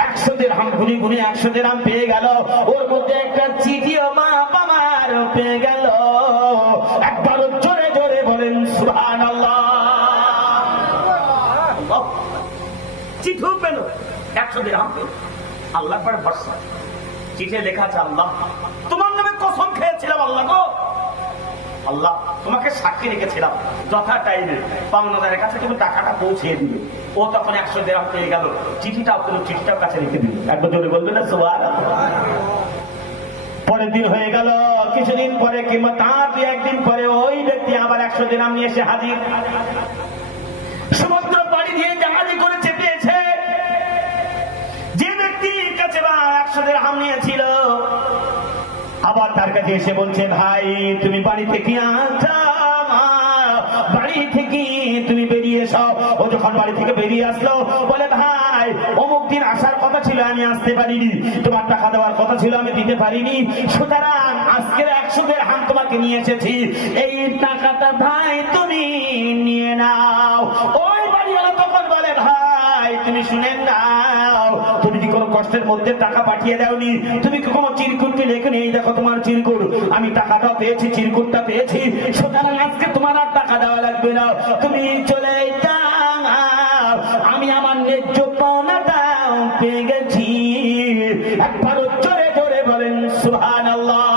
100 দিরহাম গুনে গুনে 100 দিরহাম পেয়ে গেল, ওর মধ্যে একটা চিঠিও বাপ আমার পেয়ে গেল। একবার জোরে জোরে বলেন সুবহানাল্লাহ। চিঠি পেল, 100 দিরহাম পেল, আল্লাহর পরে ভরসা। চিঠি লেখা আছে, আল্লাহ তোমার নামে কসম খেয়েছিলাম, আল্লাহ গো আল্লাহ তোমাকে সাক্ষী রেখেছিলাম, যথা টাইমে পাওনাদারের কাছে তুমি টাকাটা পৌঁছিয়ে দিবে। ও তখন 100 দিরহাম পেয়ে গেল, চিঠিটাও পেল, চিঠিটাও কাছে রেখে দিল। একবার জোরে বলবেন না সুবহানাল্লাহ। পরের দিন হয়ে গেল, কিছুদিন পরে কিংবা তার 2-1 দিন পরে ওই ব্যক্তি আবার 100 দিরহাম নিয়ে এসে হাজির, সমুদ্র পাড়ি দিয়ে জাহাজে করে চেপেছে, যে ব্যক্তির কাছে বা 100 দিরহাম নিয়েছিল আবার তার কাছে এসে বলছে, ভাই তুমি বাড়ি থেকে আসা, বাড়ি থেকে তুমি বেরিয়ে এসো। ও যখন বাড়ি থেকে বেরিয়ে আসলো বলে, ভাই অমুক দিন আসার কথা ছিল আমি আসতে পারিনি, তোমার টাকা দেওয়ার কথা ছিল আমি দিতে পারিনি, সুতরাং আজকের 100 দিরহাম তোমাকে নিয়ে এসেছি, এই টাকাটা ভাই তুমি নিয়ে নাও। ওই বাড়িওয়ালা তখন বলে, ভাই চাই তুমি শুনে নাও। তুমি কি কোনো কষ্টের মধ্যে টাকা পাঠিয়ে দাওনি? তুমি কি কোনো চিরকুটকে লেখে নেই? দেখো তোমার চিরকুট, আমি টাকাটা পেয়েছি, চিরকুটটা পেয়েছি, সুতরাং আজকে তোমার আর টাকা দেওয়া লাগবে না, তুমি চলে যাও, আমি আমার ন্যায্য পাওনাটাও পেয়ে গেছি। একবার জোরে জোরে বলেন সুবহানাল্লাহ।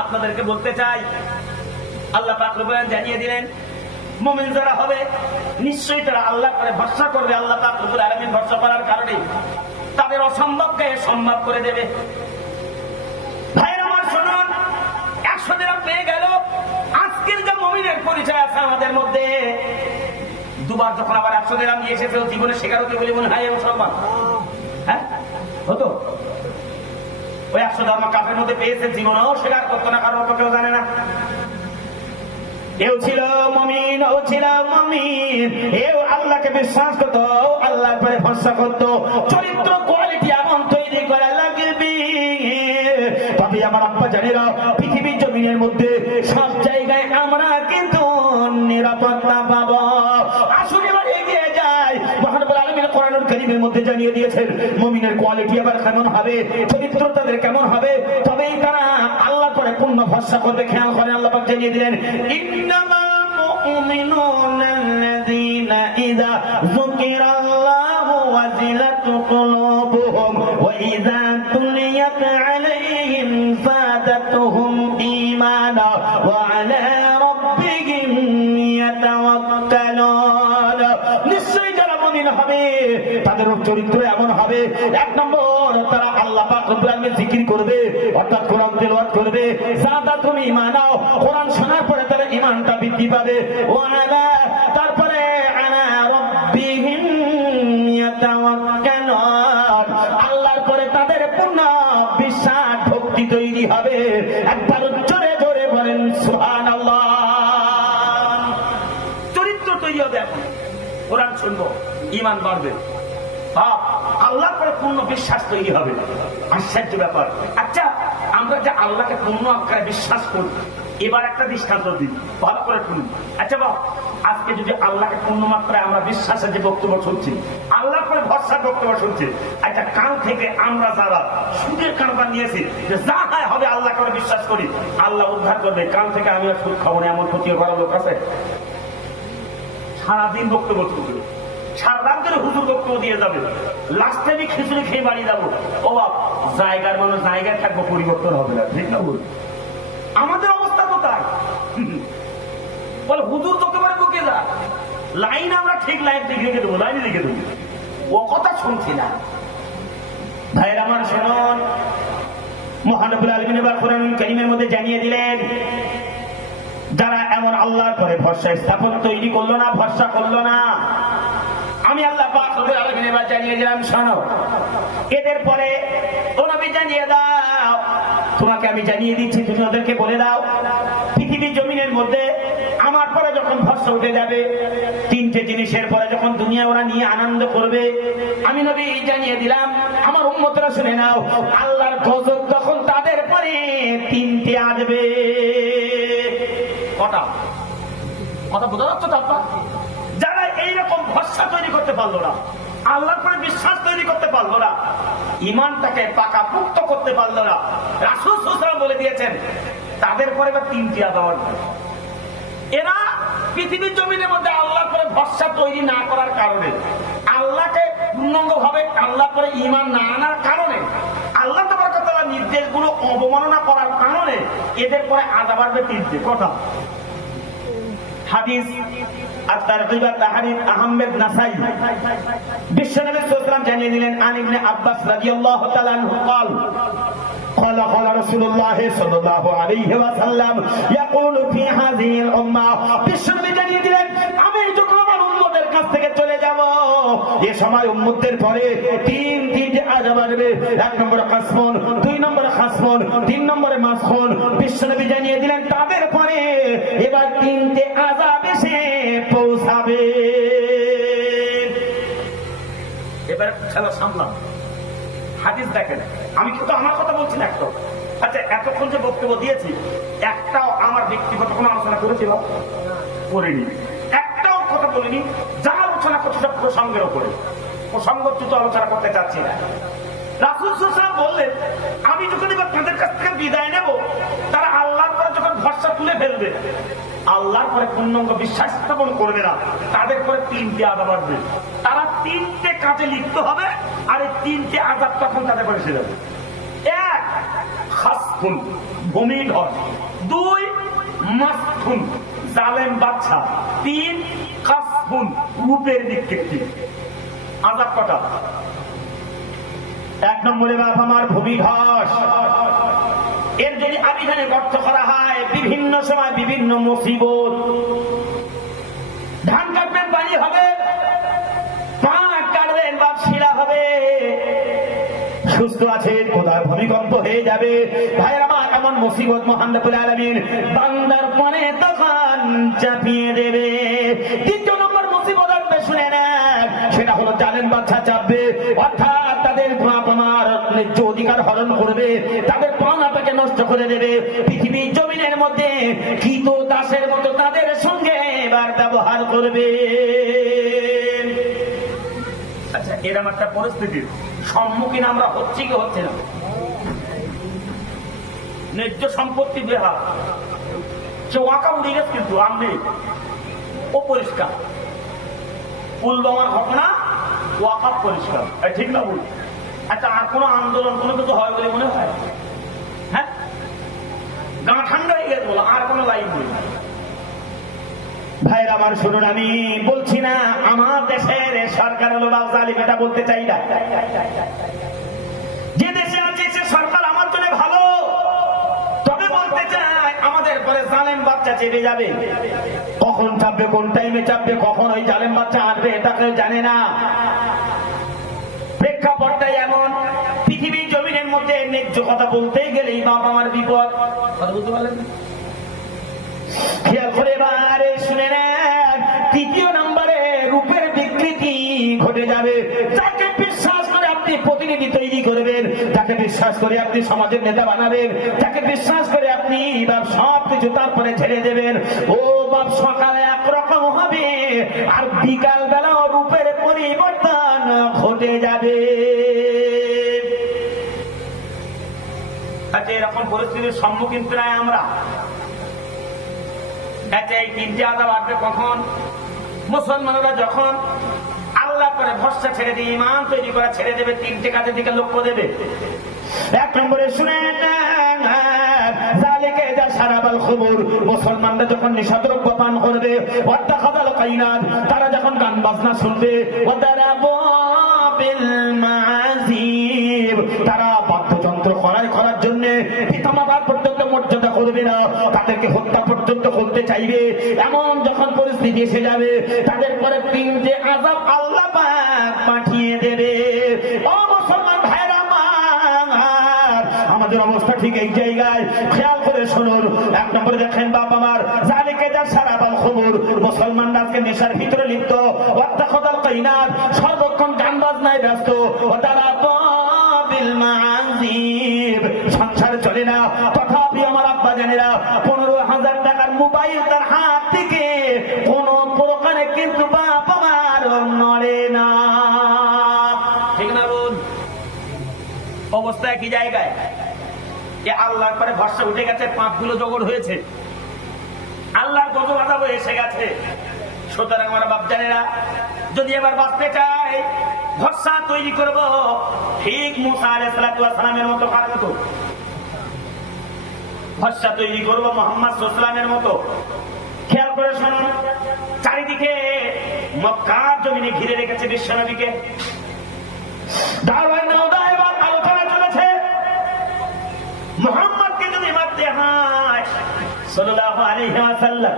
আপনাদেরকে বলতে চাই, আল্লাহ পাক রব্বুল আলামিন জানিয়ে দিলেন মুমিন যারা হবে নিশ্চয়ই তারা আল্লাহ করে ভরসা করবে। আল্লাহ পাক রব্বুল আলামিন ভরসা করার কারণে তাদের অসম্ভবকে সম্ভব করে দেবে। ভাই আমার শুনুন, 100 দিরহাম পেয়ে গেল, আজকের যে মুমিনের পরিচয় আছে আমাদের মধ্যে, দুবার যখন আবার 100 দিরহাম নিয়ে এসেছে জীবনে শেখারও কি বলি মনে হয় মুসলমান? হ্যাঁ হতো ওই 100 দিরহাম কাপের মধ্যে পেয়েছে, জীবনেও স্বীকার করতো না, কারণ কেউ জানে না। এও ছিল মুমিন, ও ছিল মুমিন, এও আল্লাহকে বিশ্বাস করত, আল্লাহর উপরে ভরসা করত। চরিত্র কোয়ালিটি এমন তৈরি করা লাগবে, তবে আমার আব্বা জানেরা পৃথিবীর জমিনের মধ্যে সব জায়গায় আমরা কিন্তু নিরাপত্তা পাবো। আসলে এবার এগিয়ে যায়, মহানবুল আলামিন কোরআনুল কারীমের মধ্যে জানিয়ে দিয়েছেন মুমিনের কোয়ালিটি আবার কেমন হবে, চরিত্র তাদের কেমন হবে, তবেই তারা আল্লাহর উপরে পূর্ণ ভরসা করবে। খেয়াল করে আল্লাহ পাক জানিয়ে দিলেন, ইন্নামাল মুমিনুনা আল্লাযীনা ইযা যুকিরাল্লাহু ওয়াজিলাত কুলুবুহুম ওয়া ইযা তুলিয়াত আলাইহিম যাদাতুহুম ঈমানা ওয়া আলা রাব্বিহিম ইয়াতাওয়াক্কালুন। নিশ্চয়ই যারা মুমিন হবে তাদের চরিত্র এমন হবে, 1 নম্বর তারা আল্লাহ পাক রব্বুল আলামিনের জিকির করবে, অর্থাৎ কোরআন তেলাওয়াত করবে, যাদাতুহুম ঈমানা, কোরআন শোনার পরে তারা ঈমানটা বৃদ্ধি পাবে, ওয়া আলা, তারপরে আলা রাব্বিহিম ইয়াতাওয়াক্কালুন, আল্লাহর পরে তাদের পূর্ণ বিশ্বাস ভক্তি তৈরি হবে। একবার জোরে জোরে বলেন সুবহানাল্লাহ। চরিত্র তৈরি হবে, এখন কোরআন শুনবো, ঈমান বাড়বে, আল্লাহর পরে পূর্ণ বিশ্বাস তৈরি হবে। আশ্চর্য ব্যাপার। আচ্ছা, আমরা যে আল্লাহকে পূর্ণ আকারে বিশ্বাস করি, এবার একটা দৃষ্টান্ত দিন, ভালো করে শুনুন। আচ্ছা বাবা, আজকে যদি আল্লাহকে পূর্ণ মাত্রায় আমরা বিশ্বাসের যে বক্তব্য শুনছি, আল্লাহর পরে ভরসার বক্তব্য শুনছি, আচ্ছা কাল থেকে আমরা যারা সুদের কারবার নিয়েছি যে যা হয় হবে আল্লাহ করে বিশ্বাস করি, আল্লাহ উদ্ধার করবে, কাল থেকে আমি আর সুদ খাবো না, এমন ক্ষতি করার লোক আছে? সারাদিন বক্তব্য শুনবে, সারা রাত ধরে হুজুর বক্তব্য দিয়ে যাবে, লাস্টে আমি খিচুড়ি খেয়ে বাড়ি যাবো। ও বাপ, জায়গার মানুষ জায়গায় থাকবো, পরিবর্তন হবে না, ঠিক না? আমাদের অবস্থা কোথায়? বলে হুজুর তোকে বারে বুকে যা, লাইন আমরা ঠিক লাইন দেখে রেখে দেবো, লাইনে রেখে দেবো, ও কথা শুনছি না। ভাইয়ের আমার শুনুন, মহানবুল আলামিন এবার কোরআনুল কারীমের মধ্যে জানিয়ে দিলেন, যারা এমন আল্লাহর পরে ভরসা স্থাপন তৈরি করলো না, ভরসা করলো না, আমি আল্লাহ পাক রব্বুল আলামিন এবার জানিয়ে দিলাম, শোনো, এদের পরে ও নবী জানিয়ে দাও, তোমাকে আমি জানিয়ে দিচ্ছি, তুমি ওদেরকে বলে দাও, পৃথিবীর জমিনের মধ্যে আমার পরে যখন ভরসা উঠে যাবে, 3টে জিনিসের পরে যখন দুনিয়া ওরা নিয়ে আনন্দ করবে, আমি নবী জানিয়ে দিলাম, আমার উম্মতরা শুনে নাও, আল্লাহর গজব তখন তাদের পরে 3টে আসবে। কটা কথা বোঝা যাচ্ছে তো আপনার? যারা এইরকম ভরসা তৈরি করতে পারলো না, আল্লাহর পরে বিশ্বাস তৈরি করতে পারলো না, ইমানটাকে পাকা পুক্ত করতে পারলো না, রাসূল সাল্লাল্লাহু আলাইহি ওয়াসাল্লাম বলে দিয়েছেন তাদের পরে বা 3টি আযাব। এরা পৃথিবীর জমিনের মধ্যে আল্লাহর পরে ভরসা তৈরি না করার কারণে, আল্লাহকে পূর্ণাঙ্গ ভাবে আল্লাহর পরে ঈমান না আনার কারণে, আল্লাহ তাবারক ওয়া তাআলার নির্দেশগুলো অবমাননা করার কারণে এদের পরে আযাব আসবে 3টি। কথা হাদিস at-Targhib at-Tahrib আহমদ নাসাই, বিশ্বনবী সাল্লাল্লাহু আলাইহি ওয়াসাল্লাম জানিয়ে দিলেন, আন ইবনে আব্বাস রাদিয়াল্লাহু তাআলা আনহু قال قال قال رسول الله صلى الله عليه وسلم يقول في هذه الامه, বিশ্বনবী জানিয়ে দিলেন, আমি যখন আমার উম্মতের কাছ থেকে চলে যাব, এই সময় উম্মতের পরে 3টি আযাব আসবে। 1 নম্বরে কাসমুন, 2 নম্বরে খাসমুন, 3 নম্বরে মাসখুন। বিশ্বনবী জানিয়ে দিলেন তাদের পরে এবার 3টে আযাব এসে পৌঁছাবে। এবার খেলা সামলাম। হাদিস দেখেন, আমি কিন্তু আমার কথা বলছি না একটা। আচ্ছা, এতক্ষণ যে বক্তব্য দিয়েছি, একটাও আমার ব্যক্তিগত কোনো আলোচনা করেছিল? করিনি, একটাও কথা বলিনি। যা আলোচনা করছি সব প্রসঙ্গের উপরে, প্রসঙ্গচ্যুত আলোচনা করতে চাচ্ছি না। রাসূল সাল্লাল্লাহু আলাইহি ওয়াসাল্লাম বললেন, আমি যখন এবার তাদের কাছ থেকে বিদায় নেব, তারা আল্লাহর পরে যখন ভরসা তুলে ফেলবে, আল্লাহর পরে পূর্ণাঙ্গ বিশ্বাস স্থাপন করবে না, তাদের পরে তিনটে আযাব আসবে। তারা তিনটে কাজে লিপ্ত হবে, আর এই তিনটে আযাব তখন তাদের পরে এসে যাবে। এক, খাসফুন, ভূমি ধস। দুই, মাসফুন, জালেম বাদশা। তিন, কাসফুন, রূপের বিজ্ঞপ্তি। আযাব কটা? এক নম্বরে বাপ আমার ভূমিধস। এর যদি আবিধানে গর্ত করা হয়, বিভিন্ন সময় বিভিন্ন মুসিবত। ধান কাটবেন, পানি হবে, পাট কাটবেন, বাপ শিলা হবে। সুস্থ আছেন, কোথায় ভূমিকম্প হয়ে যাবে। ভাইয়ের আমার, এমন মুসিবত মহান রব্বুল আলামিন বান্দার পরে তখন চাপিয়ে দেবে। দ্বিতীয় নম্বর মুসিবত আসবে, শুনে নেন, সেটা হলো জালেম বাদশা চাপবে, অর্থাৎ তাদের বাপ আমার ন্যায্য অধিকার হরণ করবে, তাদের পাওনাটাকে নষ্ট করে দেবে। পৃথিবীর জমিনের মধ্যে কৃত দাসের মতো তাদের সঙ্গে এবার ব্যবহার করবে। আচ্ছা, এরকম একটা পরিস্থিতির সম্মুখীন আমরা হচ্ছি কি হচ্ছে না? ন্যায্য সম্পত্তি বেহাল, সে ওয়াকা উড়ে গেছে, কিন্তু আমি ও পরিষ্কার। পুলওয়ামার ঘটনা, ওয়াকাফ পরিষ্কার, ঠিক না বল? আচ্ছা, আর কোন আন্দোলন কোনো কিছু হয় বলে মনে হয়? হ্যাঁ, গা ঠান্ডা হয়ে গেছে বলো, আর কোনো লাইন নেই। ভাইয়ের আমার শুনুন, আমি বলছি না আমার দেশের সরকার হলো বাপ জালিম, এটা বলতে চাই না। যে দেশে আছে সে সরকার আমার জন্য ভালো, তবে বলতে চাই আমাদের পরে জালেম বাচ্চা চেপে যাবে। কখন চাপবে, কোন টাইমে চাপবে, কখন ওই জালেম বাচ্চা আসবে, এটা কেউ জানে না। প্রেক্ষাপটটাই এমন। পৃথিবীর জমিনের মধ্যে ন্যায্য কথা বলতেই গেলেই বাপ আমার বিপদ। কথা বলতে পারলেন না? খেয়াল করে এবারে শুনে নেন, তৃতীয় নম্বরে রূপের বিকৃতি ঘটে যাবে। যাকে বিশ্বাস করে আপনি প্রতিনিধি তৈরি করবেন, যাকে বিশ্বাস করে আপনি সমাজের নেতা বানাবেন, যাকে বিশ্বাস করে আপনি বাপ সবকিছু তারপরে ছেড়ে দেবেন, ও বাপ সকালে একরকম হবে আর বিকাল বেলাও রূপের পরিবর্তন ঘটে যাবে। আচ্ছা, এরকম পরিস্থিতির সম্মুখীন প্রায় আমরা। আচ্ছা, এই তিনটে আযাব আসবে কখন? মুসলমানরা যখন আল্লাহ করে ভরসা ছেড়ে দিয়ে ঈমান তৈরি করা ছেড়ে দেবে, তিনটে কাজের দিকে লক্ষ্য দেবে। এক নম্বরে শুনেন, জালিকা ইযা শারাবাল খুমুর, মুসলমানরা যখন নেশাদ্রব্য পান করবে, ওয়াত্তাখাযাল কাইনাত, তারা যখন গান বাজনা শুনবে, ওয়াদারাবু বিল মাযিব, তারা বাদ্যযন্ত্র করার জন্য পিতামাতার পর্যন্ত মর্যাদা করবে না, তাদেরকে হত্যা পর্যন্ত করতে চাইবে। এমন যখন পরিস্থিতি এসে যাবে, তাদের পরে তিনটে আযাব আল্লাহ পাক পাঠিয়ে দেবে। ও মুসলমান ভাইরা আমার, আমাদের অবস্থা ঠিক এই জায়গায়। খেয়াল করে শুনুন, এক নম্বরে দেখেন বাপ আমার, জালিকা ইযা শারাবাল খুমুর, মুসলমানরা আজকে নেশার ভিতরে লিপ্ত, ওয়াত্তাখাযাল কাইনাত, সর্বক্ষণ গান বাজনায় ব্যস্ত, ওয়াদারাবু বিল মাযিব, সংসার চলে না। তথাপি আমার আব্বা জানেরা 15,000 টাকার মোবাইল তার হাত থেকে কোন প্রকারে কিন্তু বাপ আমার নড়ে না। ঠিক না বল? অবস্থা একই জায়গায়। এ আল্লাহর পরে ভরসা উঠে গেছে, পাপগুলো জগড় হয়েছে, আল্লাহর গজব আযাব এসে গেছে। সুতরাং আমার বাপ জানেরা, যদি এবার বাঁচতে চাই, ভরসা তৈরি করব ঠিক মুসা আলাইহিস সালামের মতো। কার মতো? ভরসা তৈরি করব মুহাম্মদ সাল্লাল্লাহু আলাইহি ওয়াসাল্লামের মতো। খেয়াল করে শুনুন, চারিদিকে মক্কার জমিনে ঘিরে রেখেছে বিশ্বনবীকে। দাওয়াত নাও দাওয়াত আলোচনা চলেছে, মুহাম্মদকে যদি মারতে হয়, সাল্লাল্লাহু আলাইহি ওয়াসাল্লাম,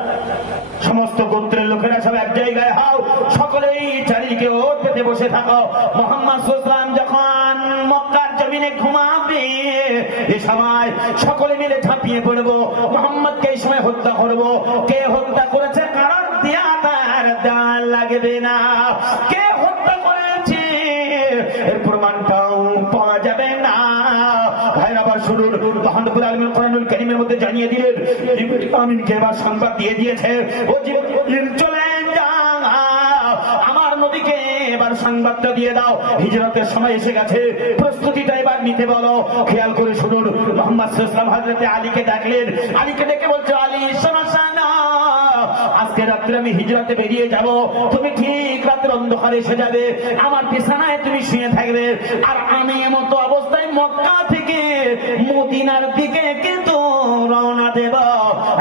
সমস্ত গোত্রের লোকেরা সব এক জায়গায় হও, সকলেই চারিদিকে ওট পেতে বসে থাকো। মুহাম্মদ সাল্লাল্লাহু আলাইহি ওয়াসাল্লাম যখন মক্কার জমিনে ঘুমাবে, এই সময় সকলে মিলে ঝাঁপিয়ে পড়বো, মুহাম্মদকে এই সময় হত্যা করবো। কে হত্যা করেছে কারণ দিয়া তার দেওয়া লাগবে না, কে হত্যা করেছে এর প্রমাণটাও পাওয়া যাবে না। ভাইরা আবার শুনুন, মহান রব্বুল আলামিন কোরআনুল কারীমের মধ্যে জানিয়ে দিলেন, জিবরিল আমিনকে এবার সংবাদ দিয়ে দিয়েছে, ও জিবরিল চলে যাও, আমার এবার সংবাদটা দিয়ে দাও, হিজরতের সময় এসে গেছে, প্রস্তুতিটা এবার নিতে বলো। খেয়াল করে শুনুন, মুহাম্মদ সাল্লাল্লাহু আলাইহি ওয়াসাল্লাম হযরতে আলীকে ডাকলেন। আলীকে ডেকে বলছে, আলী শোনো শোনো, আজকে রাত্রে আমি হিজরতে বেরিয়ে যাব, তুমি ঠিক রাতের অন্ধকারে এসে যাবে, আমার বিছানায় তুমি শুয়ে থাকবে, আর আমি এমতো অবস্থায় মক্কা থেকে মদিনার দিকে কিন্তু রওনা দেব।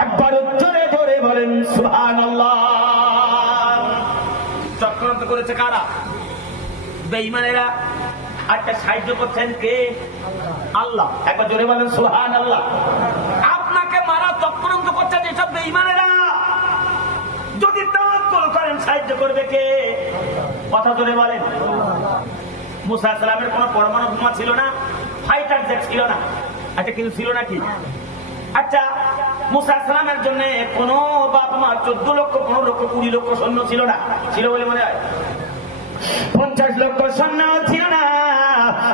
একবার জোরে জোরে বলেন সুবহানাল্লাহ। চক্রান্ত করেছে কারা? বেঈমানেরা। আজকে সাহায্য করছেন কে? আল্লাহ। একবার জোরে বলেন সুবহানাল্লাহ। আপনাকে মারা চক্রান্ত করছেন এসব বেঈমানেরা। যদি তাওয়াক্কুল করেন সাহায্য করবে কে? কথা জোরে বলেন। মুসা আলাইহিস সালামের কোনো পরমাণু বোমা ছিল না, ফাইটার জেট ছিল না, আচ্ছা কিছু ছিল নাকি? আচ্ছা, মুসা আলাইহিস সালামের জন্য কোনো বাপ মা 14 লক্ষ 15 লক্ষ 20 লক্ষ সৈন্য ছিল না? ছিল বলে মনে হয়? 50 লক্ষ সৈন্য ছিল না,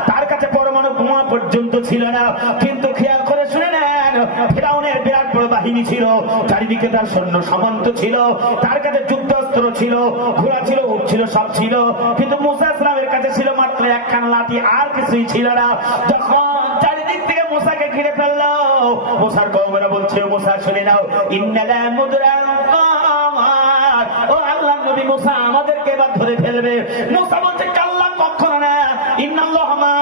তার কাছে পরমাণু বোমা পর্যন্ত ছিল না। কিন্তু খেয়াল করে শুনে নেন, ফিরাউনের বিরাট বড় বাহিনী ছিল, চারিদিকে তার সৈন্য সামন্ত ছিল, তার কাছে যুদ্ধাস্ত্র ছিল, ঘোড়া ছিল, উট ছিল, সব ছিল। কিন্তু মুসা ইসলামের কাছে ছিল মাত্র একখান লাঠি, আর কিছুই ছিল না। যখন চারিদিক থেকে মুসাকে ঘিরে ফেললো, মুসার কওমেরা বলছে, মুসা শুনে নাও, ইন্নালা মুদরাকাম, ও আল্লাহর নবী মুসা আমাদেরকে এবার ধরে ফেলবে। মুসা বলছে, কাল্লা, কখনো না, ইন্নাল্লাহ মা,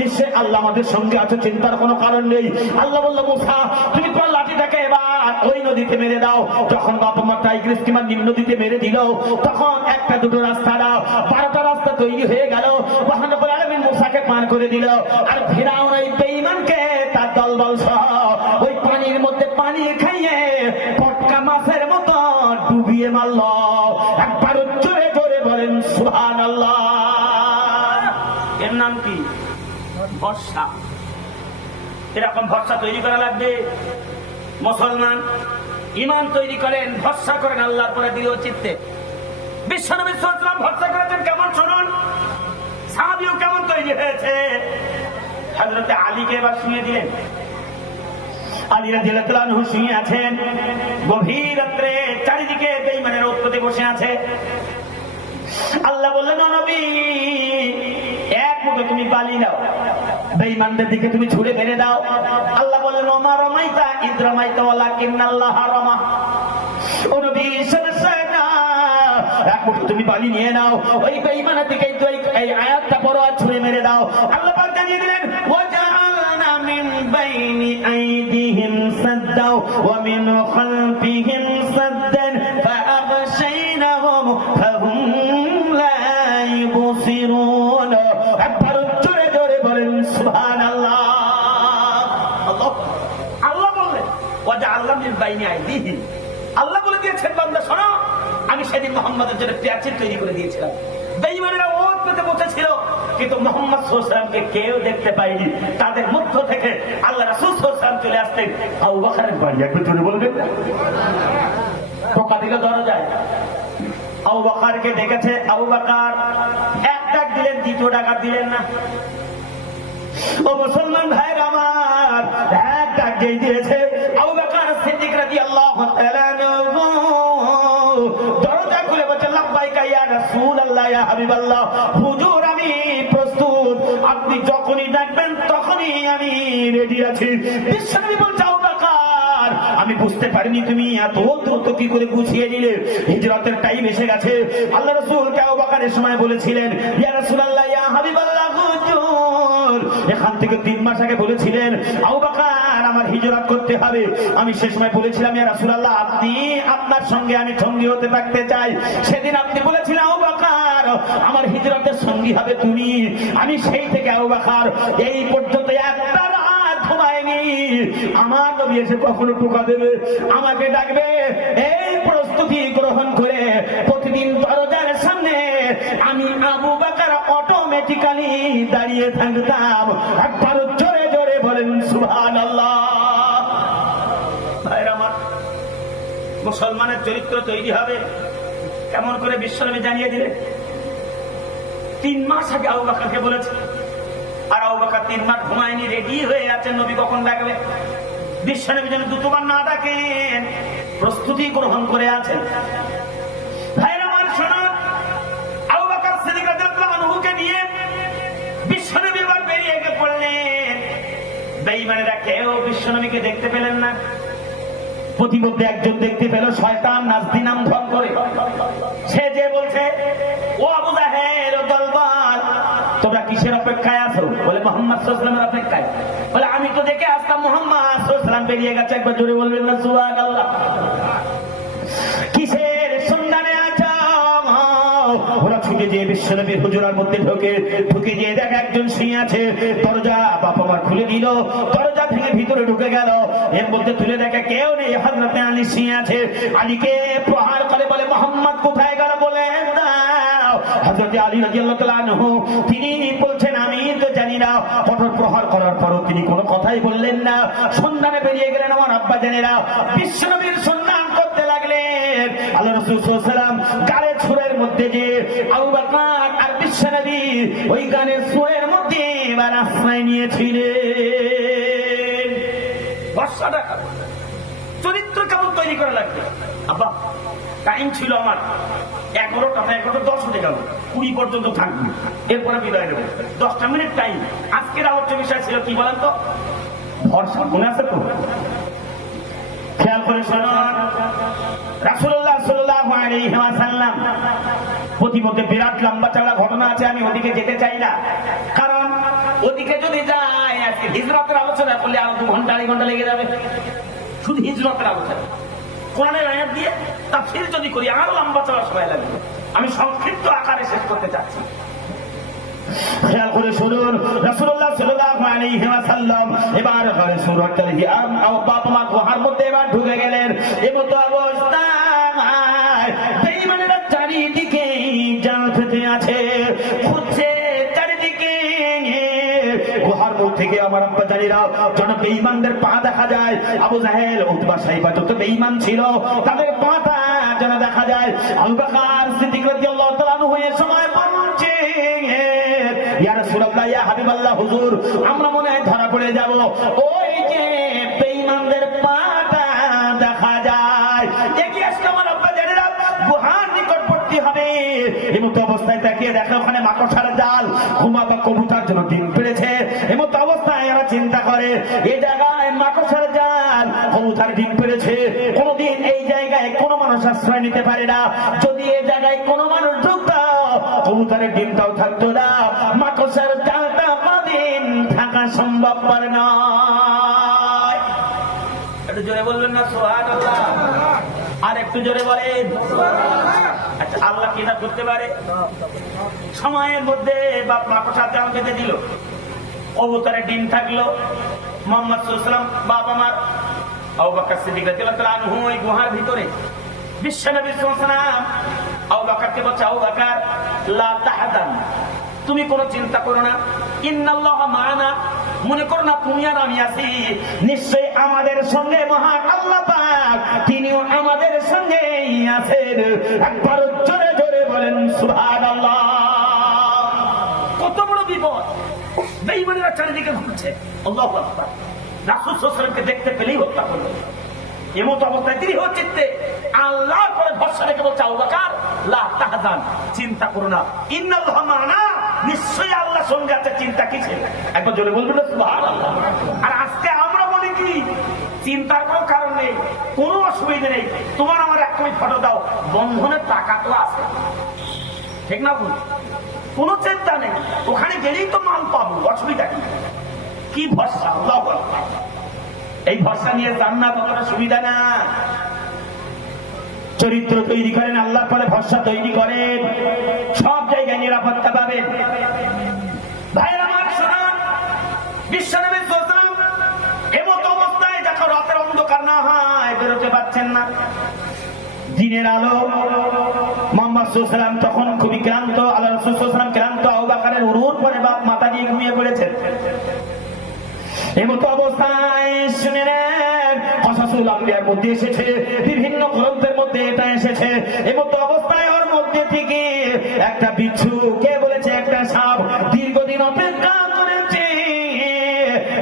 নিশ্চয় আল্লাহ আমাদের সঙ্গে আছে, চিন্তার কোনো কারণ নেই। আল্লাহ বলল, মুসা তুমি তোমার লাঠিটাকে এবার ওই নদীতে মেরে দাও। যখন বাবা মা টাইগ্রিস কিংবা নীল নদীতে মেরে দিল, তখন একটা দুটো রাস্তা না 12টা রাস্তা তৈরি হয়ে গেল। মহান রব্বুল আলামিন মুসাকে পার করে দিল, আর ফিরাউন ওই বেঈমানকে তার দলবল সহ ওই পানির মধ্যে পানি খাইয়ে পটকা মাছের মতো ডুবিয়ে মারল। একবার জোরে জোরে বলেন সুবহানাল্লাহ। এর নাম কি? ভরসা। এরকম ভরসা তৈরি করা লাগবে। মুসলমান ঈমান তৈরি করেন, ভরসা করেন আল্লাহর উপরে দৃঢ় চিত্তে। বিশ্বনবী সাল্লাল্লাহু আলাইহি ওয়াসাল্লাম ভরসা করেছেন কেমন শুনুন, সাহাবীও কেমন তৈরি হয়েছে। হযরত আলীকে এবার শুনিয়ে দিলেন। আলী রাদিয়াল্লাহু আনহু শুয়ে আছেন, গভীর রাত্রে চারিদিকে বেঈমানের উৎপত্তি বসে আছে। আল্লাহ বললেন, নবী এক মুঠো তুমি বালি নাও, বেঈমানদের দিকে তুমি ছুড়ে মেরে দাও। আল্লাহ বললেন, ওমা রামাইতা ইদ রামাইতা ওয়ালাকিন্নাল্লাহ রামা। ও নবী শুনেন না, এক মুঠো তুমি বালি নিয়ে নাও, ওই বেঈমানের দিকে এই আয়াতটা পড়ো আর ছুড়ে মেরে দাও। আল্লাহ পাক জানিয়ে দিলেন, ওয়াজআলনা মিন বাইনি আইদিহিম সাদ্দা ওয়া মিন খালফিহিম সাদ্দান ফাআগশাইনাহুম ফাহুম লা ইবসিরুন। একবার জোরে জোরে বলেন সুবহানাল্লাহ। আল্লাহ বললেন, ওয়াজআলনা মিন বাইনি আইদিহিম, আল্লাহ বলে দিয়েছেন, বান্দা শোনো, আমি সেদিন মুহাম্মাদের জন্য প্রাচীর তৈরি করে দিয়েছিলাম। বেঈমানেরা ওত পেতে বসেছিল, কিন্তু মুহাম্মদ সাল্লাল্লাহু আলাইহি ওয়াসাল্লামকে কেউ দেখতে পায়নি। তাদের মধ্য থেকে আল্লাহ রাসূল সাল্লাল্লাহু আলাইহি ওয়াসাল্লাম চলে আসতেন। আবু বকরের বাড়ি একটু জোরে বলবেন। টোকা দিল দরজায়, আবু বকরকে ডেকেছে। আবু বকর এক ডাক দিলেন, দ্বিতীয় ডাক দিলেন না। ও মুসলমান ভাইরা আমার, এক ডাক দিয়েছে। আবু বকর সিদ্দিক রাদিয়াল্লাহু তাআলা আনহু দরজা খুলে বলছে, লাব্বাইকা ইয়া রাসূলুল্লাহ ইয়া হাবিবাল্লাহ, হুজুর আমি প্রস্তুত, আপনি যখনই ডাকবেন তখনই আমি রেডি আছি। বিশ্বনবী বলছে, আবু বকর আমি বুঝতে পারিনি তুমি এত দ্রুত কি করে গুছিয়ে নিলে, হিজরতের টাইম এসে গেছে। আল্লাহ রাসূলকে আবু বকর এর সময় বলেছিলেন, ইয়া রাসূলুল্লাহ ইয়া হাবিবাল্লাহ, হুজুর এখান থেকে 3 মাস আগে বলেছিলেন আবু বকর আমার হিজরত করতে হবে। আমি সে সময় বলেছিলাম, ইয়া রাসূলুল্লাহ আপনি আপনার সঙ্গে আমি সঙ্গী হতে থাকতে চাই। সেদিন আপনি বলেছিলেন, আবু বকর আমার হিজরতের সঙ্গী হবে তুমি। আমি সেই থেকে আবু বকর এই পর্যন্ত একটা রাত ঘুমাইনি। আমার নবী এসে কখনো টোকা দেবে, আমাকে ডাকবে, এই প্রস্তুতি গ্রহণ করে প্রতিদিন দরজার সামনে আমি আবু বকর অটোমেটিক্যালি দাঁড়িয়ে থাকতাম। একবার জোরে জোরে বলেন সুবহানাল্লাহ। ভাইরা আমার, মুসলমানের চরিত্র তৈরি হবে কেমন করে বিশ্বনবী জানিয়ে দিলেন। 3 মাস আগে আবু বকরকে বলেছে, আর আবু বকর 3 মাস ঘুমায়নি, রেডি হয়ে আছেন নবী কখন ডাকবে। বিশ্বনবী যেন দুটোবার না ডাকেন, প্রস্তুতি গ্রহণ করে আছেন। ভাইরা আমার শোনা, আবু বকর সিদ্দিক বেঈমানেরা কেউ বিশ্বনবীকে দেখতে পেলেন না। প্রতিমধ্যে একজন দেখতে পেল শয়তান নাজদি নাম ধন করে। সে যে বলছে, ও আবু জাহেল ও দলবল, তোমরা কিসের অপেক্ষায় আছো? বলে মোহাম্মদ সাল্লাল্লাহু আলাইহি ওয়াসাল্লামের অপেক্ষায়। বলে আমি তো দেখে আসলাম মোহাম্মদ সাল্লাল্লাহু আলাইহি ওয়াসাল্লাম বেরিয়ে গেছে। একবার জোরে বলবেন না সুবহানাল্লাহ। কিসের সন্ধানে আছো? ওরা ছুটে যে বিশ্বনবীর হুজরার মধ্যে ঢুকে যে দেখে একজন শুয়ে আছে। দরজা বাবা মা খুলে দিল, দরজা ভেঙে ভিতরে ঢুকে গেল। এর মধ্যে তুলে দেখে কেউ নেই, হযরতে আলী শুয়ে আছে। আলীকে প্রহার করে বলে, মোহাম্মদ কোথায় গেল বলে দাও। হযরতে আলী রাদিয়াল্লাহু তাআলা আনহু তিনি বলছেন, আমি তো জানি না। কঠোর প্রহার করার পরও তিনি কোনো কথাই বললেন না। সন্ধানে বেরিয়ে গেলেন আমার আব্বা জানেরা, বিশ্বনবীর সন্ধান করতে লাগলেন। আল্লাহ রাসূল সাল্লাল্লাহু আলাইহি ওয়াসাল্লাম গালের ছুরের মধ্যে যে আবু বকর আর বিশ্বনবী ওই গালের ছুরের মধ্যে এবার আশ্রয় নিয়েছিলেন। বর্ষাটা চরিত্র কেমন তৈরি করা লাগবে। আব্বা টাইম ছিল আমার 11টা 10 হতে গেল, 20 পর্যন্ত থাকবো, এরপরে বিদায় নেব। 10টা মিনিট টাইম। আজকের আলোচ্য বিষয় ছিল কি বলেন তো? ভরসা। মনে আছে তো? খেয়াল করে শোনো, রাসূলুল্লাহ সাল্লাল্লাহু আলাইহি ওয়াসাল্লাম প্রতিমধ্যে বিরাট লম্বা চওড়া ঘটনা আছে, আমি ওদিকে যেতে চাই না। কারণ ওদিকে যদি যায়, আজকে হিজরতের আলোচনা করলে আরো 2 ঘন্টা 2.5 ঘন্টা লেগে যাবে। শুধু হিজরতের আলোচনা, কোরআনের আয়াত দিয়ে তাফসীর যদি করি আরো লম্বা চওড়া সময় লাগবে। আমি সংক্ষিপ্ত আকারে শেষ করতে চাচ্ছি। খেয়াল করে শুনুন, রাসূলুল্লাহ সাল্লাল্লাহু আলাইহি ওয়াসাল্লাম এবার ঘরে সূরাতুল হিয়াম বাবা মা গুহার মধ্যে এবার ঢুকে গেলেন। এমতো অবস্থায় বেঈমানেরা চারিদিকে জাল পেতে আছে, খুঁজছে চারিদিকে। গুহার মুখ থেকে আমার আব্বা জানেরা যেন বেঈমানদের পা দেখা যায়। আবু জাহেল, উতবা, সাইবা যত বেঈমান ছিল তাদের পাটা যেন দেখা যায়। আবু বকর সিদ্দিক রাদিয়াল্লাহু তাআলা আনহু এই সময় বলছে, ইয়া রাসূলুল্লাহ, ইয়া হাবিবাল্লাহ, হুজুর আমরা মনে হয় ধরা পড়ে যাব। ওই যে বেঈমানদের পাটা দেখা যায়। এগিয়ে আসলে আমার আব্বা জানেরা গুহার নিকটবর্তী হবে। এমতো অবস্থায় তাকিয়ে দেখে ওখানে মাকড়সার জাল, ঘুমা বা কবুতর যেন ডিম পেড়েছে। এমতো অবস্থায় এরা চিন্তা করে, এই জায়গায় মাকড়সার জাল, কবুতর ডিম পেড়েছে, কোনদিন এই জায়গায় কোনো মানুষ আশ্রয় নিতে পারে না। যদি এই জায়গায় কোনো মানুষ ঢুকতো, কবুতরের ডিমটাও থাকতো না, মাকড়সার জালটা কোনদিন থাকা সম্ভবপর নয়। একটু জোরে বলবেন না সুবহানাল্লাহ? আর একটু জোরে বলেন। আচ্ছা, আল্লাহ কি না করতে পারে? সময়ের মধ্যে বাপ মাকড়সার জাল বেঁধে দিল, কবুতরের ডিম থাকলো। মুহাম্মদ সাল্লাল্লাহু আলাইহি ওয়াসাল্লাম বাবা মার আবু বকর সিদ্দিক রাদিয়াল্লাহু তাআলা আনহু ওই গুহার ভিতরে। বিশ্বনবী সাল্লাল্লাহু আলাইহি ওয়াসাল্লাম আবু বকরকে বলছে, আবু বকর লা তাহজান, তুমি কোনো চিন্তা করো না, ইন্নাল্লাহা মা'ানা, মনে করো না তুমি আর আমি আছি, নিশ্চয়ই আমাদের সঙ্গে মহান আল্লাহ পাক তিনিও আমাদের সঙ্গেই আছেন। একবার জোরে জোরে বলেন সুবহানাল্লাহ। কত বড় বিপদ! বেঈমানেরা চারিদিকে ঘুরছে। আল্লাহু আকবার। রাসূল সাল্লাল্লাহু আলাইহি ওয়াসাল্লামকে দেখতে পেলেই হত্যা করলো। এমত অবস্থায় তিনি চিত্তে আল্লাহর পরে ভরসা রেখে বলছে, আবু বকর লা তাহজান, চিন্তা করো না, ইন্নাল্লাহা মা'ানা, নিশ্চয়ই আল্লাহ সঙ্গে আছে, চিন্তা কিসের? একবার জোরে বলবেন না সুবহানাল্লাহ। আর আজকে আমরা বলি কি, চিন্তার কোনো কারণ নেই, কোনো অসুবিধা নেই, তোমার আমার এক কপি ফটো দাও, বন্ধনের টাকা তো আছে, ঠিক না? বল, কোনো চিন্তা নেই, ওখানে গেলেই তো মাল পাবো, অসুবিধা কি? কি ভরসা! আল্লাহু আকবার। এই ভরসা নিয়ে জান্নাত কোনো সুবিধা না। চরিত্র তৈরি করেন, আল্লাহ পরে ভরসা তৈরি করেন, সব জায়গায় নিরাপত্তা পাবেন। ভাইয়ের আমার শোনান, বিশ্বনবী সাল্লাল্লাহু আলাইহি ওয়াসাল্লাম এমত অবস্থায় যখন রাতের অন্ধকার না হয়, বেরোতে পারছেন না, দিনের আলো। মুহাম্মদ সাল্লাল্লাহু আলাইহি ওয়াসাল্লাম তখন খুবই ক্লান্ত, আল্লাহ রাসূল সাল্লাল্লাহু আলাইহি ওয়াসাল্লাম ক্লান্ত, আবু বকরের উরুর পরে বাপ মাথা দিয়ে ঘুমিয়ে পড়েছেন। এমতো অবস্থায় শুনে নেন, কসাসুল আম্বিয়ার মধ্যে এসেছে, বিভিন্ন গ্রন্থের মধ্যে এটা এসেছে। এমতো অবস্থায় ওর মধ্যে থেকে একটা বিচ্ছু, কে বলেছে একটা সাপ, দীর্ঘদিন অপেক্ষা করেছে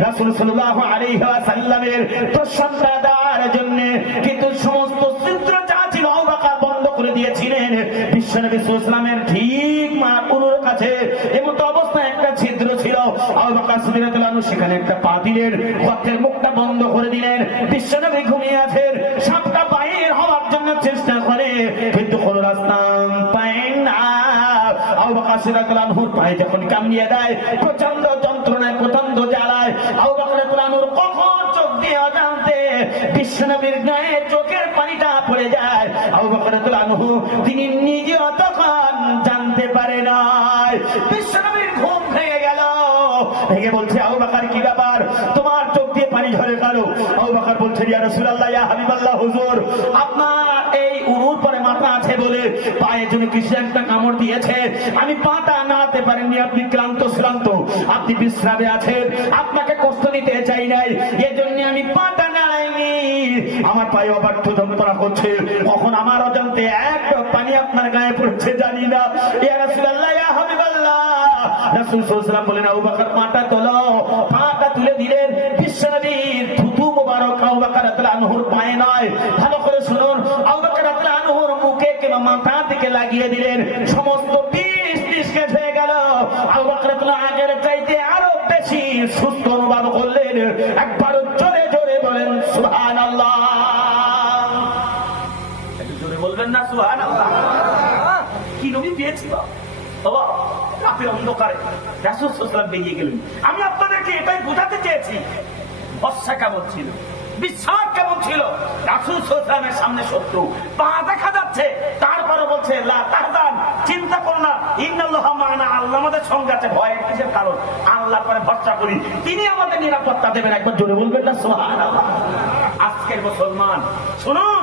রাসূল সাল্লাল্লাহু আলাইহি ওয়াসাল্লামের প্রশংসা দেওয়ার জন্য, কিন্তু সমস্ত ছিদ্র যা ছিল আবু বকর বন্ধ করে দিয়েছিলেন। বিশ্বনবী সাল্লাল্লাহু আলাইহি ওয়াসাল্লামের ঠিক মাথার কাছে এমতো অবস্থায় একটা ছিদ্র ছিল। আবু বকর মাসউদ রাদিয়াল্লাহু আনহু সেখানে একটা পা দিলেন, গর্তের মুখটা বন্ধ করে দিলেন। বিশ্বনবী ঘুমিয়ে আছেন, সাপটা বাইরে হওয়ার জন্য চেষ্টা করে কিন্তু কোনো রাস্তা পায় না। আবু বকর রাদিয়াল্লাহু আনহুর পায়ে যখন কামড়িয়ে দেয়, প্রচন্ড যন্ত্রণায়, প্রচন্ড জ্বালায়, আবু বকর রাদিয়াল্লাহু আনহুর কখন চোখ দিয়ে অজান্তে বিশ্বনবীর গায়ে চোখের পানিটা পড়ে যায়। আবু বকর রাদিয়াল্লাহু আনহু তিনি নিজেও তখন জানতে পারে না। বিশ্বনবীর ঘুম ভেঙে গেল, ভেঙে বলছে, আবু বকর কি ব্যাপার, তোমার চোখ দিয়ে পানি ঝরে গেল? আবু বকর বলছে, ইয়া রাসূলুল্লাহ, ইয়া হাবিবাল্লাহ, হুজুর, আপনার এই উরুর পরে মাথা আছে বলে পায়ে যদি কিছু একটা কামড় দিয়েছে, আমি পাটা নাড়াতে পারিনি, আপনি ক্লান্ত শ্রান্ত, আপনি বিশ্রামে আছেন, আপনাকে কষ্ট দিতে চাই নাই, এজন্য আমি পাটা নাড়াইনি। আমার পায়ে অবাধ্য যন্ত্রণা করছে, কখন আমার অজান্তে এক পানি আপনার গায়ে পড়ছে জানি না। ইয়া রাসূলুল্লাহ, ইয়া হাবিবাল্লাহ। রাসূল সাল্লাল্লাহু আলাইহি ওয়াসাল্লাম বলেন, আবু বকর পাটা তোলো। পাটা তুলে দিলেন। বিশ্বনবীর থুতু মোবারক আবু বকর রাদিয়াল্লাহু আনহুর পায়ে নয়, ভালো করে শুনুন, আবু বকর রাদিয়াল্লাহু আনহুর মুখে কিংবা মাথা থেকে লাগিয়ে দিলেন। সমস্ত বিষ নিষ্কাশ হয়ে গেল। আবু বকর রাদিয়াল্লাহু আগের চাইতে আরো বেশি সুস্থ অনুভব করলেন। একবার জোরে জোরে বলেন সুবহানাল্লাহ। একটু জোরে বলবেন না সুবহানাল্লাহ। কি নবী পেয়েছি বাবা, রাতের অন্ধকারে রাসূল সাল্লাল্লাহু আলাইহি ওয়াসাল্লাম বেরিয়ে গেলেন। আমি আপনাদেরকে এটাই বোঝাতে চেয়েছি, ভরসা কেমন ছিল, বিশ্বাস কেমন ছিল। রাসূল সাল্লাল্লাহু আলাইহি ওয়াসাল্লামের সামনে শত্রু, পা দেখা যাচ্ছে, তারপরে বলছে লা তাহজান, চিন্তা করো না, ইন্নাল্লাহা মা'ানা, আল্লাহ আমাদের সঙ্গে আছে। ভয়ের কিসের কারণ? আল্লাহর পরে ভরসা করি, তিনি আমাদের নিরাপত্তা দেবেন। একবার জোরে বলবেন না সুবহানাল্লাহ। আজকের মুসলমান শুনুন,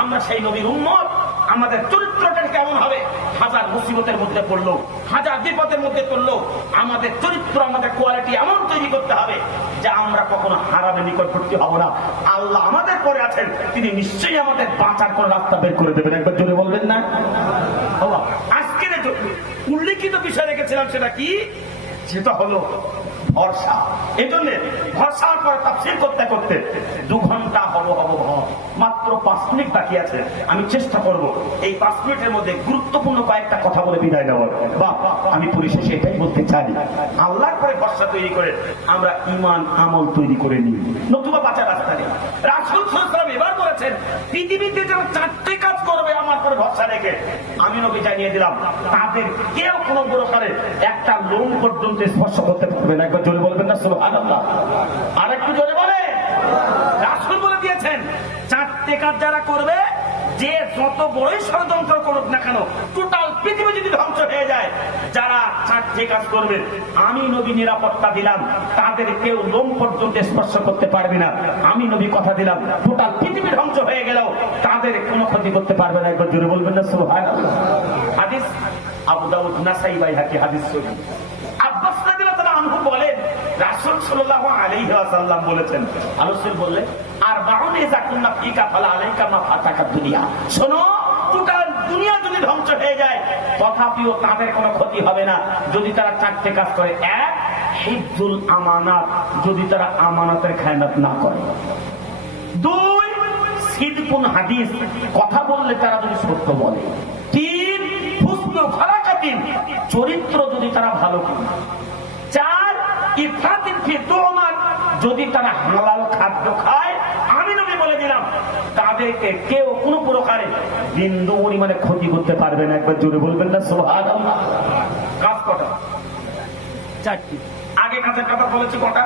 আমরা সেই নবীর উম্মত, আমাদের চরিত্রটা কেমন হবে? হাজার মুসিবতের মধ্যে পড়লো, হাজার বিপদের মধ্যে পড়লো, আমাদের চরিত্র, আমাদের কোয়ালিটি এমন তৈরি করতে হবে যে আমরা কখনো হারামের নিকটবর্তী হব না। আল্লাহ আমাদের পরে আছেন, তিনি নিশ্চয়ই আমাদের বাঁচার কোন রাস্তা বের করে দেবেন। একবার জোরে বলবেন না। আজকের উল্লেখিত বিষয় রেখেছিলাম, সেটা কি? সেটা হলো ভরসা। এই জন্য ভরসার পর তাফসীর করতে করতে 2 ঘন্টা হব মাত্র 5 মিনিট বাকি আছে। আমি চেষ্টা করব এই 5 মিনিটের মধ্যে গুরুত্বপূর্ণ কয়েকটা কথা বলে বিদায় নেওয়ার। আমি পরিশেষে এটাই বলতে চাই, আল্লাহর পরে ভরসা তৈরি করে আমরা ঈমান আমল তৈরি করে নিই, নতুবা বাঁচার রাস্তা নেই। রাসূল সাল্লাল্লাহু আলাইহি ওয়াসাল্লাম এবার বলেছেন, পৃথিবীতে যারা 4টে কাজ করবে আমার পরে ভরসা রেখে, আমি নবী জানিয়ে দিলাম, তাদের কেউ কোনো প্রকারে একটা লোম পর্যন্ত স্পর্শ করতে পারবে না। একবার জোরে বলবেন না সুবহানাল্লাহ। আর একটু জোরে বলে। রাসূল বলে দিয়েছেন, 4টে কাজ যারা করবে, যে যত বড়ই ষড়যন্ত্র করুক না কেন, টোটাল পৃথিবী যদি ধ্বংস হয়ে যায়, যারা 4টে কাজ করবে আমি নবী নিরাপত্তা দিলাম, তাদের কেউ লোম পর্যন্ত স্পর্শ করতে পারবে না। আমি নবী কথা দিলাম, টোটাল পৃথিবী ধ্বংস হয়ে গেলেও তাদের কোনো ক্ষতি করতে পারবে না। একবার জোরে বলবেন না সুবহানাল্লাহ। হাদিস আবু দাউদ, নাসাই, বাইহাকি হাদিস সহিহ। আব্বাস রাদিয়াল্লাহু আনহু বলেন, রাসূল সাল্লাল্লাহু আলাইহি ওয়াসাল্লাম বলেছেন, রাসূল বললেন, আরবাউন ইযা কুননা ফিকা ফালা আলাইকা মা ফাতাকা দুনিয়া। শোনো, টোটাল দুনিয়া যদি ধ্বংস হয়ে যায়, তথাপিও তাদের কোনো ক্ষতি হবে না যদি তারা 4টে কাজ করে। 1, হিফজুল আমানাত, যদি তারা আমানতের খেয়ানত না করে। 2, সিদকুন হাদিস, কথা বললে তারা যদি সত্য বলে। 3, হুসনুল খালাকাতিন, চরিত্র যদি তারা ভালো করে। 4, ইফরাতিন ফি তুমাত, যদি তারা হালাল খাদ্য খায়, আমি নবী বলে দিলাম তাদেরকে কেউ কোনো প্রকারে বিন্দু পরিমাণে ক্ষতি করতে পারবে না। একবার জোরে বলবেন না সুবহানাল্লাহ। কাজ কটা? 4টি। আগে কাজের কথা বলেছি কটা?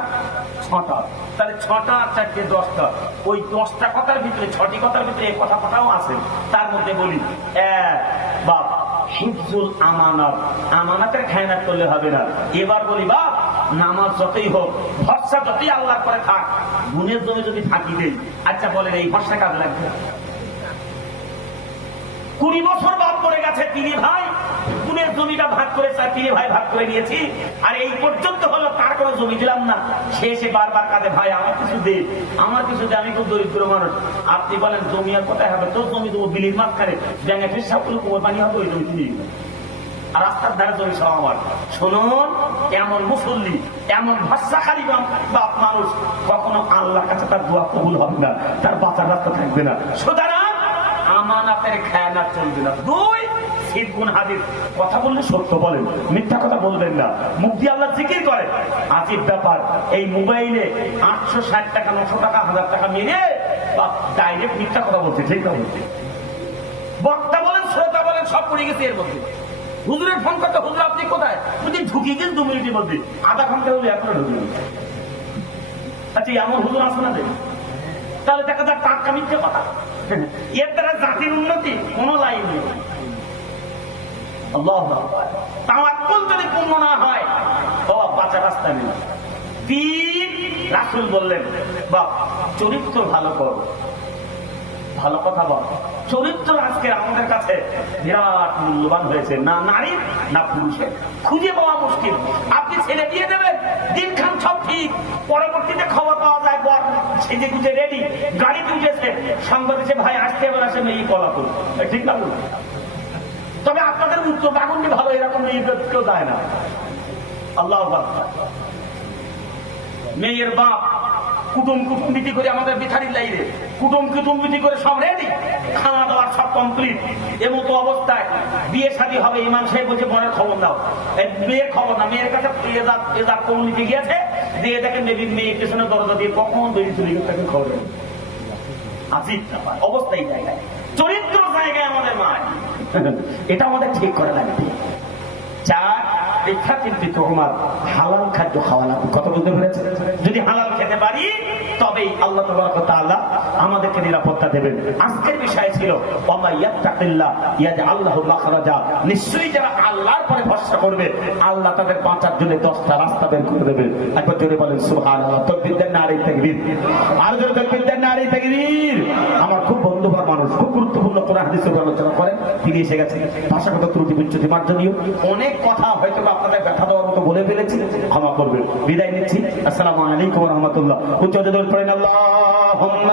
6টা। তাহলে 6টা আর 4টে 10টা। ওই 10টা কথার ভিতরে 6টি কথার ভিতরে এই কথাটাও আছে। তার মধ্যে বলি, বাপ হিফজুল আমানাত, আমানাতের খেয়ানত করলে হবে না। এবার বলি, বাপ নামাজ যতই হোক, ভরসা যতই আল্লাহর পরে থাক, গুণের জমি যদি ফাঁকি দেই, আচ্ছা বলেন এই ভরসা কাজ লাগবে? 20 বছর বাপ পড়ে গেছে, 3 ভাই গুণের জমিটা ভাগ করে, 3 ভাই ভাগ করে নিয়েছি, আর এই পর্যন্ত হলো তার কোনো জমি দিলাম না। সে এসে বারবার কাঁদে, ভাই আমার কিছু দে, আমার কিছু দে, আমি খুব দরিদ্র মানুষ। আপনি বলেন জমি আর কোথায় হবে? তোর জমি দেবো বিলির মাঝখানে, ব্যাঙে ফিস সাপগুলো কুয়োর পানি হবে, ওই জমি কিনে আর রাস্তার ধারে জমি সব আমার। শুনুন, এমন মুসল্লি, এমন ভরসাকারী বাপ মানুষ, কখনো আল্লাহর কাছে তার দোয়া কবুল হবে না, তার বাঁচার রাস্তা থাকবে না। সুতরাং আমানাতের খেয়ানত চলবে না। 2, সিদ্গুন হাদিস, কথা বললে সত্য বলেন, মিথ্যা কথা বলবেন না, মুখ দিয়ে আল্লাহ জিকির করেন। আজীব ব্যাপার, এই মোবাইলে 860 টাকা 900 টাকা 1000 টাকা মেরে ডাইরেক্ট মিথ্যা কথা বলছে, ঠিক না বলছে। বক্তা বলেন, শ্রোতা বলেন, সব পড়ে গেছে এর মধ্যে। হুজুরের ফোন করতে, হুজুর আপনি কোথায়? যদি ঢুকিয়ে গেছে 2 মিনিটের মধ্যে, আধা ঘন্টা হলে এখনো ঢুকিয়ে গেছে। আচ্ছা, এমন হুজুর আসে না দেখ, তাহলে দেখা যাক টাটকা মিথ্যে কথা। এর দ্বারা জাতির উন্নতি কোন লাইন নেই। আল্লাহু আকবার। তাওয়াক্কুল যদি পূর্ণ না হয়, বাবা বাঁচা রাস্তা নেই। পীর রাসূল বললেন, বাপ চরিত্র ভালো করো, ভালো কথা বল। চরিত্র আজকে আমাদের কাছে বিরাট মূল্যবান হয়েছে, না নারীর না পুরুষের, খুঁজে পাওয়া মুশকিল। আপনি ছেলে দিয়ে দেবেন, দিন খান সব ঠিক, পরবর্তীতে খবর পাওয়া যায় বর সেজে গুজে রেডি, গাড়িতে উঠেছে, সংবাদ দিচ্ছে ভাই আসতে এবার আসে মেয়ে পলাতক, ঠিক না? তবে আপনাদের উত্তর বাগুন্ডি ভালো, এরকম মেয়ে কেউ যায় না। আল্লাহ মেয়ের বাপ কুটুম্বিতি করে আমাদের বিথারির লাইনে কুটুম্বিতি করে সব রেডি, খাওয়া দাওয়ার সব কমপ্লিট। এমতো অবস্থায় বিয়ে শাদী হবে, ইমাম সাহেব বলছে বরের খবর দাও, মেয়ের খবর না, মেয়ের কাছে এজার কমিউনিটি গিয়েছে, দিয়ে দেখেন মেয়ের পেছনে দরজা দিয়ে কখন বেরিয়ে চলে গেছে খবর। আজিব অবস্থায় জায়গায়, চরিত্র জায়গায় আমাদের মা, এটা আমাদের ঠিক করে লাগবে। চার, হালাল খাদ্য খাওয়া লাগবে। কথা বলতে পেরেছে? যদি হালাল খেতে পারি তবেই আল্লাহ তাবারক ওয়া তাআলা আমাদেরকে নিরাপত্তা দেবেন। আজকের বিষয় ছিল ওয়া ইয়াত্তাকিল্লাহ ইয়াজআল লাহু মাখরাজা। নিশ্চয়ই যারা আল্লাহর পরে ভরসা করবে, আল্লাহ তাদের বাঁচার জন্য 10টা রাস্তা বের করে দেবেন। একবার জোরে বলেন সুবহানাল্লাহ। তাকবীর দেন, নারে তাকবীর। আর জোরে তাকবীর দেন, নারে তাকবীর। আমার খুব বন্ধুবার মানুষ, খুব গুরুত্বপূর্ণ কোরআন হাদিসের আলোচনা করেন, তিনি এসে গেছেন। ভাষাগত ত্রুটি বিচ্যুতি মার্জনীয়, অনেক কথা হয়তো আপনাদের ব্যথা দেওয়ার মতো বলে ফেলেছি, ক্ষমা করবেন। বিদায় নিচ্ছি। আসসালামু আলাইকুম ওয়া রাহমাতুল্লাহ। উচ্চ জোরে পড়েন আল্লাহুম্মা